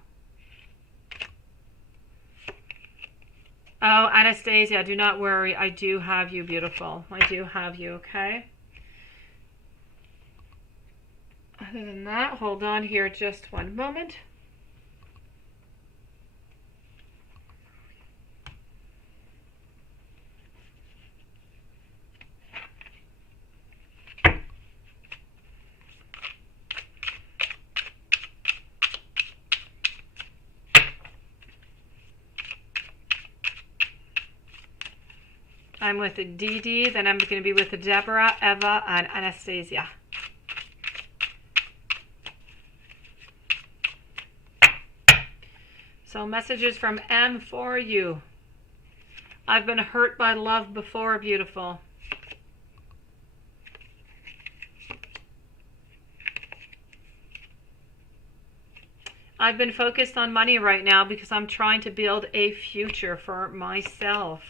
Oh, Anastasia, do not worry. I do have you, beautiful. I do have you, okay? Other than that, hold on here just one moment. I'm with Dee Dee, then I'm going to be with Deborah, Eva, and Anastasia. So messages from M for you. I've been hurt by love before, beautiful. I've been focused on money right now because I'm trying to build a future for myself.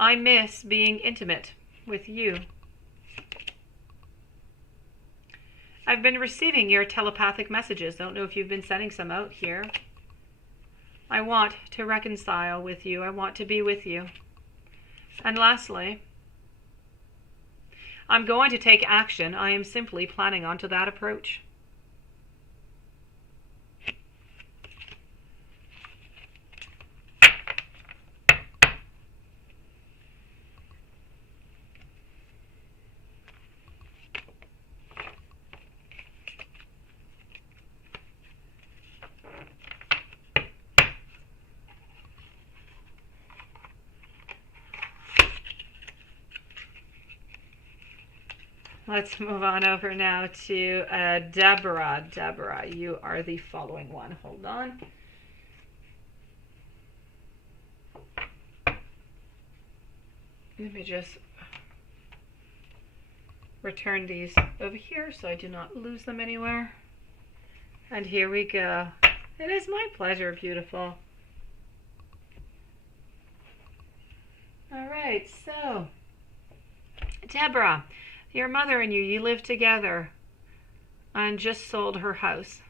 I miss being intimate with you. I've been receiving your telepathic messages. Don't know if you've been sending some out here. I want to reconcile with you. I want to be with you. And lastly, I'm going to take action. I am simply planning onto that approach. Let's move on over now to Deborah. Deborah, you are the following one. Hold on. Let me just return these over here so I do not lose them anywhere. And here we go. It is my pleasure, beautiful. All right, so Deborah, your mother and you live together and just sold her house.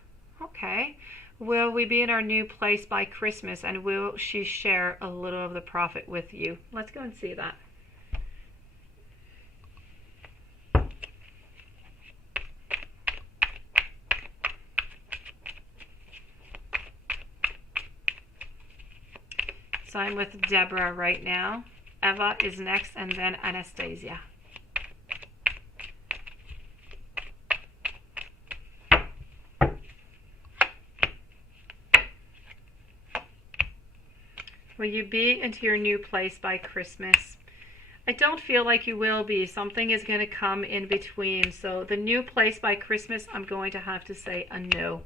Okay. Will we be in our new place by Christmas, and will she share a little of the profit with you? Let's go and see that. So I'm with Deborah right now. Eva is next, and then Anastasia. Will you be into your new place by Christmas? I don't feel like you will be. Something is going to come in between. So the new place by Christmas, I'm going to have to say a no.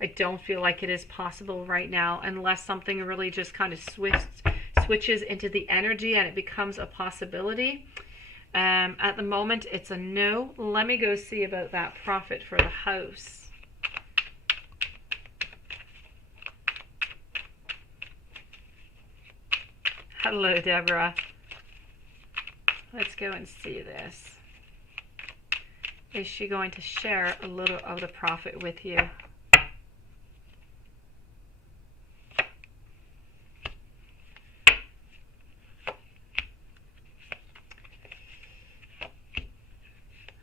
I don't feel like it is possible right now unless something really just kind of switches into the energy and it becomes a possibility. At the moment, it's a no. Let me go see about that profit for the house. Hello, Deborah. Let's go and see this. Is she going to share a little of the profit with you?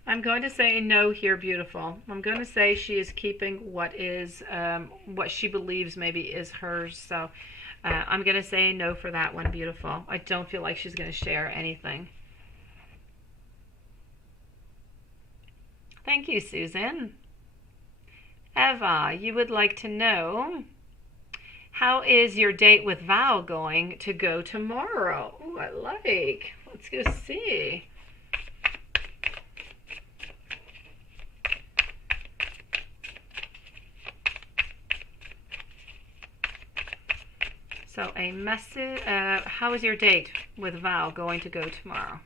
I'm going to say no here, beautiful. I'm going to say she is keeping what she believes maybe is hers. So I'm going to say no for that one, beautiful. I don't feel like she's going to share anything. Thank you, Susan. Eva, you would like to know, how is your date with Val going to go tomorrow? Oh, I like. Let's go see. So a message, how is your date with Val going to go tomorrow?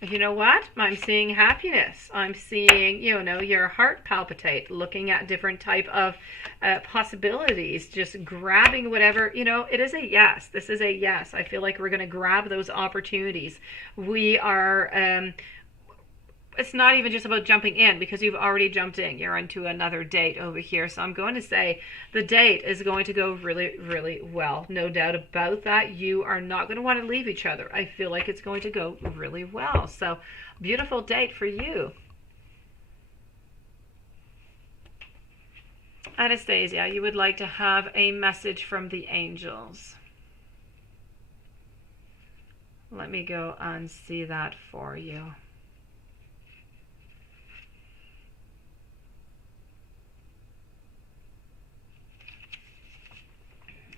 You know what? I'm seeing happiness. I'm seeing, your heart palpitate, looking at different type of possibilities, just grabbing whatever, it is a yes. This is a yes. I feel like we're going to grab those opportunities. We are, it's not even just about jumping in because you've already jumped in. You're into another date over here. So I'm going to say the date is going to go really, really well. No doubt about that. You are not going to want to leave each other. I feel like it's going to go really well. So beautiful date for you. Anastasia, you would like to have a message from the angels. Let me go and see that for you.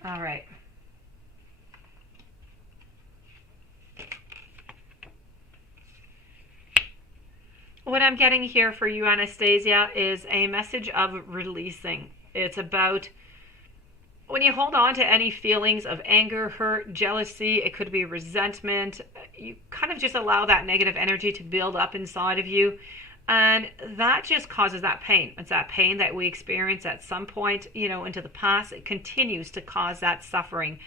All right. What I'm getting here for you, Anastasia, is a message of releasing. It's about when you hold on to any feelings of anger, hurt, jealousy, it could be resentment, you kind of just allow that negative energy to build up inside of you. And that just causes that pain. It's that pain that we experience at some point, into the past. It continues to cause that suffering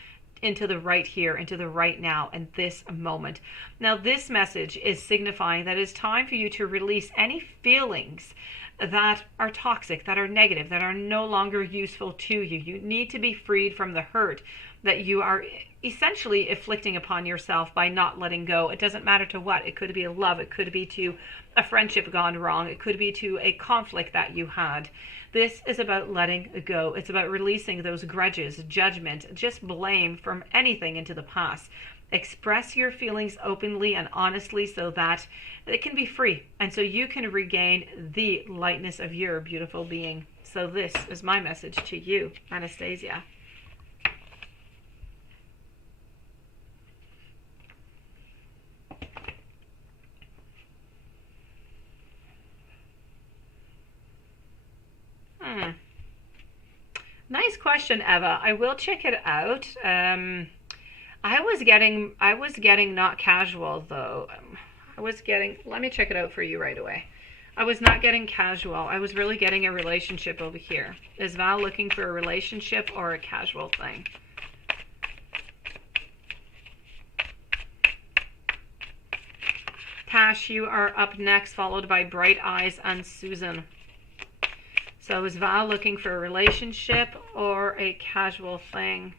into the right here, into the right now, and this moment. Now, this message is signifying that it's time for you to release any feelings that are toxic, that are negative, that are no longer useful to you. You need to be freed from the hurt that you are essentially inflicting upon yourself by not letting go. It doesn't matter to what. It could be a love. It could be to a friendship gone wrong. It could be to a conflict that you had. This is about letting go. It's about releasing those grudges, judgment, just blame from anything into the past. Express your feelings openly and honestly so that it can be free and so you can regain the lightness of your beautiful being. So this is my message to you, Anastasia. question, Eva. I will check it out. I was getting not casual though. Let me check it out for you right away. I was not getting casual. I was really getting a relationship over here. Is Val looking for a relationship or a casual thing? Tash, you are up next, followed by Bright Eyes and Susan. So is Val looking for a relationship or a casual thing?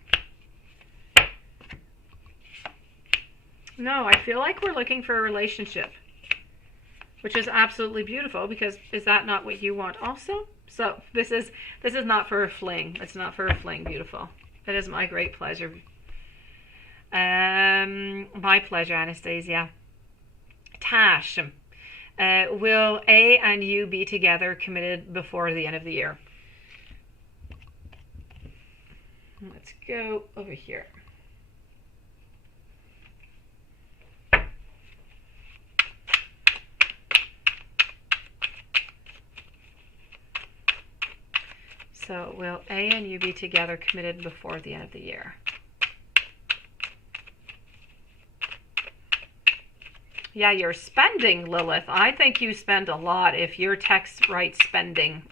No, I feel like we're looking for a relationship, which is absolutely beautiful, because is that not what you want also? So this is not for a fling. It's not for a fling, beautiful. It is my great pleasure. My pleasure, Anastasia. Tash, will A and you be together, committed before the end of the year? Let's go over here. So will A and you be together, committed before the end of the year? Yeah, you're spending, Lilith. I think you spend a lot if your text writes spending.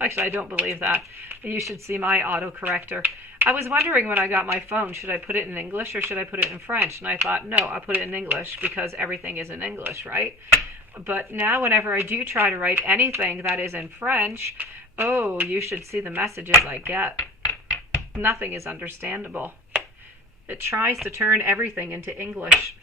Actually, I don't believe that. You should see my autocorrector. I was wondering when I got my phone, should I put it in English or should I put it in French? And I thought, no, I'll put it in English because everything is in English, right? But now whenever I do try to write anything that is in French, oh, you should see the messages I get. Nothing is understandable. It tries to turn everything into English.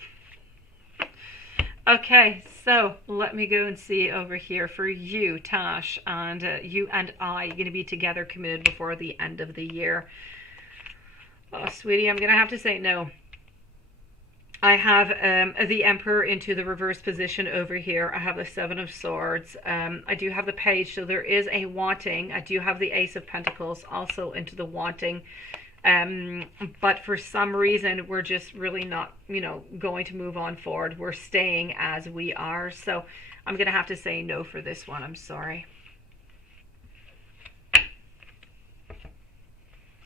Okay, so let me go and see over here for you, Tash, and you and I are going to be together, committed before the end of the year. Oh, sweetie, I'm going to have to say no. I have the Emperor into the reverse position over here. I have the Seven of Swords. I do have the Page, so there is a wanting. I do have the Ace of Pentacles also into the wanting. But for some reason, we're just really not, going to move on forward. We're staying as we are. So I'm going to have to say no for this one. I'm sorry.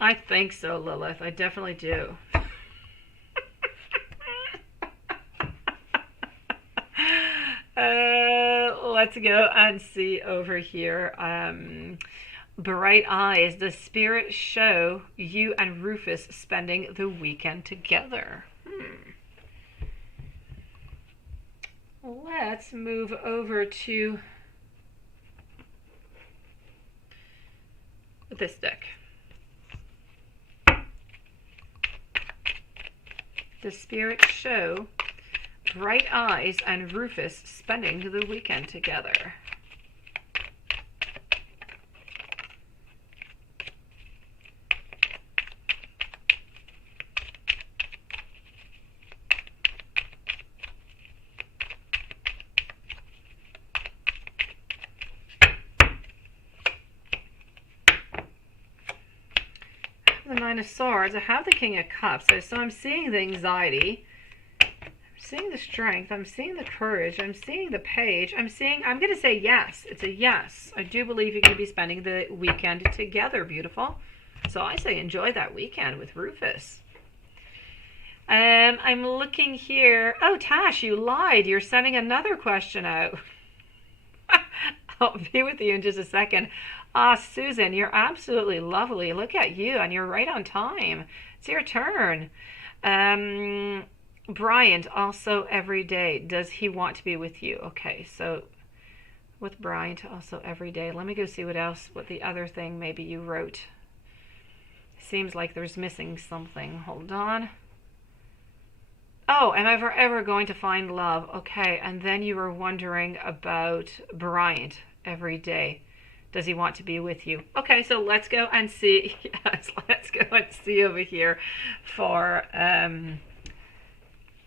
I think so, Lilith. I definitely do. Let's go and see over here. Bright Eyes, the spirit show you and Rufus spending the weekend together. Let's move over to this deck. The spirit show Bright Eyes and Rufus spending the weekend together. The Nine of Swords. I have the King of Cups. So I'm seeing the anxiety. I'm seeing the strength. I'm seeing the courage. I'm seeing the Page. I'm going to say yes. It's a yes. I do believe you're going to be spending the weekend together, beautiful. So I say enjoy that weekend with Rufus. I'm looking here. Oh, Tash, you lied. You're sending another question out. I'll be with you in just a second. Susan, you're absolutely lovely. Look at you, and you're right on time. It's your turn. Bryant, also every day. Does he want to be with you? Okay, so with Bryant, also every day. Let me go see what the other thing maybe you wrote. Seems like there's missing something. Hold on. Oh, am I ever going to find love? Okay, and then you were wondering about Bryant every day. Does he want to be with you? Okay, so let's go and see. Yes, let's go and see over here for,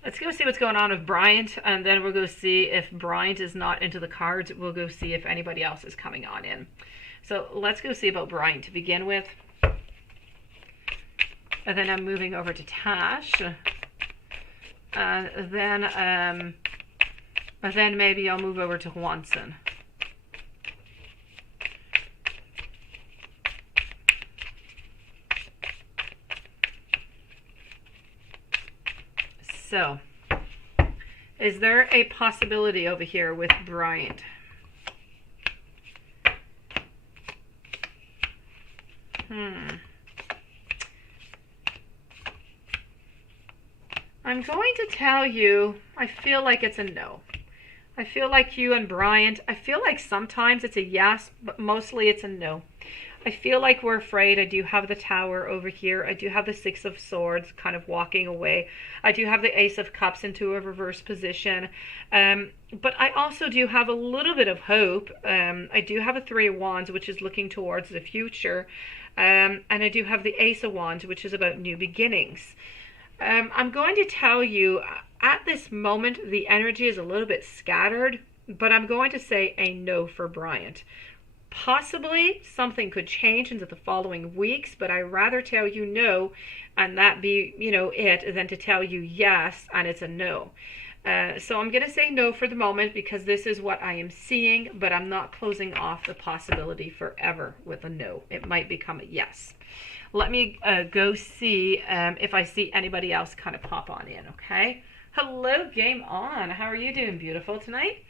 let's go see what's going on with Bryant, and then we'll go see if Bryant is not into the cards. We'll go see if anybody else is coming on in. So let's go see about Bryant to begin with. And then I'm moving over to Tash. And then maybe I'll move over to Juanson. So, is there a possibility over here with Bryant? I'm going to tell you, I feel like it's a no. I feel like you and Bryant, I feel like sometimes it's a yes, but mostly it's a no. I feel like we're afraid. I do have the Tower over here. I do have the Six of Swords kind of walking away. I do have the Ace of Cups into a reverse position. But I also do have a little bit of hope. I do have a Three of Wands, which is looking towards the future. And I do have the Ace of Wands, which is about new beginnings. I'm going to tell you, at this moment, the energy is a little bit scattered, but I'm going to say a no for Bryant. Possibly something could change into the following weeks, but I'd rather tell you no and that be, it, than to tell you yes and it's a no. So I'm going to say no for the moment because this is what I am seeing, but I'm not closing off the possibility forever with a no. It might become a yes. Let me go see if I see anybody else kind of pop on in, okay? Hello, Game On. How are you doing, beautiful, tonight?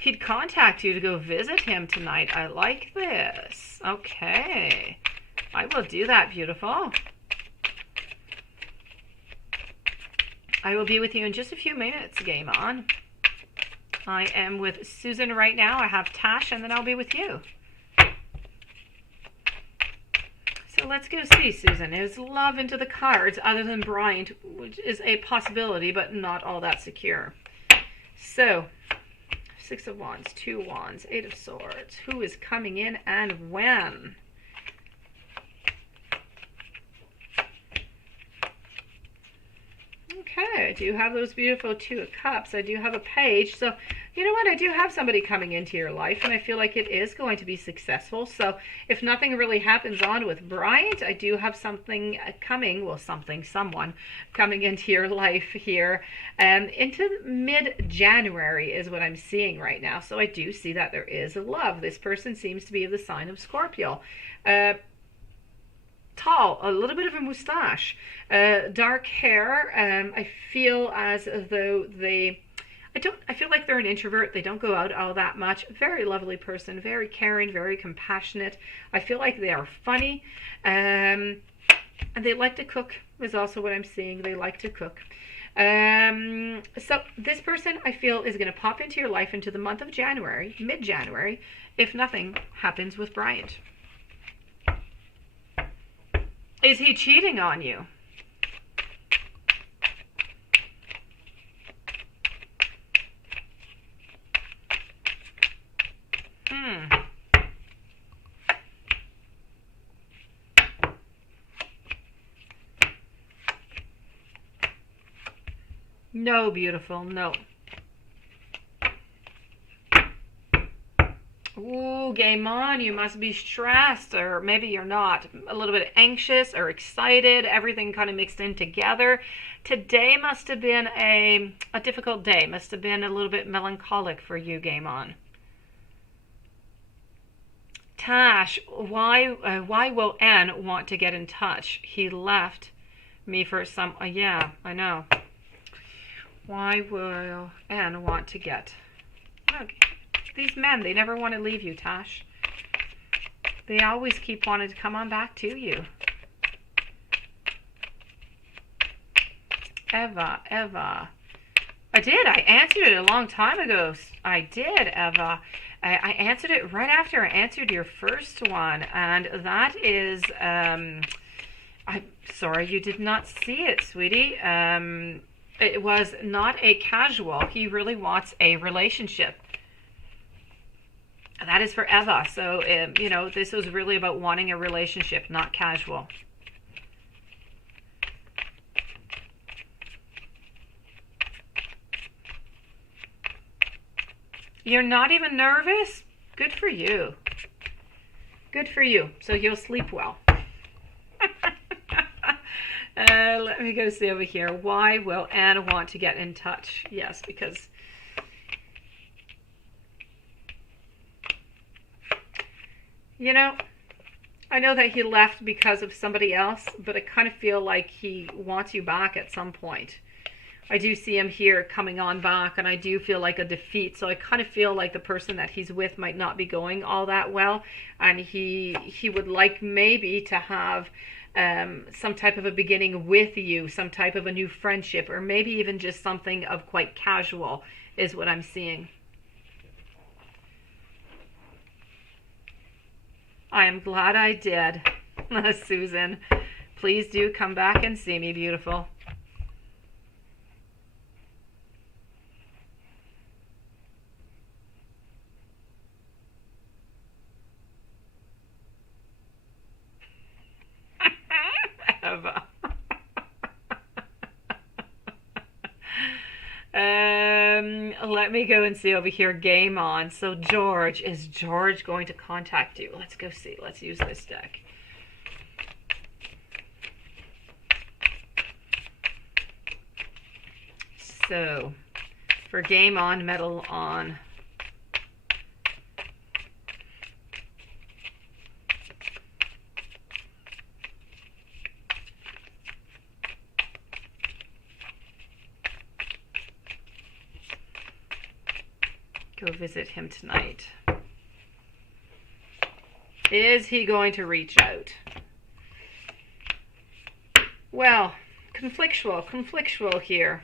He'd contact you to go visit him tonight. I like this. Okay. I will do that, beautiful. I will be with you in just a few minutes, Game On. I am with Susan right now. I have Tash, and then I'll be with you. So let's go see, Susan. Is love into the cards other than Bryant, which is a possibility, but not all that secure. So, Six of Wands, Two Wands, Eight of Swords. Who is coming in and when? Okay, I do have those beautiful Two of Cups. I do have a Page. So, you know what? I do have somebody coming into your life, and I feel like it is going to be successful. So, if nothing really happens on with Bryant, I do have something coming. Well, someone coming into your life here. Into mid-January is what I'm seeing right now. So, I do see that there is a love. This person seems to be of the sign of Scorpio. Tall, a little bit of a mustache, dark hair. I feel as though I feel like they're an introvert. They don't go out all that much. Very lovely person, very caring, very compassionate. I feel like they are funny, and they like to cook is also what I'm seeing. They like to cook. So this person I feel is going to pop into your life into the month of January, mid-January, if nothing happens with Bryant. Is he cheating on you? No, beautiful, no. Ooh, Game On, you must be stressed, or maybe you're not. A little bit anxious or excited, everything kind of mixed in together. Today must have been a difficult day, must have been a little bit melancholic for you, Game On. Tash, why will N want to get in touch? He left me for some, yeah, I know. Why will N want to get? Okay. These men, they never want to leave you, Tash. They always keep wanting to come on back to you. Eva. I did. I answered it a long time ago. I did, Eva. I answered it right after I answered your first one. And that is, I'm sorry you did not see it, sweetie. It was not a casual. He really wants a relationship. That is for Eva. So, this was really about wanting a relationship, not casual. You're not even nervous? Good for you. Good for you. So you'll sleep well. Let me go see over here. Why will Anne want to get in touch? Yes, because I know that he left because of somebody else, but I kind of feel like he wants you back at some point. I do see him here coming on back, and I do feel like a defeat. So I kind of feel like the person that he's with might not be going all that well, and he would like maybe to have some type of a beginning with you, some type of a new friendship, or maybe even just something of quite casual is what I'm seeing. I am glad I did. Susan, please do come back and see me, beautiful. Eva. Let me go and see over here. Game on. So George, is George going to contact you? Let's go see. Let's use this deck. So for game on, metal on. Go visit him tonight. Is he going to reach out? Well, conflictual here.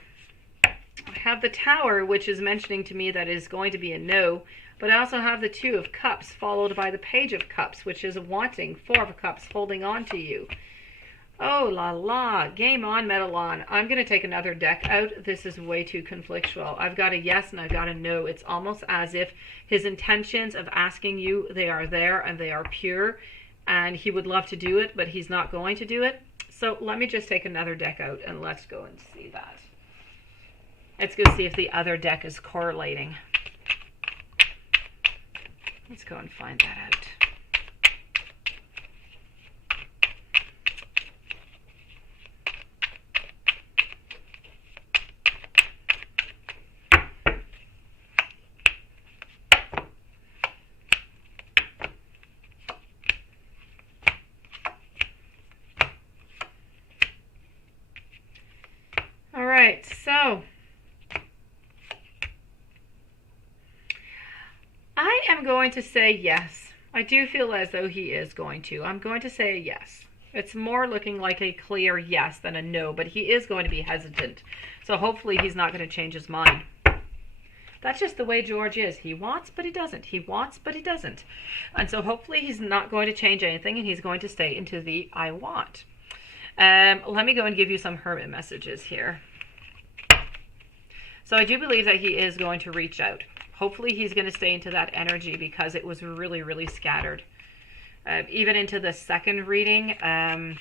I have the Tower, which is mentioning to me that is going to be a no, but I also have the Two of Cups followed by the Page of Cups, which is wanting. Four of Cups holding on to you. Oh la la, game on, metal on. I'm going to take another deck out. This is way too conflictual. I've got a yes and I've got a no. It's almost as if his intentions of asking you, they are there and they are pure, and he would love to do it, but he's not going to do it. So let me just take another deck out and let's go and see that. Let's go see if the other deck is correlating. Let's go and find that out. So I am going to say yes. I do feel as though he is going to. I'm going to say yes. It's more looking like a clear yes than a no, but he is going to be hesitant. So hopefully he's not going to change his mind. That's just the way George is. He wants, but he doesn't. He wants, but he doesn't. And so hopefully he's not going to change anything, and he's going to stay into the I want. Let me go and give you some hermit messages here. So I do believe that he is going to reach out. Hopefully he's going to stay into that energy because it was really, really scattered. Even into the second reading, I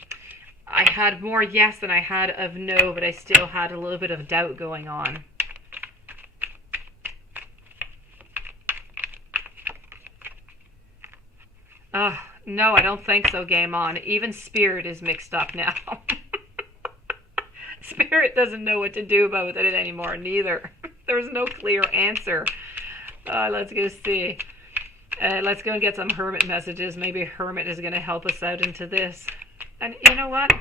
had more yes than I had of no, but I still had a little bit of doubt going on. No, I don't think so, game on. Even Spirit is mixed up now. Spirit doesn't know what to do about it anymore, neither. There's no clear answer. Let's go see. Let's go and get some hermit messages. Maybe hermit is going to help us out into this. And you know what?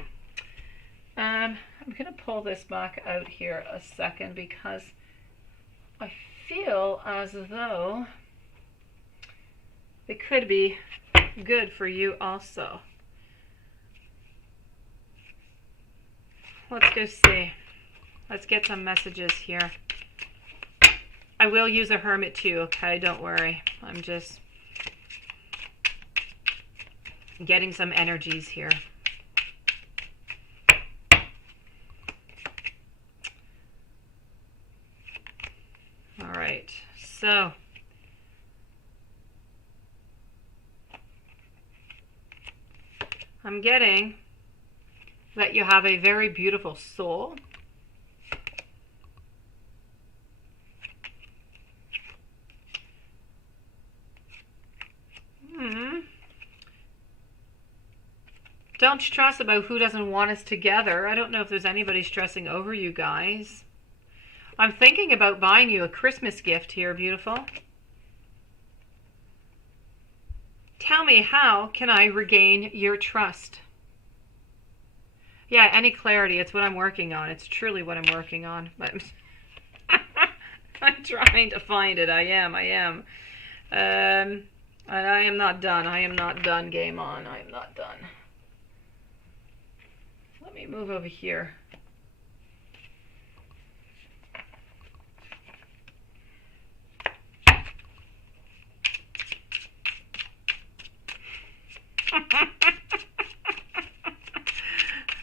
I'm going to pull this back out here a second because I feel as though it could be good for you also. Let's go see. Let's get some messages here. I will use a hermit too, okay? Don't worry. I'm just getting some energies here. All right. So I'm getting that you have a very beautiful soul. Don't stress about who doesn't want us together. I don't know if there's anybody stressing over you guys. I'm thinking about buying you a Christmas gift here, beautiful. Tell me, how can I regain your trust? Yeah, any clarity. It's what I'm working on. It's truly what I'm working on. But I'm trying to find it. I am. And I am not done. I am not done. Game on. I am not done. Let me move over here.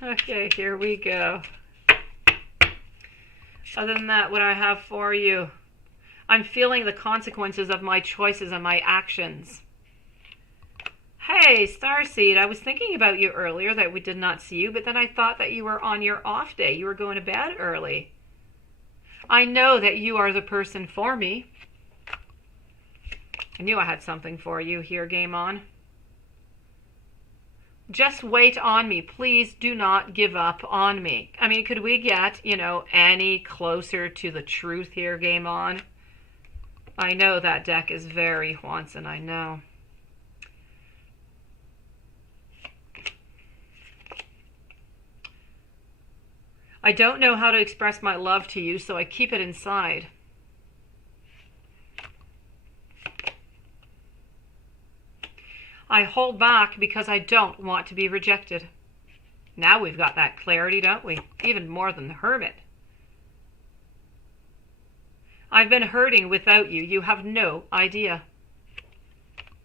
Okay, here we go. Other than that, what I have for you, I'm feeling the consequences of my choices and my actions. Hey, Starseed, I was thinking about you earlier that we did not see you, but then I thought that you were on your off day. You were going to bed early. I know that you are the person for me. I knew I had something for you here, Game On. Just wait on me. Please do not give up on me. I mean, could we get, any closer to the truth here, Game On? I know that deck is very Juanson, I know. I don't know how to express my love to you, so I keep it inside. I hold back because I don't want to be rejected. Now we've got that clarity, don't we? Even more than the Hermit. I've been hurting without you. You have no idea.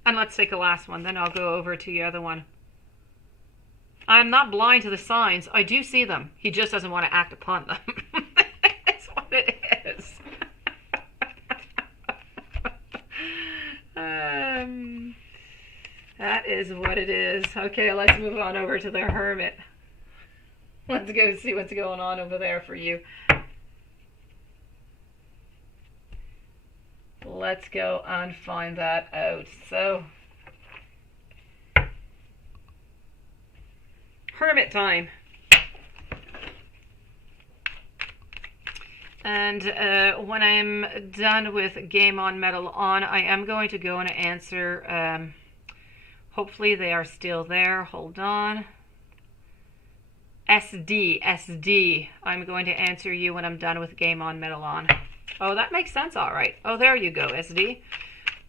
And let's take a last one, then I'll go over to the other one. I am not blind to the signs. I do see them. He just doesn't want to act upon them. That's what it is. That is what it is. Okay, let's move on over to the Hermit. Let's go see what's going on over there for you. Let's go and find that out. So, Hermit time. And when I'm done with Game On, Metal On, I am going to go and answer. Hopefully they are still there. Hold on. SD. I'm going to answer you when I'm done with Game On, Metal On. Oh, that makes sense. All right. Oh, there you go, SD.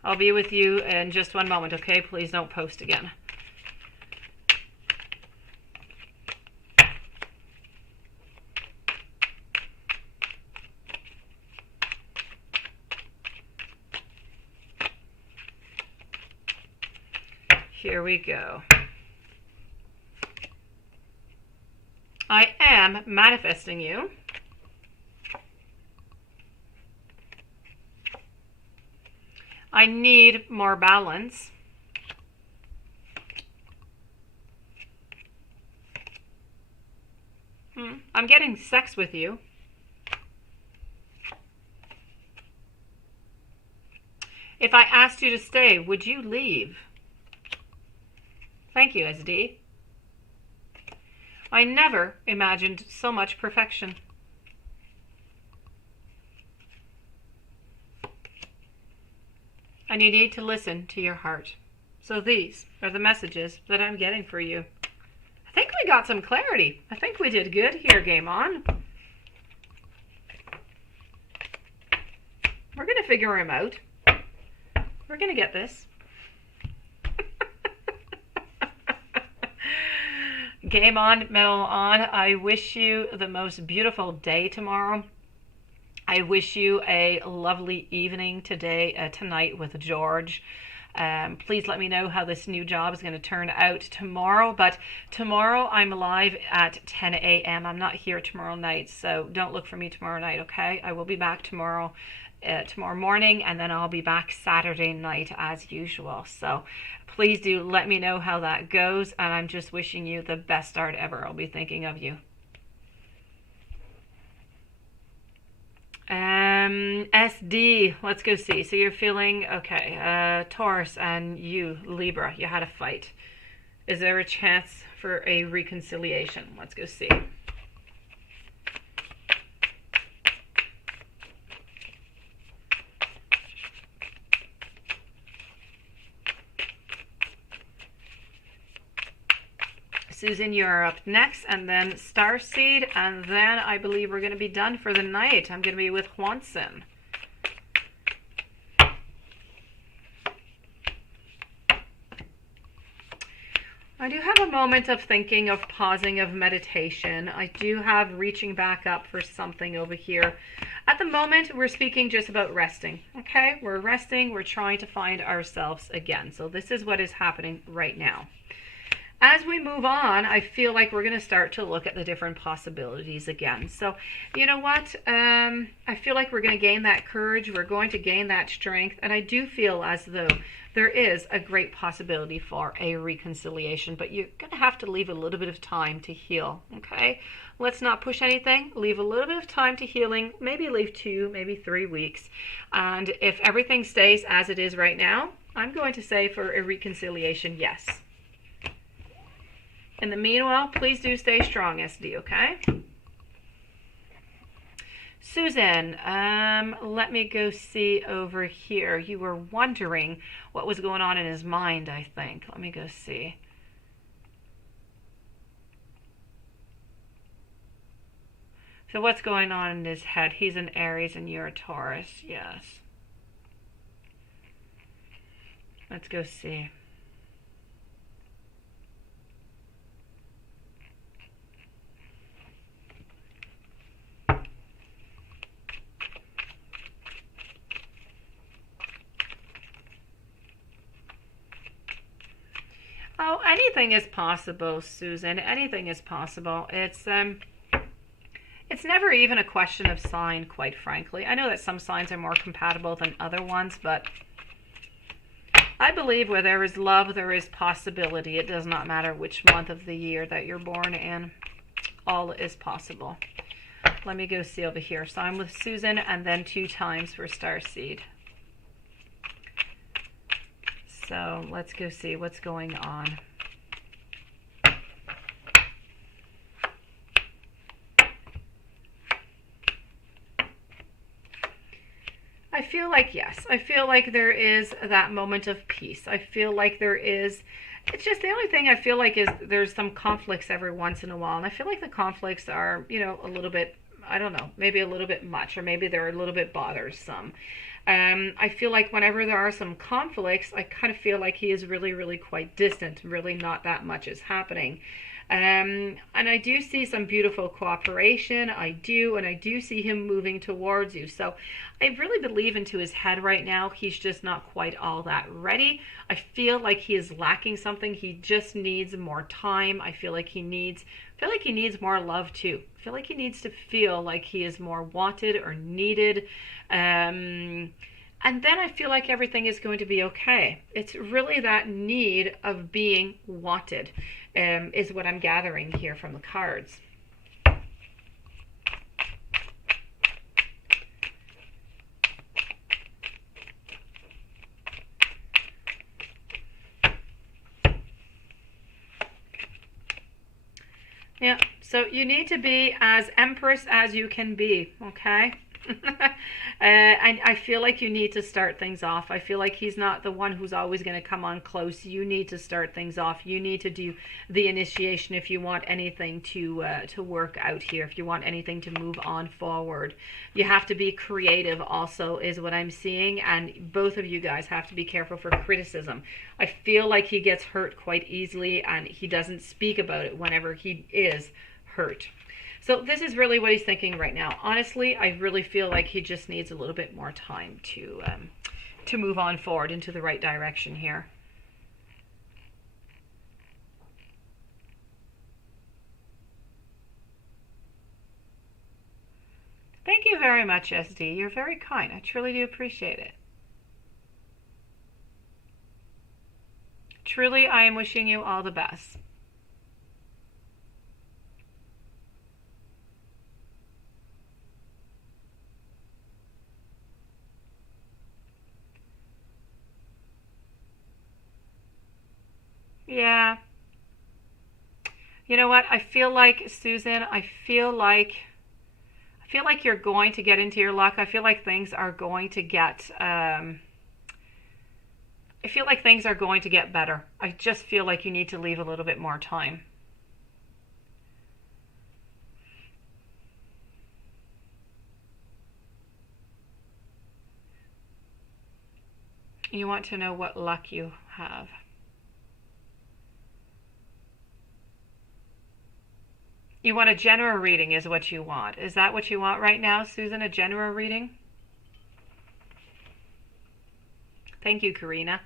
I'll be with you in just one moment, okay? Please don't post again. Here we go. I am manifesting you. I need more balance. I'm getting sex with you. If I asked you to stay, would you leave? Thank you, SD. I never imagined so much perfection. And you need to listen to your heart. So these are the messages that I'm getting for you. I think we got some clarity. I think we did good here, Game On. We're going to figure him out. We're going to get this. Game On, Metal On. I wish you the most beautiful day tomorrow. I wish you a lovely evening tonight with George. Please let me know how this new job is going to turn out tomorrow. But tomorrow I'm live at 10 a.m. I'm not here tomorrow night, so don't look for me tomorrow night, okay? I will be back tomorrow morning, and then I'll be back Saturday night as usual. So please do let me know how that goes, and I'm just wishing you the best start ever. I'll be thinking of you. SD, let's go see. So you're feeling okay. Taurus and you, Libra, you had a fight. Is there a chance for a reconciliation? Let's go see. Susan, you're up next, and then Starseed, and then I believe we're going to be done for the night. I'm going to be with Juanson. I do have a moment of thinking, of pausing, of meditation. I do have reaching back up for something over here. At the moment, we're speaking just about resting, okay? We're resting, we're trying to find ourselves again. So this is what is happening right now. As we move on, I feel like we're going to start to look at the different possibilities again. So, you know what? I feel like we're going to gain that courage. We're going to gain that strength. And I do feel as though there is a great possibility for a reconciliation. But you're going to have to leave a little bit of time to heal, okay? Let's not push anything. Leave a little bit of time to healing. Maybe leave 2, maybe 3 weeks. And if everything stays as it is right now, I'm going to say for a reconciliation, yes. In the meanwhile, please do stay strong, SD, okay? Susan, let me go see over here. You were wondering what was going on in his mind, I think. Let me go see. So what's going on in his head? He's an Aries and you're a Taurus, yes. Let's go see. Oh, anything is possible, Susan. Anything is possible. It's never even a question of sign, quite frankly. I know that some signs are more compatible than other ones, but I believe where there is love, there is possibility. It does not matter which month of the year that you're born in. All is possible. Let me go see over here. So I'm with Susan and then 2 times for Starseed. So let's go see what's going on. I feel like, yes, I feel like there is that moment of peace. I feel like there is, it's just the only thing I feel like is there's some conflicts every once in a while. And I feel like the conflicts are, you know, a little bit, I don't know, maybe a little bit much, or maybe they're a little bit bothersome. I feel like whenever there are some conflicts, I kind of feel like he is really, really quite distant. Really not that much is happening. And I do see some beautiful cooperation. I do, and I do see him moving towards you. So I really believe into his head right now. He's just not quite all that ready. I feel like he is lacking something. He just needs more time. I feel like he needs more love too. I feel like he needs to feel like he is more wanted or needed. And then I feel like everything is going to be okay. It's really that need of being wanted, is what I'm gathering here from the cards. Yeah, so you need to be as Empress as you can be, okay? And I feel like you need to start things off. I feel like he's not the one who's always going to come on close. You need to start things off. You need to do the initiation if you want anything to work out here, if you want anything to move on forward. You have to be creative also, is what I'm seeing, and both of you guys have to be careful for criticism. I feel like he gets hurt quite easily, and he doesn't speak about it whenever he is hurt. So this is really what he's thinking right now. Honestly, I really feel like he just needs a little bit more time to move on forward into the right direction here. Thank you very much, SD. You're very kind. I truly do appreciate it. Truly, I am wishing you all the best. Yeah. You know what? I feel like, Susan, I feel like you're going to get into your luck. I feel like things are going to get I feel like things are going to get better. I just feel like you need to leave a little bit more time. You want to know what luck you have. You want a general reading is what you want. Is that what you want right now, Susan? A general reading? Thank you, Karina.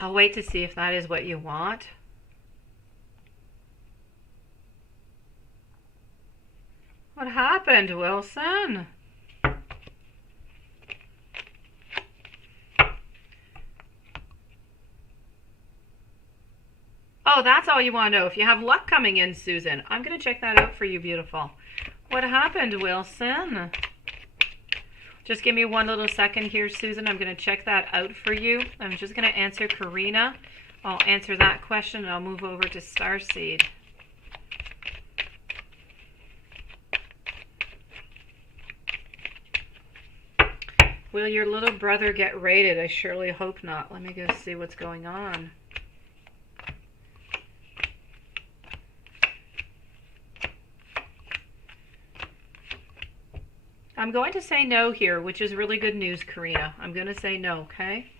I'll wait to see if that is what you want. What happened, Wilson? Oh, that's all you want to know. If you have luck coming in, Susan. I'm going to check that out for you, beautiful. What happened, Wilson? Just give me one little second here, Susan. I'm going to check that out for you. I'm just going to answer Karina. I'll answer that question and I'll move over to Starseed. Will your little brother get raided? I surely hope not. Let me go see what's going on. I'm going to say no here, which is really good news, Karina. I'm going to say no, okay?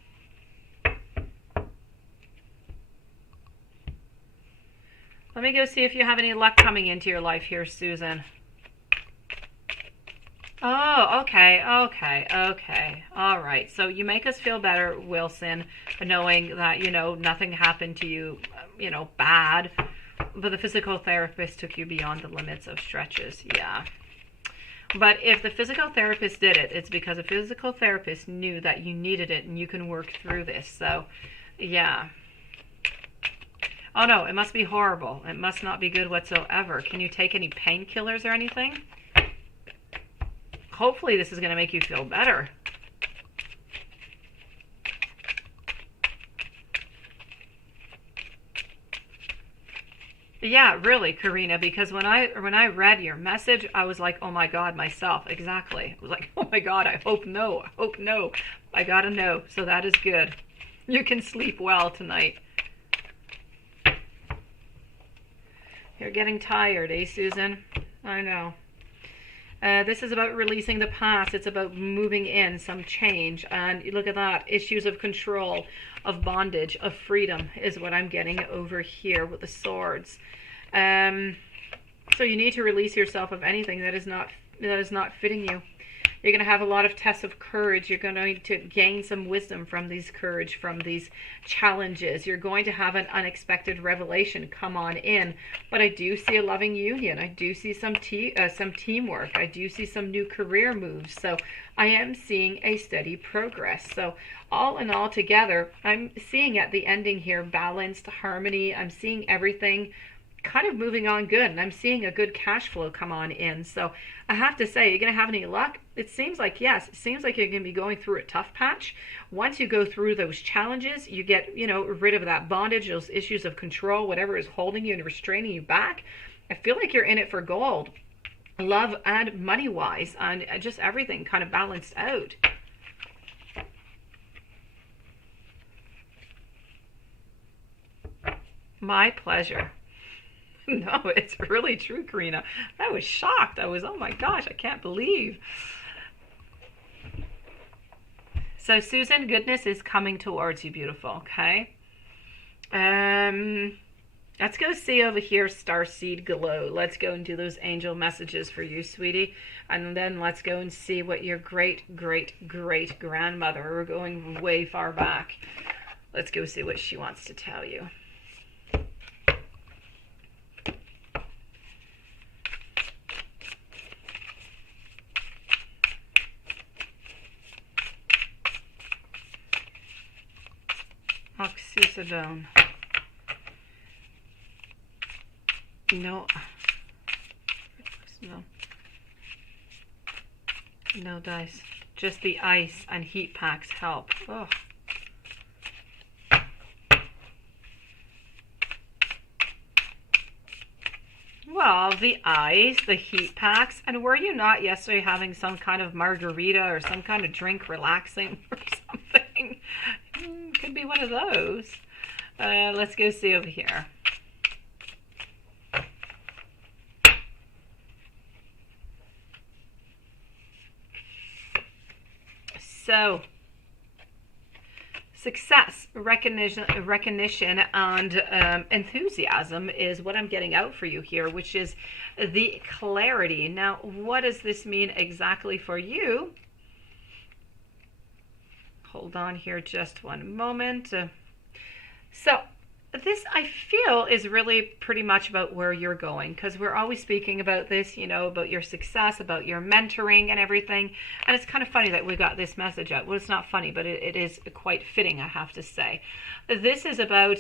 Let me go see if you have any luck coming into your life here, Susan. Oh, okay. All right. So you make us feel better, Wilson, knowing that, nothing happened to you, bad. But the physical therapist took you beyond the limits of stretches. Yeah. But if the physical therapist did it, it's because the physical therapist knew that you needed it and you can work through this. So, yeah. Oh, no, it must be horrible. It must not be good whatsoever. Can you take any painkillers or anything? Hopefully this is going to make you feel better. Yeah, really, Karina, because when I read your message, I was like, oh my God, myself, exactly. I was like, oh my God, I hope no, I gotta know, so that is good. You can sleep well tonight. You're getting tired, eh, Susan? I know. This is about releasing the past. It's about moving in, some change. And look at that. Issues of control, of bondage, of freedom is what I'm getting over here with the swords. So you need to release yourself of anything that is not fitting you. You're going to have a lot of tests of courage. You're going to gain some wisdom from these courage, from these challenges. You're going to have an unexpected revelation come on in. But I do see a loving union. I do see some teamwork. I do see some new career moves. So I am seeing a steady progress. So all in all together, I'm seeing at the ending here balanced harmony. I'm seeing everything kind of moving on good, and I'm seeing a good cash flow come on in. So I have to say, you're going to have any luck? It seems like yes. It seems like you're going to be going through a tough patch. Once you go through those challenges, you get, rid of that bondage, those issues of control, whatever is holding you and restraining you back. I feel like you're in it for gold, love and money-wise, and just everything kind of balanced out. My pleasure. No, it's really true, Karina. I was shocked. I was, oh my gosh, I can't believe. So, Susan, goodness is coming towards you, beautiful, okay? Let's go see over here, Starseed Glow. Let's go and do those angel messages for you, sweetie. And then let's go and see what your great-great-great-grandmother, we're going way far back. Let's go see what she wants to tell you. Oxycodone. No. No dice. Just the ice and heat packs help. Oh. Well, the ice, the heat packs, and were you not yesterday having some kind of margarita or some kind of drink relaxing or something? Could be one of those. Let's go see over here. So, success, recognition, and enthusiasm is what I'm getting out for you here, which is the clarity. Now, what does this mean exactly for you? Hold on here just one moment. So this, I feel, is really pretty much about where you're going, because we're always speaking about this, you know, about your success, about your mentoring and everything. And it's kind of funny that we got this message out. Well, it's not funny, but it is quite fitting, I have to say. This is about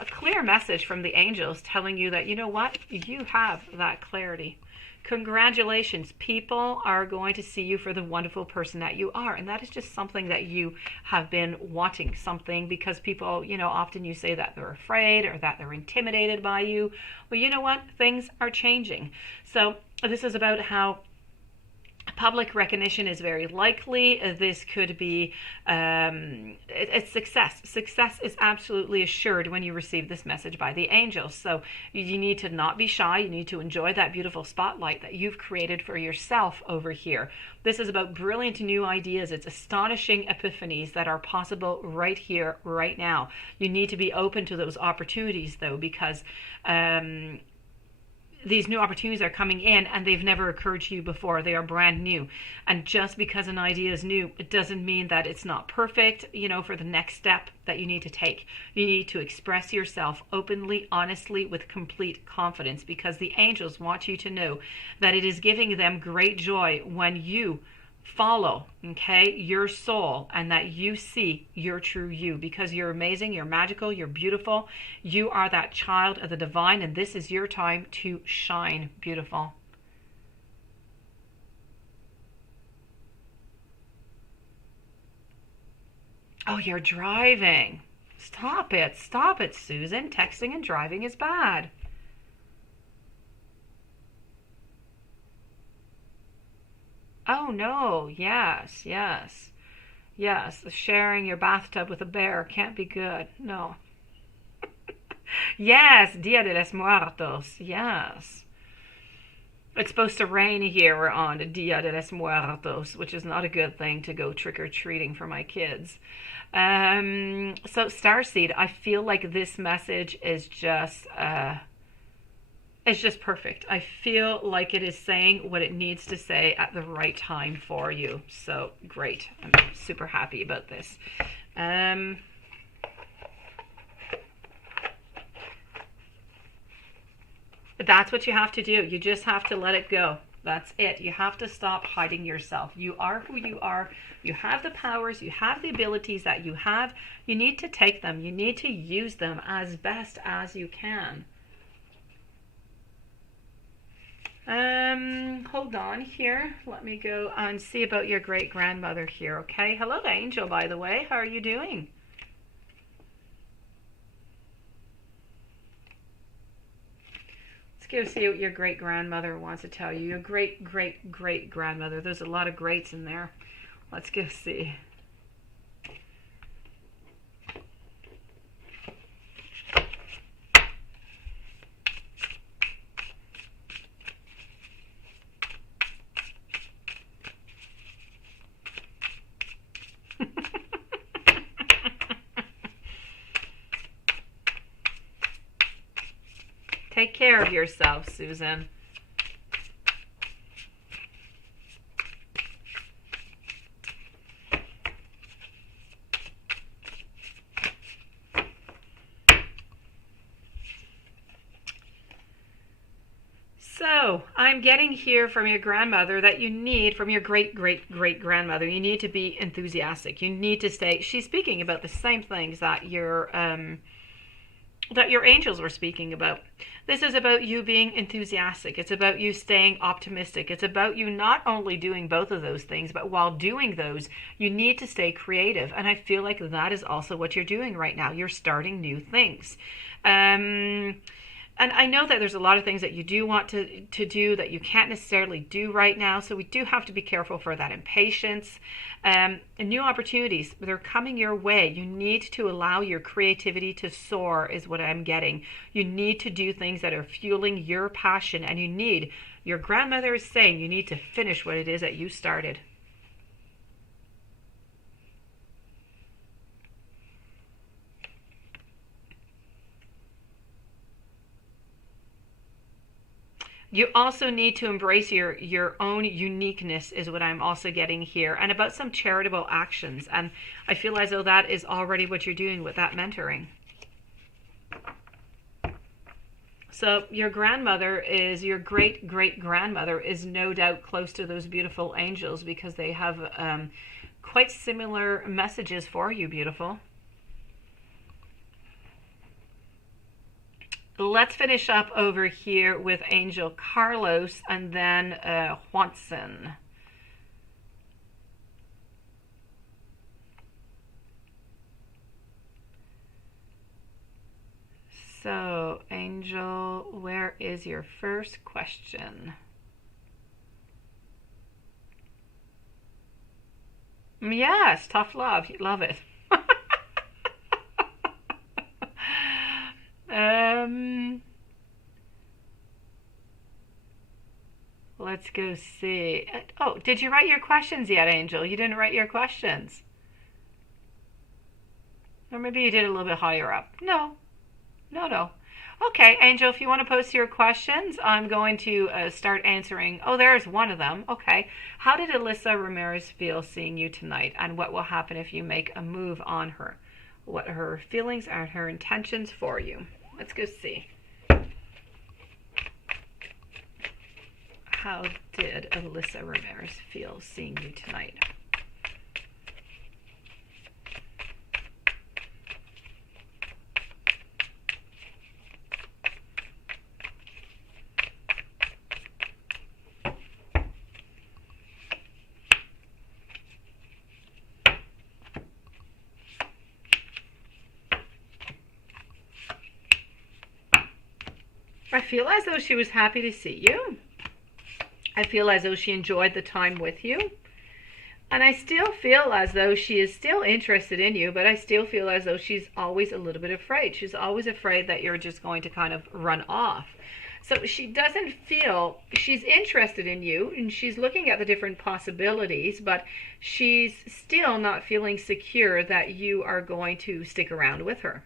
a clear message from the angels telling you that, you know what, you have that clarity. Congratulations, people are going to see you for the wonderful person that you are. And that is just something that you have been wanting, something, because people, you know, often you say that they're afraid or that they're intimidated by you. Well, you know what? Things are changing. So this is about how public recognition is very likely. This could be, it's success. Success is absolutely assured when you receive this message by the angels. So you need to not be shy. You need to enjoy that beautiful spotlight that you've created for yourself over here. This is about brilliant new ideas. It's astonishing epiphanies that are possible right here, right now. You need to be open to those opportunities, though, because these new opportunities are coming in and they've never occurred to you before. They are brand new. And just because an idea is new, it doesn't mean that it's not perfect, you know, for the next step that you need to take. You need to express yourself openly, honestly, with complete confidence, because the angels want you to know that it is giving them great joy when you follow, okay, your soul, and that you see your true you, because you're amazing, you're magical, you're beautiful, you are that child of the divine, and this is your time to shine. Beautiful. Oh, you're driving. Stop it, Susan. Texting and driving is bad. Oh no, yes, yes, yes. Sharing your bathtub with a bear can't be good. No. Yes, Dia de los Muertos. Yes. It's supposed to rain here on Dia de los Muertos, which is not a good thing to go trick-or-treating for my kids. So Starseed, I feel like this message is just it's just perfect. I feel like it is saying what it needs to say at the right time for you. So great. I'm super happy about this. That's what you have to do. You just have to let it go. That's it. You have to stop hiding yourself. You are who you are. You have the powers. You have the abilities that you have. You need to take them. You need to use them as best as you can. Hold on here. Let me go and see about your great grandmother here, okay? Hello, Angel, by the way. How are you doing? Let's go see what your great grandmother wants to tell you. Your great grandmother. There's a lot of greats in there. Let's go see. Take care of yourself, Susan. So, I'm getting here from your grandmother that you need, from your great grandmother, you need to be enthusiastic. You need to stay. She's speaking about the same things that your angels were speaking about. This is about you being enthusiastic. It's about you staying optimistic. It's about you not only doing both of those things, but while doing those, you need to stay creative. And I feel like that is also what you're doing right now. You're starting new things. And I know that there's a lot of things that you do want to do that you can't necessarily do right now. So we do have to be careful for that impatience. And new opportunities, they're coming your way. You need to allow your creativity to soar is what I'm getting. You need to do things that are fueling your passion. And your grandmother is saying you need to finish what it is that you started. You also need to embrace your own uniqueness is what I'm also getting here, and about some charitable actions. And I feel as though that is already what you're doing with that mentoring. So your grandmother is, your great-great-grandmother is no doubt close to those beautiful angels because they have quite similar messages for you, beautiful. Let's finish up over here with Angel Carlos and then Juanson. So, Angel, where is your first question? Yes, tough love. You love it. Let's go see. Oh, did you write your questions yet, Angel? You didn't write your questions. Or maybe you did a little bit higher up. No. Okay, Angel, if you want to post your questions, I'm going to start answering. Oh, there's one of them. Okay. How did Alyssa Ramirez feel seeing you tonight? And what will happen if you make a move on her? What are her feelings and her intentions for you? Let's go see. How did Alyssa Ramirez feel seeing you tonight? I feel as though she was happy to see you. I feel as though she enjoyed the time with you. And I still feel as though she is still interested in you, but I still feel as though she's always a little bit afraid. She's always afraid that you're just going to kind of run off. So she doesn't feel, she's interested in you and she's looking at the different possibilities, but she's still not feeling secure that you are going to stick around with her.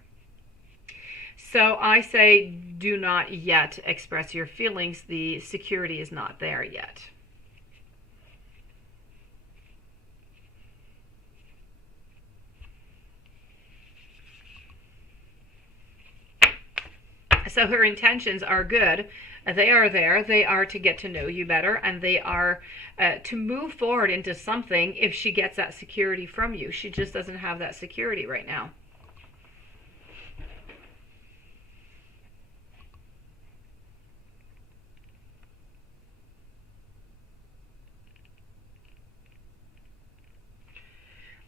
So I say, do not yet express your feelings. The security is not there yet. So her intentions are good. They are there. They are to get to know you better, and they are to move forward into something if she gets that security from you. She just doesn't have that security right now.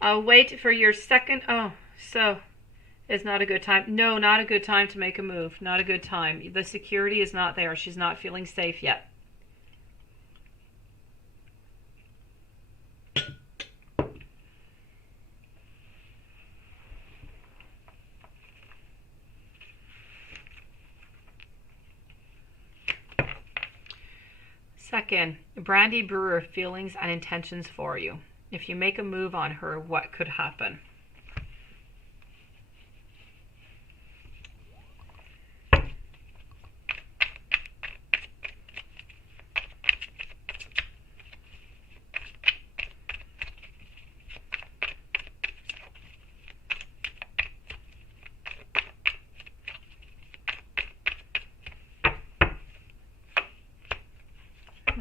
I'll wait for your second. Oh, so it's not a good time. No, not a good time to make a move. Not a good time. The security is not there. She's not feeling safe yet. Second, Brandy Brewer, feelings and intentions for you. If you make a move on her, what could happen?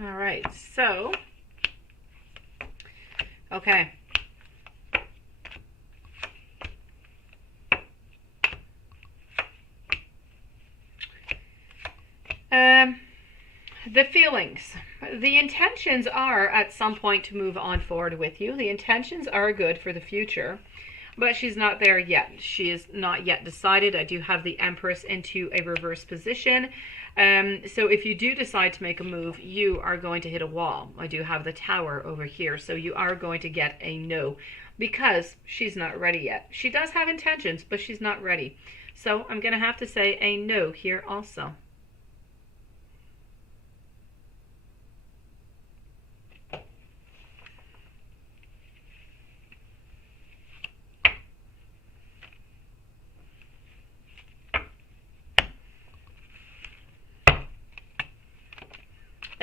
All right, so, okay. The feelings. The intentions are at some point to move on forward with you. The intentions are good for the future. but she's not there yet. She is not yet decided. I do have the Empress into a reverse position. So if you do decide to make a move, you are going to hit a wall. I do have the Tower over here, so you are going to get a no because she's not ready yet. She does have intentions, but she's not ready. So I'm going to have to say a no here also.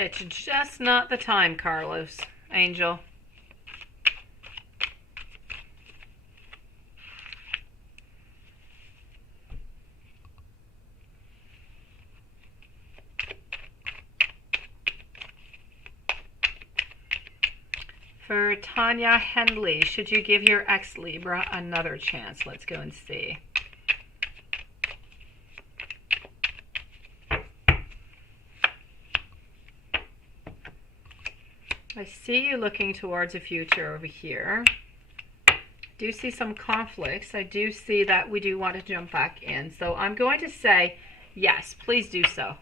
It's just not the time, Carlos. Angel. For Tanya Henley, should you give your ex-Libra another chance? Let's go and see. I see you looking towards a future over here. Do see some conflicts. I do see that we do want to jump back in. So I'm going to say yes, please do so.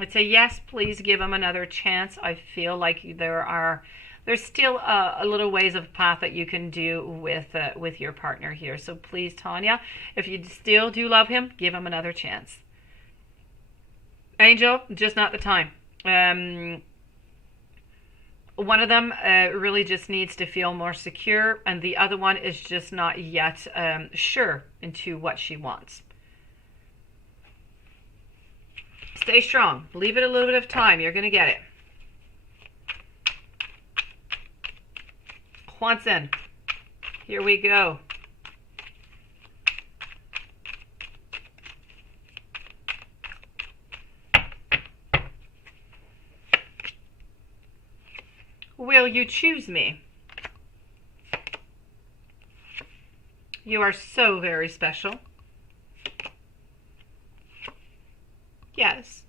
I'd say yes, please give him another chance. I feel like there's still a little ways of path that you can do with your partner here. So please, Tanya, if you still do love him, give him another chance. Angel, just not the time. One of them really just needs to feel more secure, and the other one is just not yet sure into what she wants. Stay strong. Leave it a little bit of time. You're going to get it. Juanson, here we go. Will you choose me? You are so very special. Yes.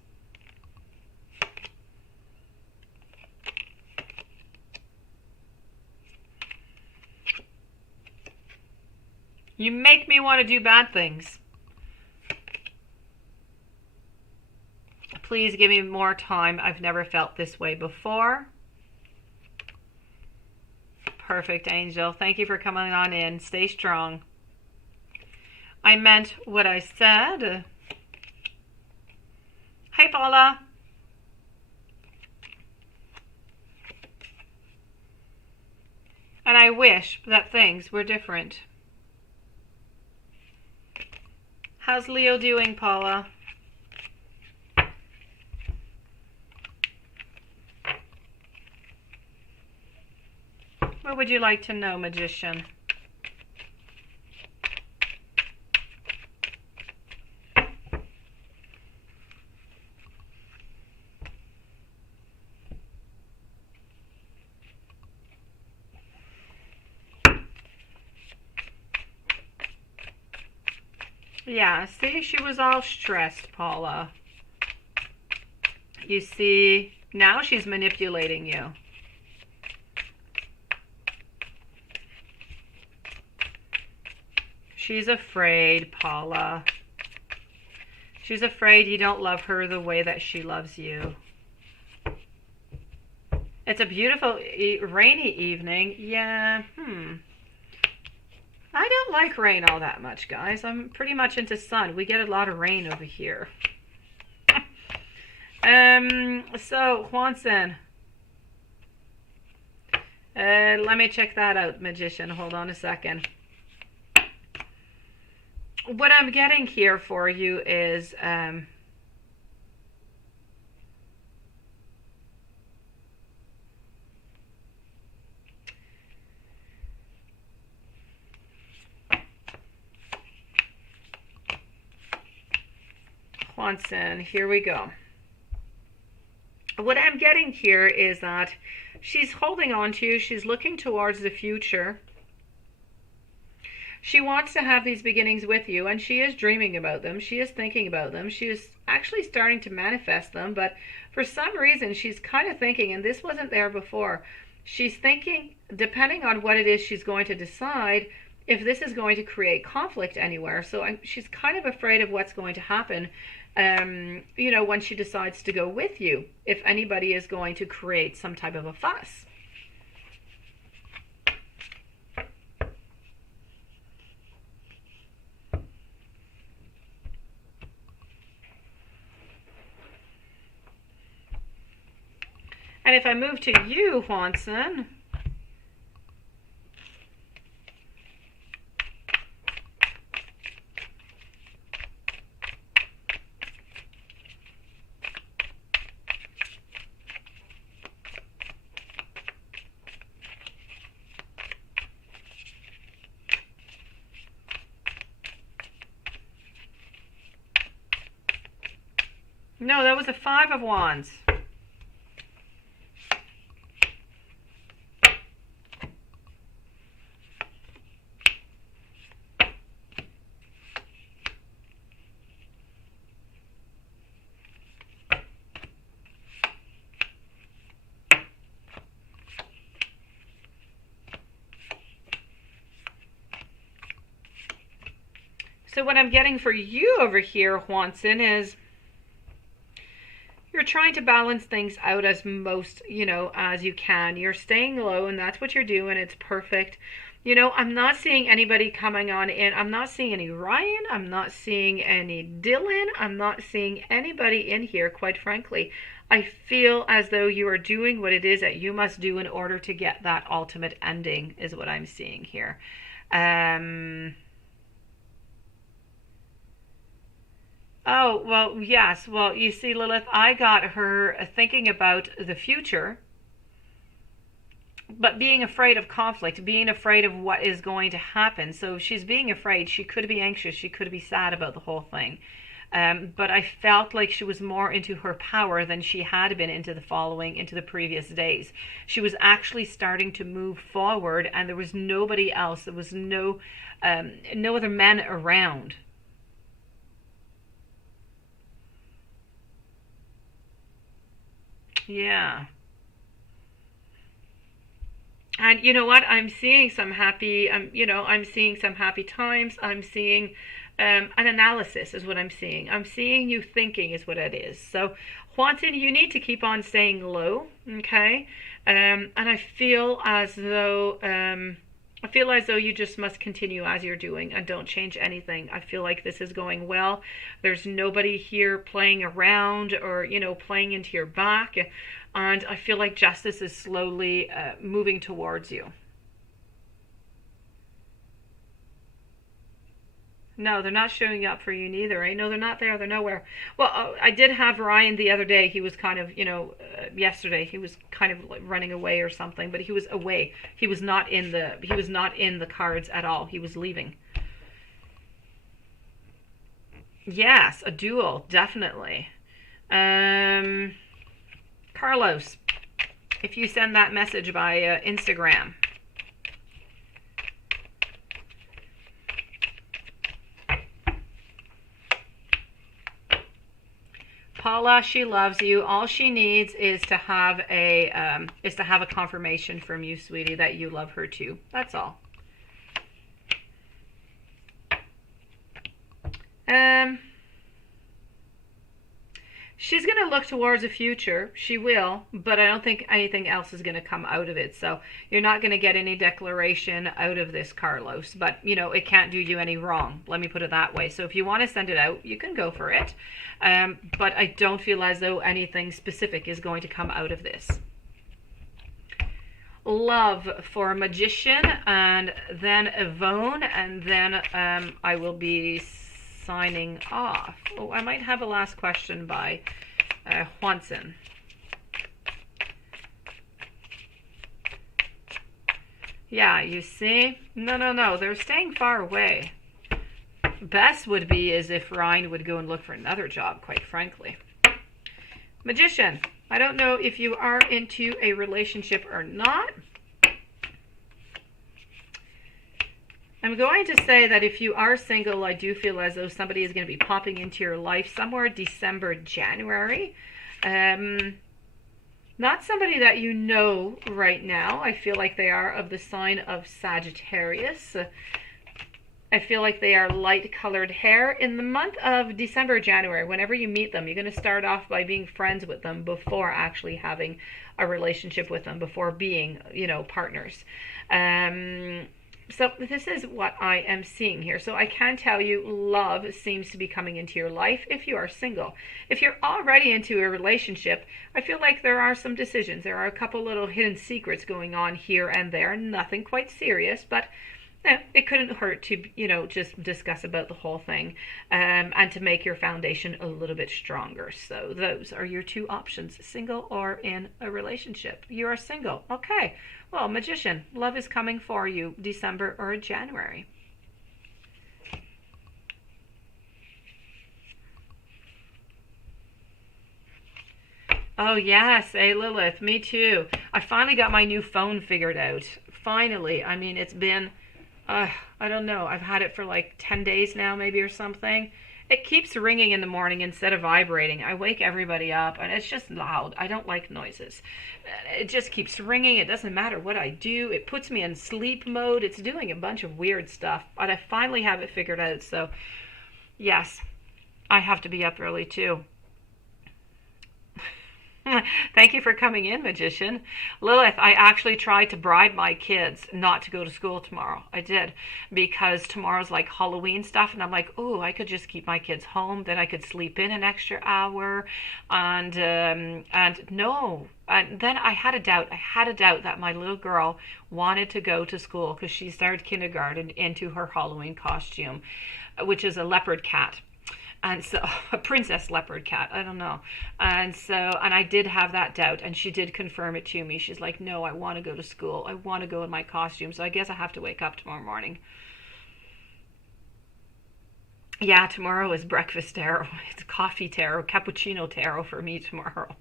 You make me want to do bad things. Please give me more time. I've never felt this way before. Perfect, Angel. Thank you for coming on in. Stay strong. I meant what I said. Hey, Paula. And I wish that things were different. How's Leo doing, Paula? What would you like to know, Magician? Yeah, see, she was all stressed, Paula. You see, now she's manipulating you. She's afraid, Paula. She's afraid you don't love her the way that she loves you. It's a beautiful rainy evening. Yeah, I don't like rain all that much, guys. I'm pretty much into sun. We get a lot of rain over here. So, Juanson. Let me check that out, Magician. Hold on a second. What I'm getting here for you is Juanson, here we go. What I'm getting here is that she's holding on to you. She's looking towards the future. She wants to have these beginnings with you, and she is dreaming about them. She is thinking about them. She is actually starting to manifest them, but for some reason she's kind of thinking, and this wasn't there before, she's thinking, depending on what it is she's going to decide, if this is going to create conflict anywhere. So she's kind of afraid of what's going to happen, you know, when she decides to go with you, if anybody is going to create some type of a fuss. And if I move to you, Juanson, no, that was a 5 of Wands. So what I'm getting for you over here, Juanson, is you're trying to balance things out as most, you know, as you can. You're staying low, and that's what you're doing. It's perfect. You know, I'm not seeing anybody coming on in. I'm not seeing any Ryan. I'm not seeing any Dylan. I'm not seeing anybody in here, quite frankly. I feel as though you are doing what it is that you must do in order to get that ultimate ending, is what I'm seeing here. Oh, well, yes. Well, you see, Lilith, I got her thinking about the future, but being afraid of conflict, being afraid of what is going to happen. So she's being afraid. She could be anxious. She could be sad about the whole thing. But I felt like she was more into her power than she had been into the previous days. She was actually starting to move forward, and there was nobody else. There was no other men around. Yeah. And you know what? I'm seeing some happy, you know, I'm seeing some happy times. I'm seeing an analysis is what I'm seeing. I'm seeing you thinking is what it is. So, Juanton, you need to keep on staying low, okay? And I feel as though you just must continue as you're doing and don't change anything. I feel like this is going well. There's nobody here playing around or, you know, playing into your back. And I feel like justice is slowly moving towards you. No, they're not showing up for you neither. Eh? No, they're not there. They're nowhere. Well, I did have Ryan the other day. He was kind of, you know, yesterday he was kind of like running away or something, but he was away. He was not in the cards at all. He was leaving. Yes, a duel, definitely. Carlos, if you send that message by Instagram. Paula, she loves you. All she needs is to have a confirmation from you, sweetie, that you love her too. That's all. She's going to look towards the future. She will, but I don't think anything else is going to come out of it. So you're not going to get any declaration out of this, Carlos. But, you know, it can't do you any wrong. Let me put it that way. So if you want to send it out, you can go for it. But I don't feel as though anything specific is going to come out of this. Love for Magician, and then Yvonne, and then I will be signing off. Oh, I might have a last question by Juanson. Yeah, you see? No. They're staying far away. Best would be is if Ryan would go and look for another job, quite frankly. Magician, I don't know if you are into a relationship or not. I'm going to say that if you are single, I do feel as though somebody is going to be popping into your life somewhere December, January. Not somebody that you know right now. I feel like they are of the sign of Sagittarius. I feel like they are light colored hair. In the month of December, January, whenever you meet them, you're going to start off by being friends with them before actually having a relationship with them, before being, partners. So this is what I am seeing here. So I can tell you love seems to be coming into your life if you are single. If you're already into a relationship, I feel like there are some decisions. There are a couple little hidden secrets going on here and there. Nothing quite serious, but it couldn't hurt to, just discuss about the whole thing, and to make your foundation a little bit stronger. So those are your two options, single or in a relationship. You are single. Okay. Well, Magician, love is coming for you, December or January. Oh, yes. Hey, Lilith, me too. I finally got my new phone figured out. Finally. I mean, it's been I don't know. I've had it for like 10 days now, maybe, or something. It keeps ringing in the morning instead of vibrating. I wake everybody up, and it's just loud. I don't like noises. It just keeps ringing. It doesn't matter what I do. It puts me in sleep mode. It's doing a bunch of weird stuff, but I finally have it figured out. So, yes, I have to be up early, too. Thank you for coming in, Magician. Lilith, I actually tried to bribe my kids not to go to school tomorrow. I did, because tomorrow's like Halloween stuff, and I'm like, oh, I could just keep my kids home, then I could sleep in an extra hour, and no. And then I had a doubt. I had a doubt that my little girl wanted to go to school because she started kindergarten into her Halloween costume, which is a leopard cat. And so, a princess leopard cat, I don't know. And I did have that doubt, and she did confirm it to me. She's like, no, I want to go to school. I want to go in my costume. So I guess I have to wake up tomorrow morning. Yeah, tomorrow is breakfast tarot. It's coffee tarot, cappuccino tarot for me tomorrow.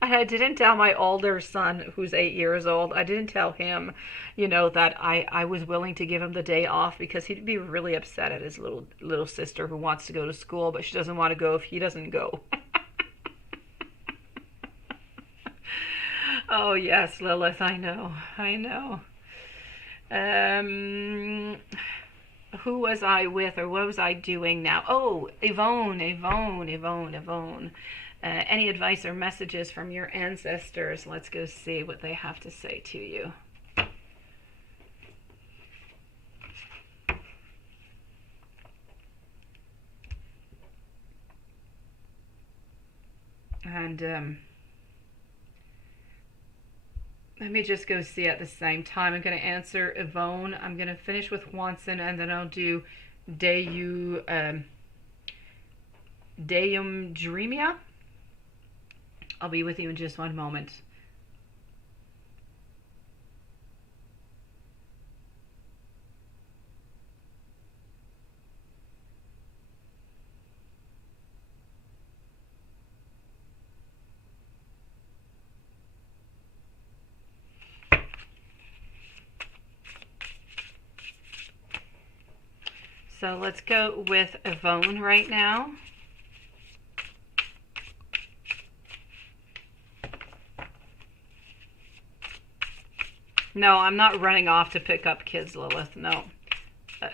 I didn't tell my older son, who's 8 years old, I didn't tell him, that I was willing to give him the day off, because he'd be really upset at his little sister who wants to go to school, but she doesn't want to go if he doesn't go. Oh, yes, Lilith, I know. Who was I with, or what was I doing now? Oh, Yvonne. Any advice or messages from your ancestors? Let's go see what they have to say to you. And let me just go see at the same time. I'm going to answer Yvonne. I'm going to finish with Watson, and then I'll do Deum Dreamia. I'll be with you in just one moment. So let's go with Yvonne right now. No, I'm not running off to pick up kids, Lilith. No.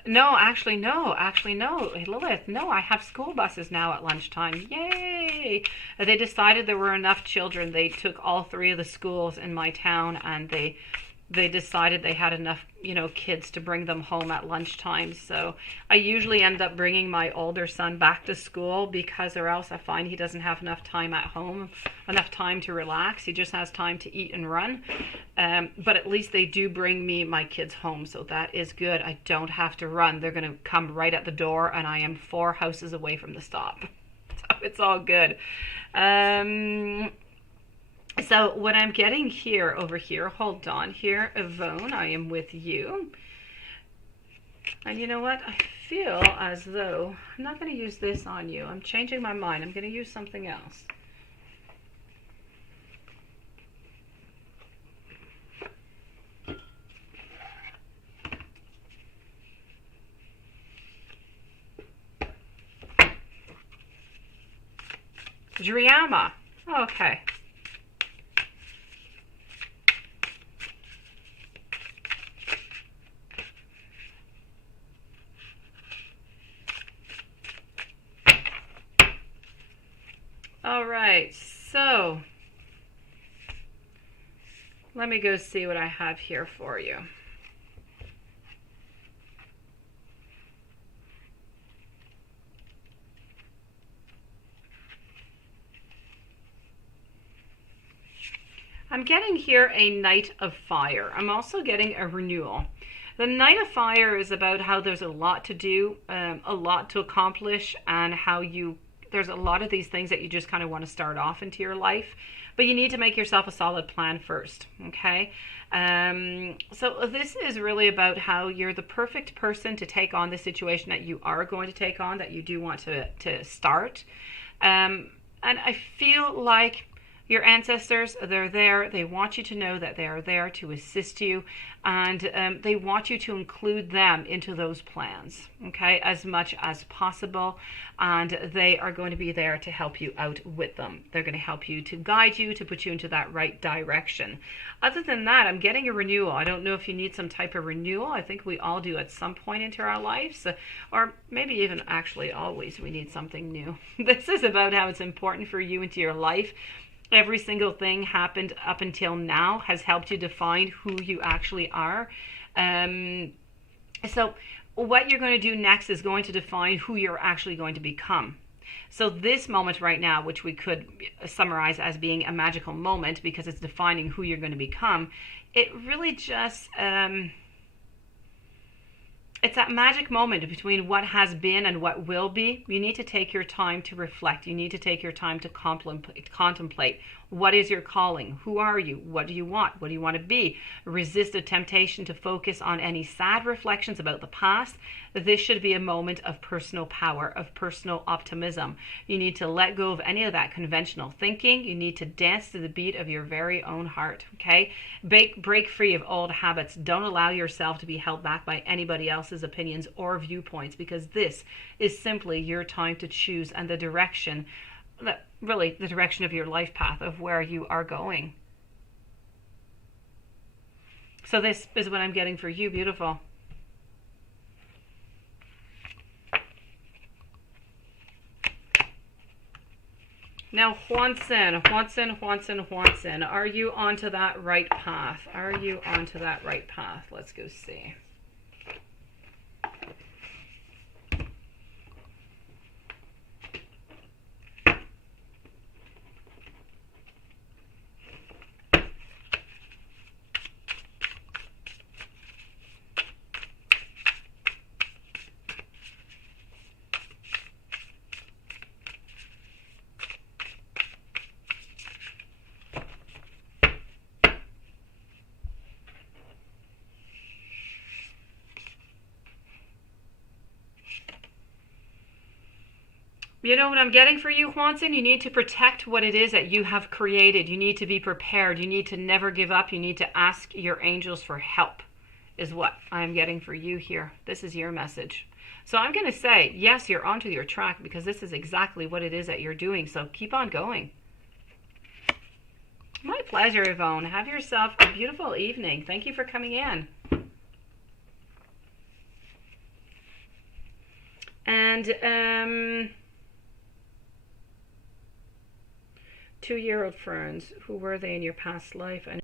No. Hey, Lilith, no, I have school buses now at lunchtime. Yay! They decided there were enough children. They took all 3 of the schools in my town, and they decided they had enough, kids to bring them home at lunchtime. So I usually end up bringing my older son back to school, because or else I find he doesn't have enough time at home, enough time to relax. He just has time to eat and run. But at least they do bring me my kids home, so that is good. I don't have to run. They're going to come right at the door, and I am 4 houses away from the stop. So it's all good. So what I'm getting here, over here, hold on here, Yvonne, I am with you. And you know what? I feel as though I'm not going to use this on you. I'm changing my mind. I'm going to use something else. Driyama. Okay. All right, so let me go see what I have here for you. I'm getting here a Knight of Fire. I'm also getting a renewal. The Knight of Fire is about how there's a lot to do, a lot to accomplish, and how there's a lot of these things that you just kind of want to start off into your life, but you need to make yourself a solid plan first, okay? So this is really about how you're the perfect person to take on the situation that you are going to take on, that you do want to start. And I feel like your ancestors, they're there. They want you to know that they are there to assist you, and they want you to include them into those plans, okay, as much as possible. And they are going to be there to help you out with them. They're going to help you, to guide you, to put you into that right direction. Other than that, I'm getting a renewal. I don't know if you need some type of renewal. I think we all do at some point into our lives, or maybe even actually always we need something new. This is about how it's important for you into your life. Every single thing happened up until now has helped you define who you actually are. So what you're going to do next is going to define who you're actually going to become. So this moment right now, which we could summarize as being a magical moment because it's defining who you're going to become, it really just... it's that magic moment between what has been and what will be. You need to take your time to reflect. You need to take your time to contemplate. What is your calling? Who are you? What do you want? What do you want to be? Resist a temptation to focus on any sad reflections about the past. This should be a moment of personal power, of personal optimism. You need to let go of any of that conventional thinking. You need to dance to the beat of your very own heart, okay? Break free of old habits. Don't allow yourself to be held back by anybody else's opinions or viewpoints, because this is simply your time to choose and the direction, really the direction of your life path, of where you are going. So this is what I'm getting for you, beautiful. Now, Juanson, are you onto that right path? Are you onto that right path? Let's go see. You know what I'm getting for you, Juanson? You need to protect what it is that you have created. You need to be prepared. You need to never give up. You need to ask your angels for help, is what I'm getting for you here. This is your message. So I'm going to say, yes, you're onto your track, because this is exactly what it is that you're doing. So keep on going. My pleasure, Yvonne. Have yourself a beautiful evening. Thank you for coming in. And, 2-year-old friends, who were they in your past life? And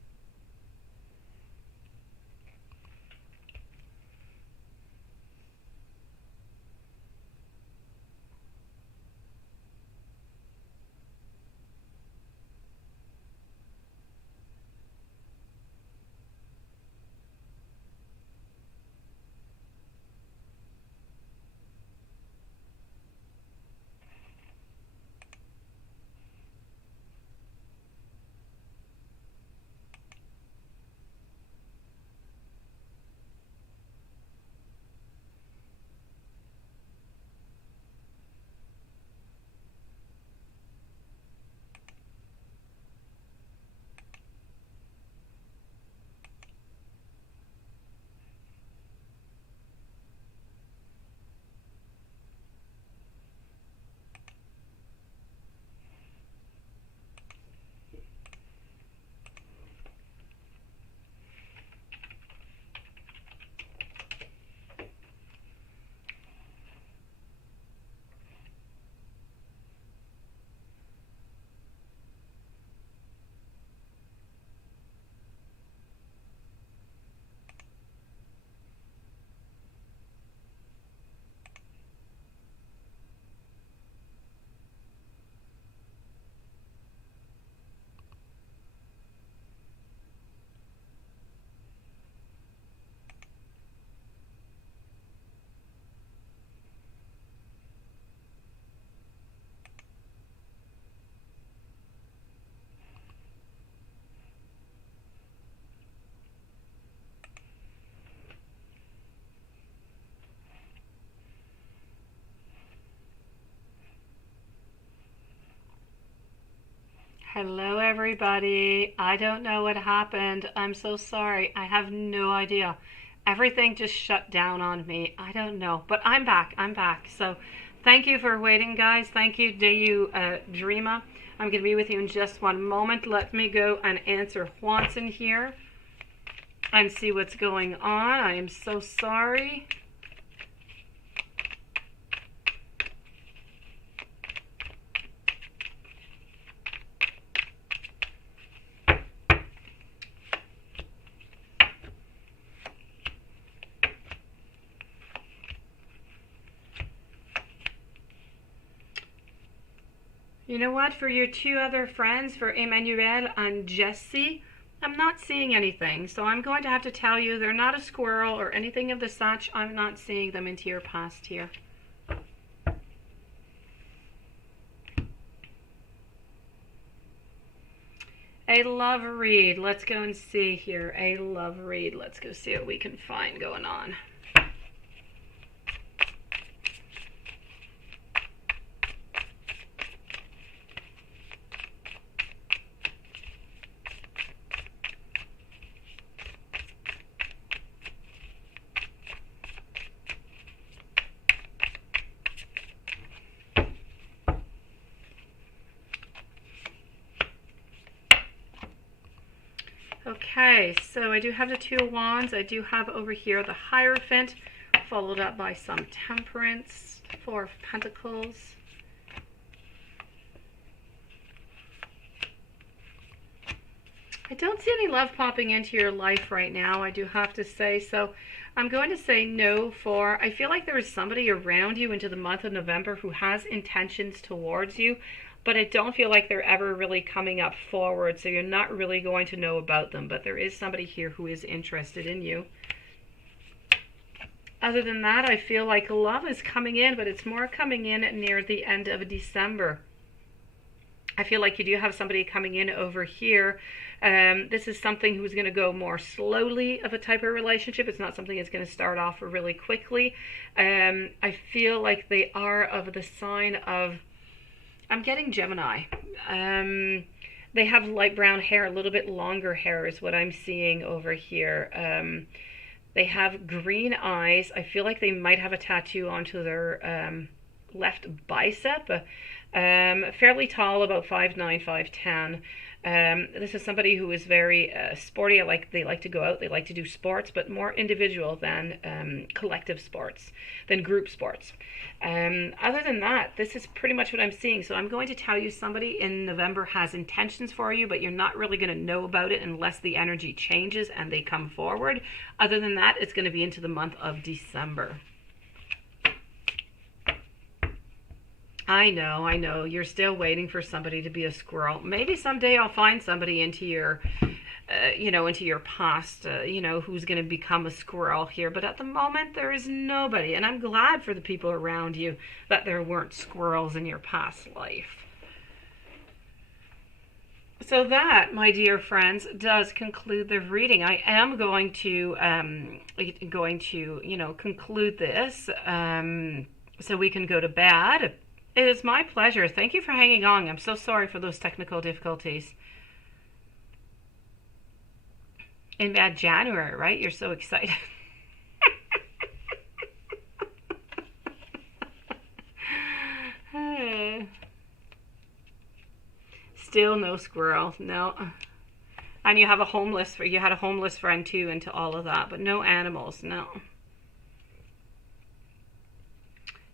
Hello, everybody. I don't know what happened. I'm so sorry. I have no idea. Everything just shut down on me. I don't know. But I'm back. I'm back. So thank you for waiting, guys. Thank you, Dayu Dreama. I'm going to be with you in just one moment. Let me go and answer Juanson here and see what's going on. I am so sorry. You know what? For your two other friends, for Emmanuel and Jesse, I'm not seeing anything. So I'm going to have to tell you they're not a squirrel or anything of the such. I'm not seeing them into your past here. A love read. Let's go and see here. A love read. Let's go see what we can find going on. Okay, so I do have the Two of Wands. I do have over here the Hierophant, followed up by some Temperance, Four of Pentacles. I don't see any love popping into your life right now, I do have to say. So I'm going to say no for, I feel like there is somebody around you into the month of November who has intentions towards you, but I don't feel like they're ever really coming up forward, so you're not really going to know about them, but there is somebody here who is interested in you. Other than that, I feel like love is coming in, but it's more coming in near the end of December. I feel like you do have somebody coming in over here. This is something who's going to go more slowly of a type of relationship. It's not something that's going to start off really quickly. I feel like they are of the sign of, I'm getting Gemini. They have light brown hair, a little bit longer hair is what I'm seeing over here. They have green eyes. I feel like they might have a tattoo onto their left bicep. Fairly tall, about 5'9", 5'10". This is somebody who is very sporty. They like to go out, they like to do sports, but more individual than collective sports, than group sports. Other than that, this is pretty much what I'm seeing. So I'm going to tell you somebody in November has intentions for you, but you're not really going to know about it unless the energy changes and they come forward. Other than that, it's going to be into the month of December. I know. You're still waiting for somebody to be a squirrel. Maybe someday I'll find somebody into your, into your past, who's going to become a squirrel here. But at the moment, there is nobody. And I'm glad for the people around you that there weren't squirrels in your past life. So that, my dear friends, does conclude the reading. I am going to conclude this so we can go to bed. It is my pleasure. Thank you for hanging on. I'm so sorry for those technical difficulties. In bad January, right? You're so excited. Still no squirrel. No. And you had a homeless friend too into all of that, but no animals. No.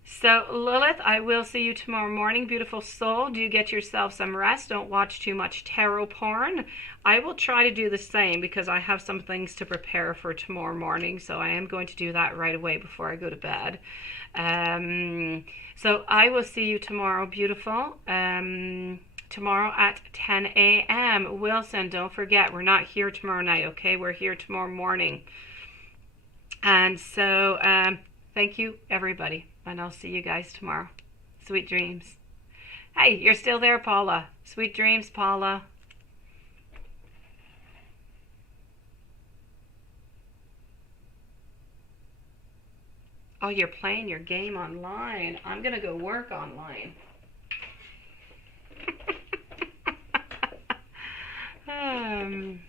So, Lilith, I will see you tomorrow morning. Beautiful soul, do get yourself some rest. Don't watch too much tarot porn. I will try to do the same because I have some things to prepare for tomorrow morning. So I am going to do that right away before I go to bed. So I will see you tomorrow, beautiful. Tomorrow at 10 a.m. Wilson, don't forget, we're not here tomorrow night, okay? We're here tomorrow morning. And so, thank you, everybody. And I'll see you guys tomorrow. Sweet dreams. Hey, you're still there, Paula. Sweet dreams, Paula. Oh, you're playing your game online. I'm going to go work online. Um,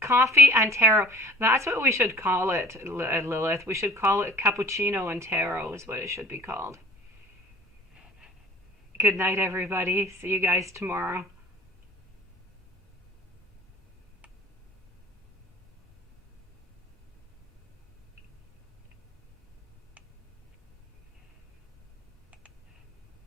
Coffee and tarot. That's what we should call it, Lilith. We should call it cappuccino and tarot is what it should be called. Good night, everybody. See you guys tomorrow.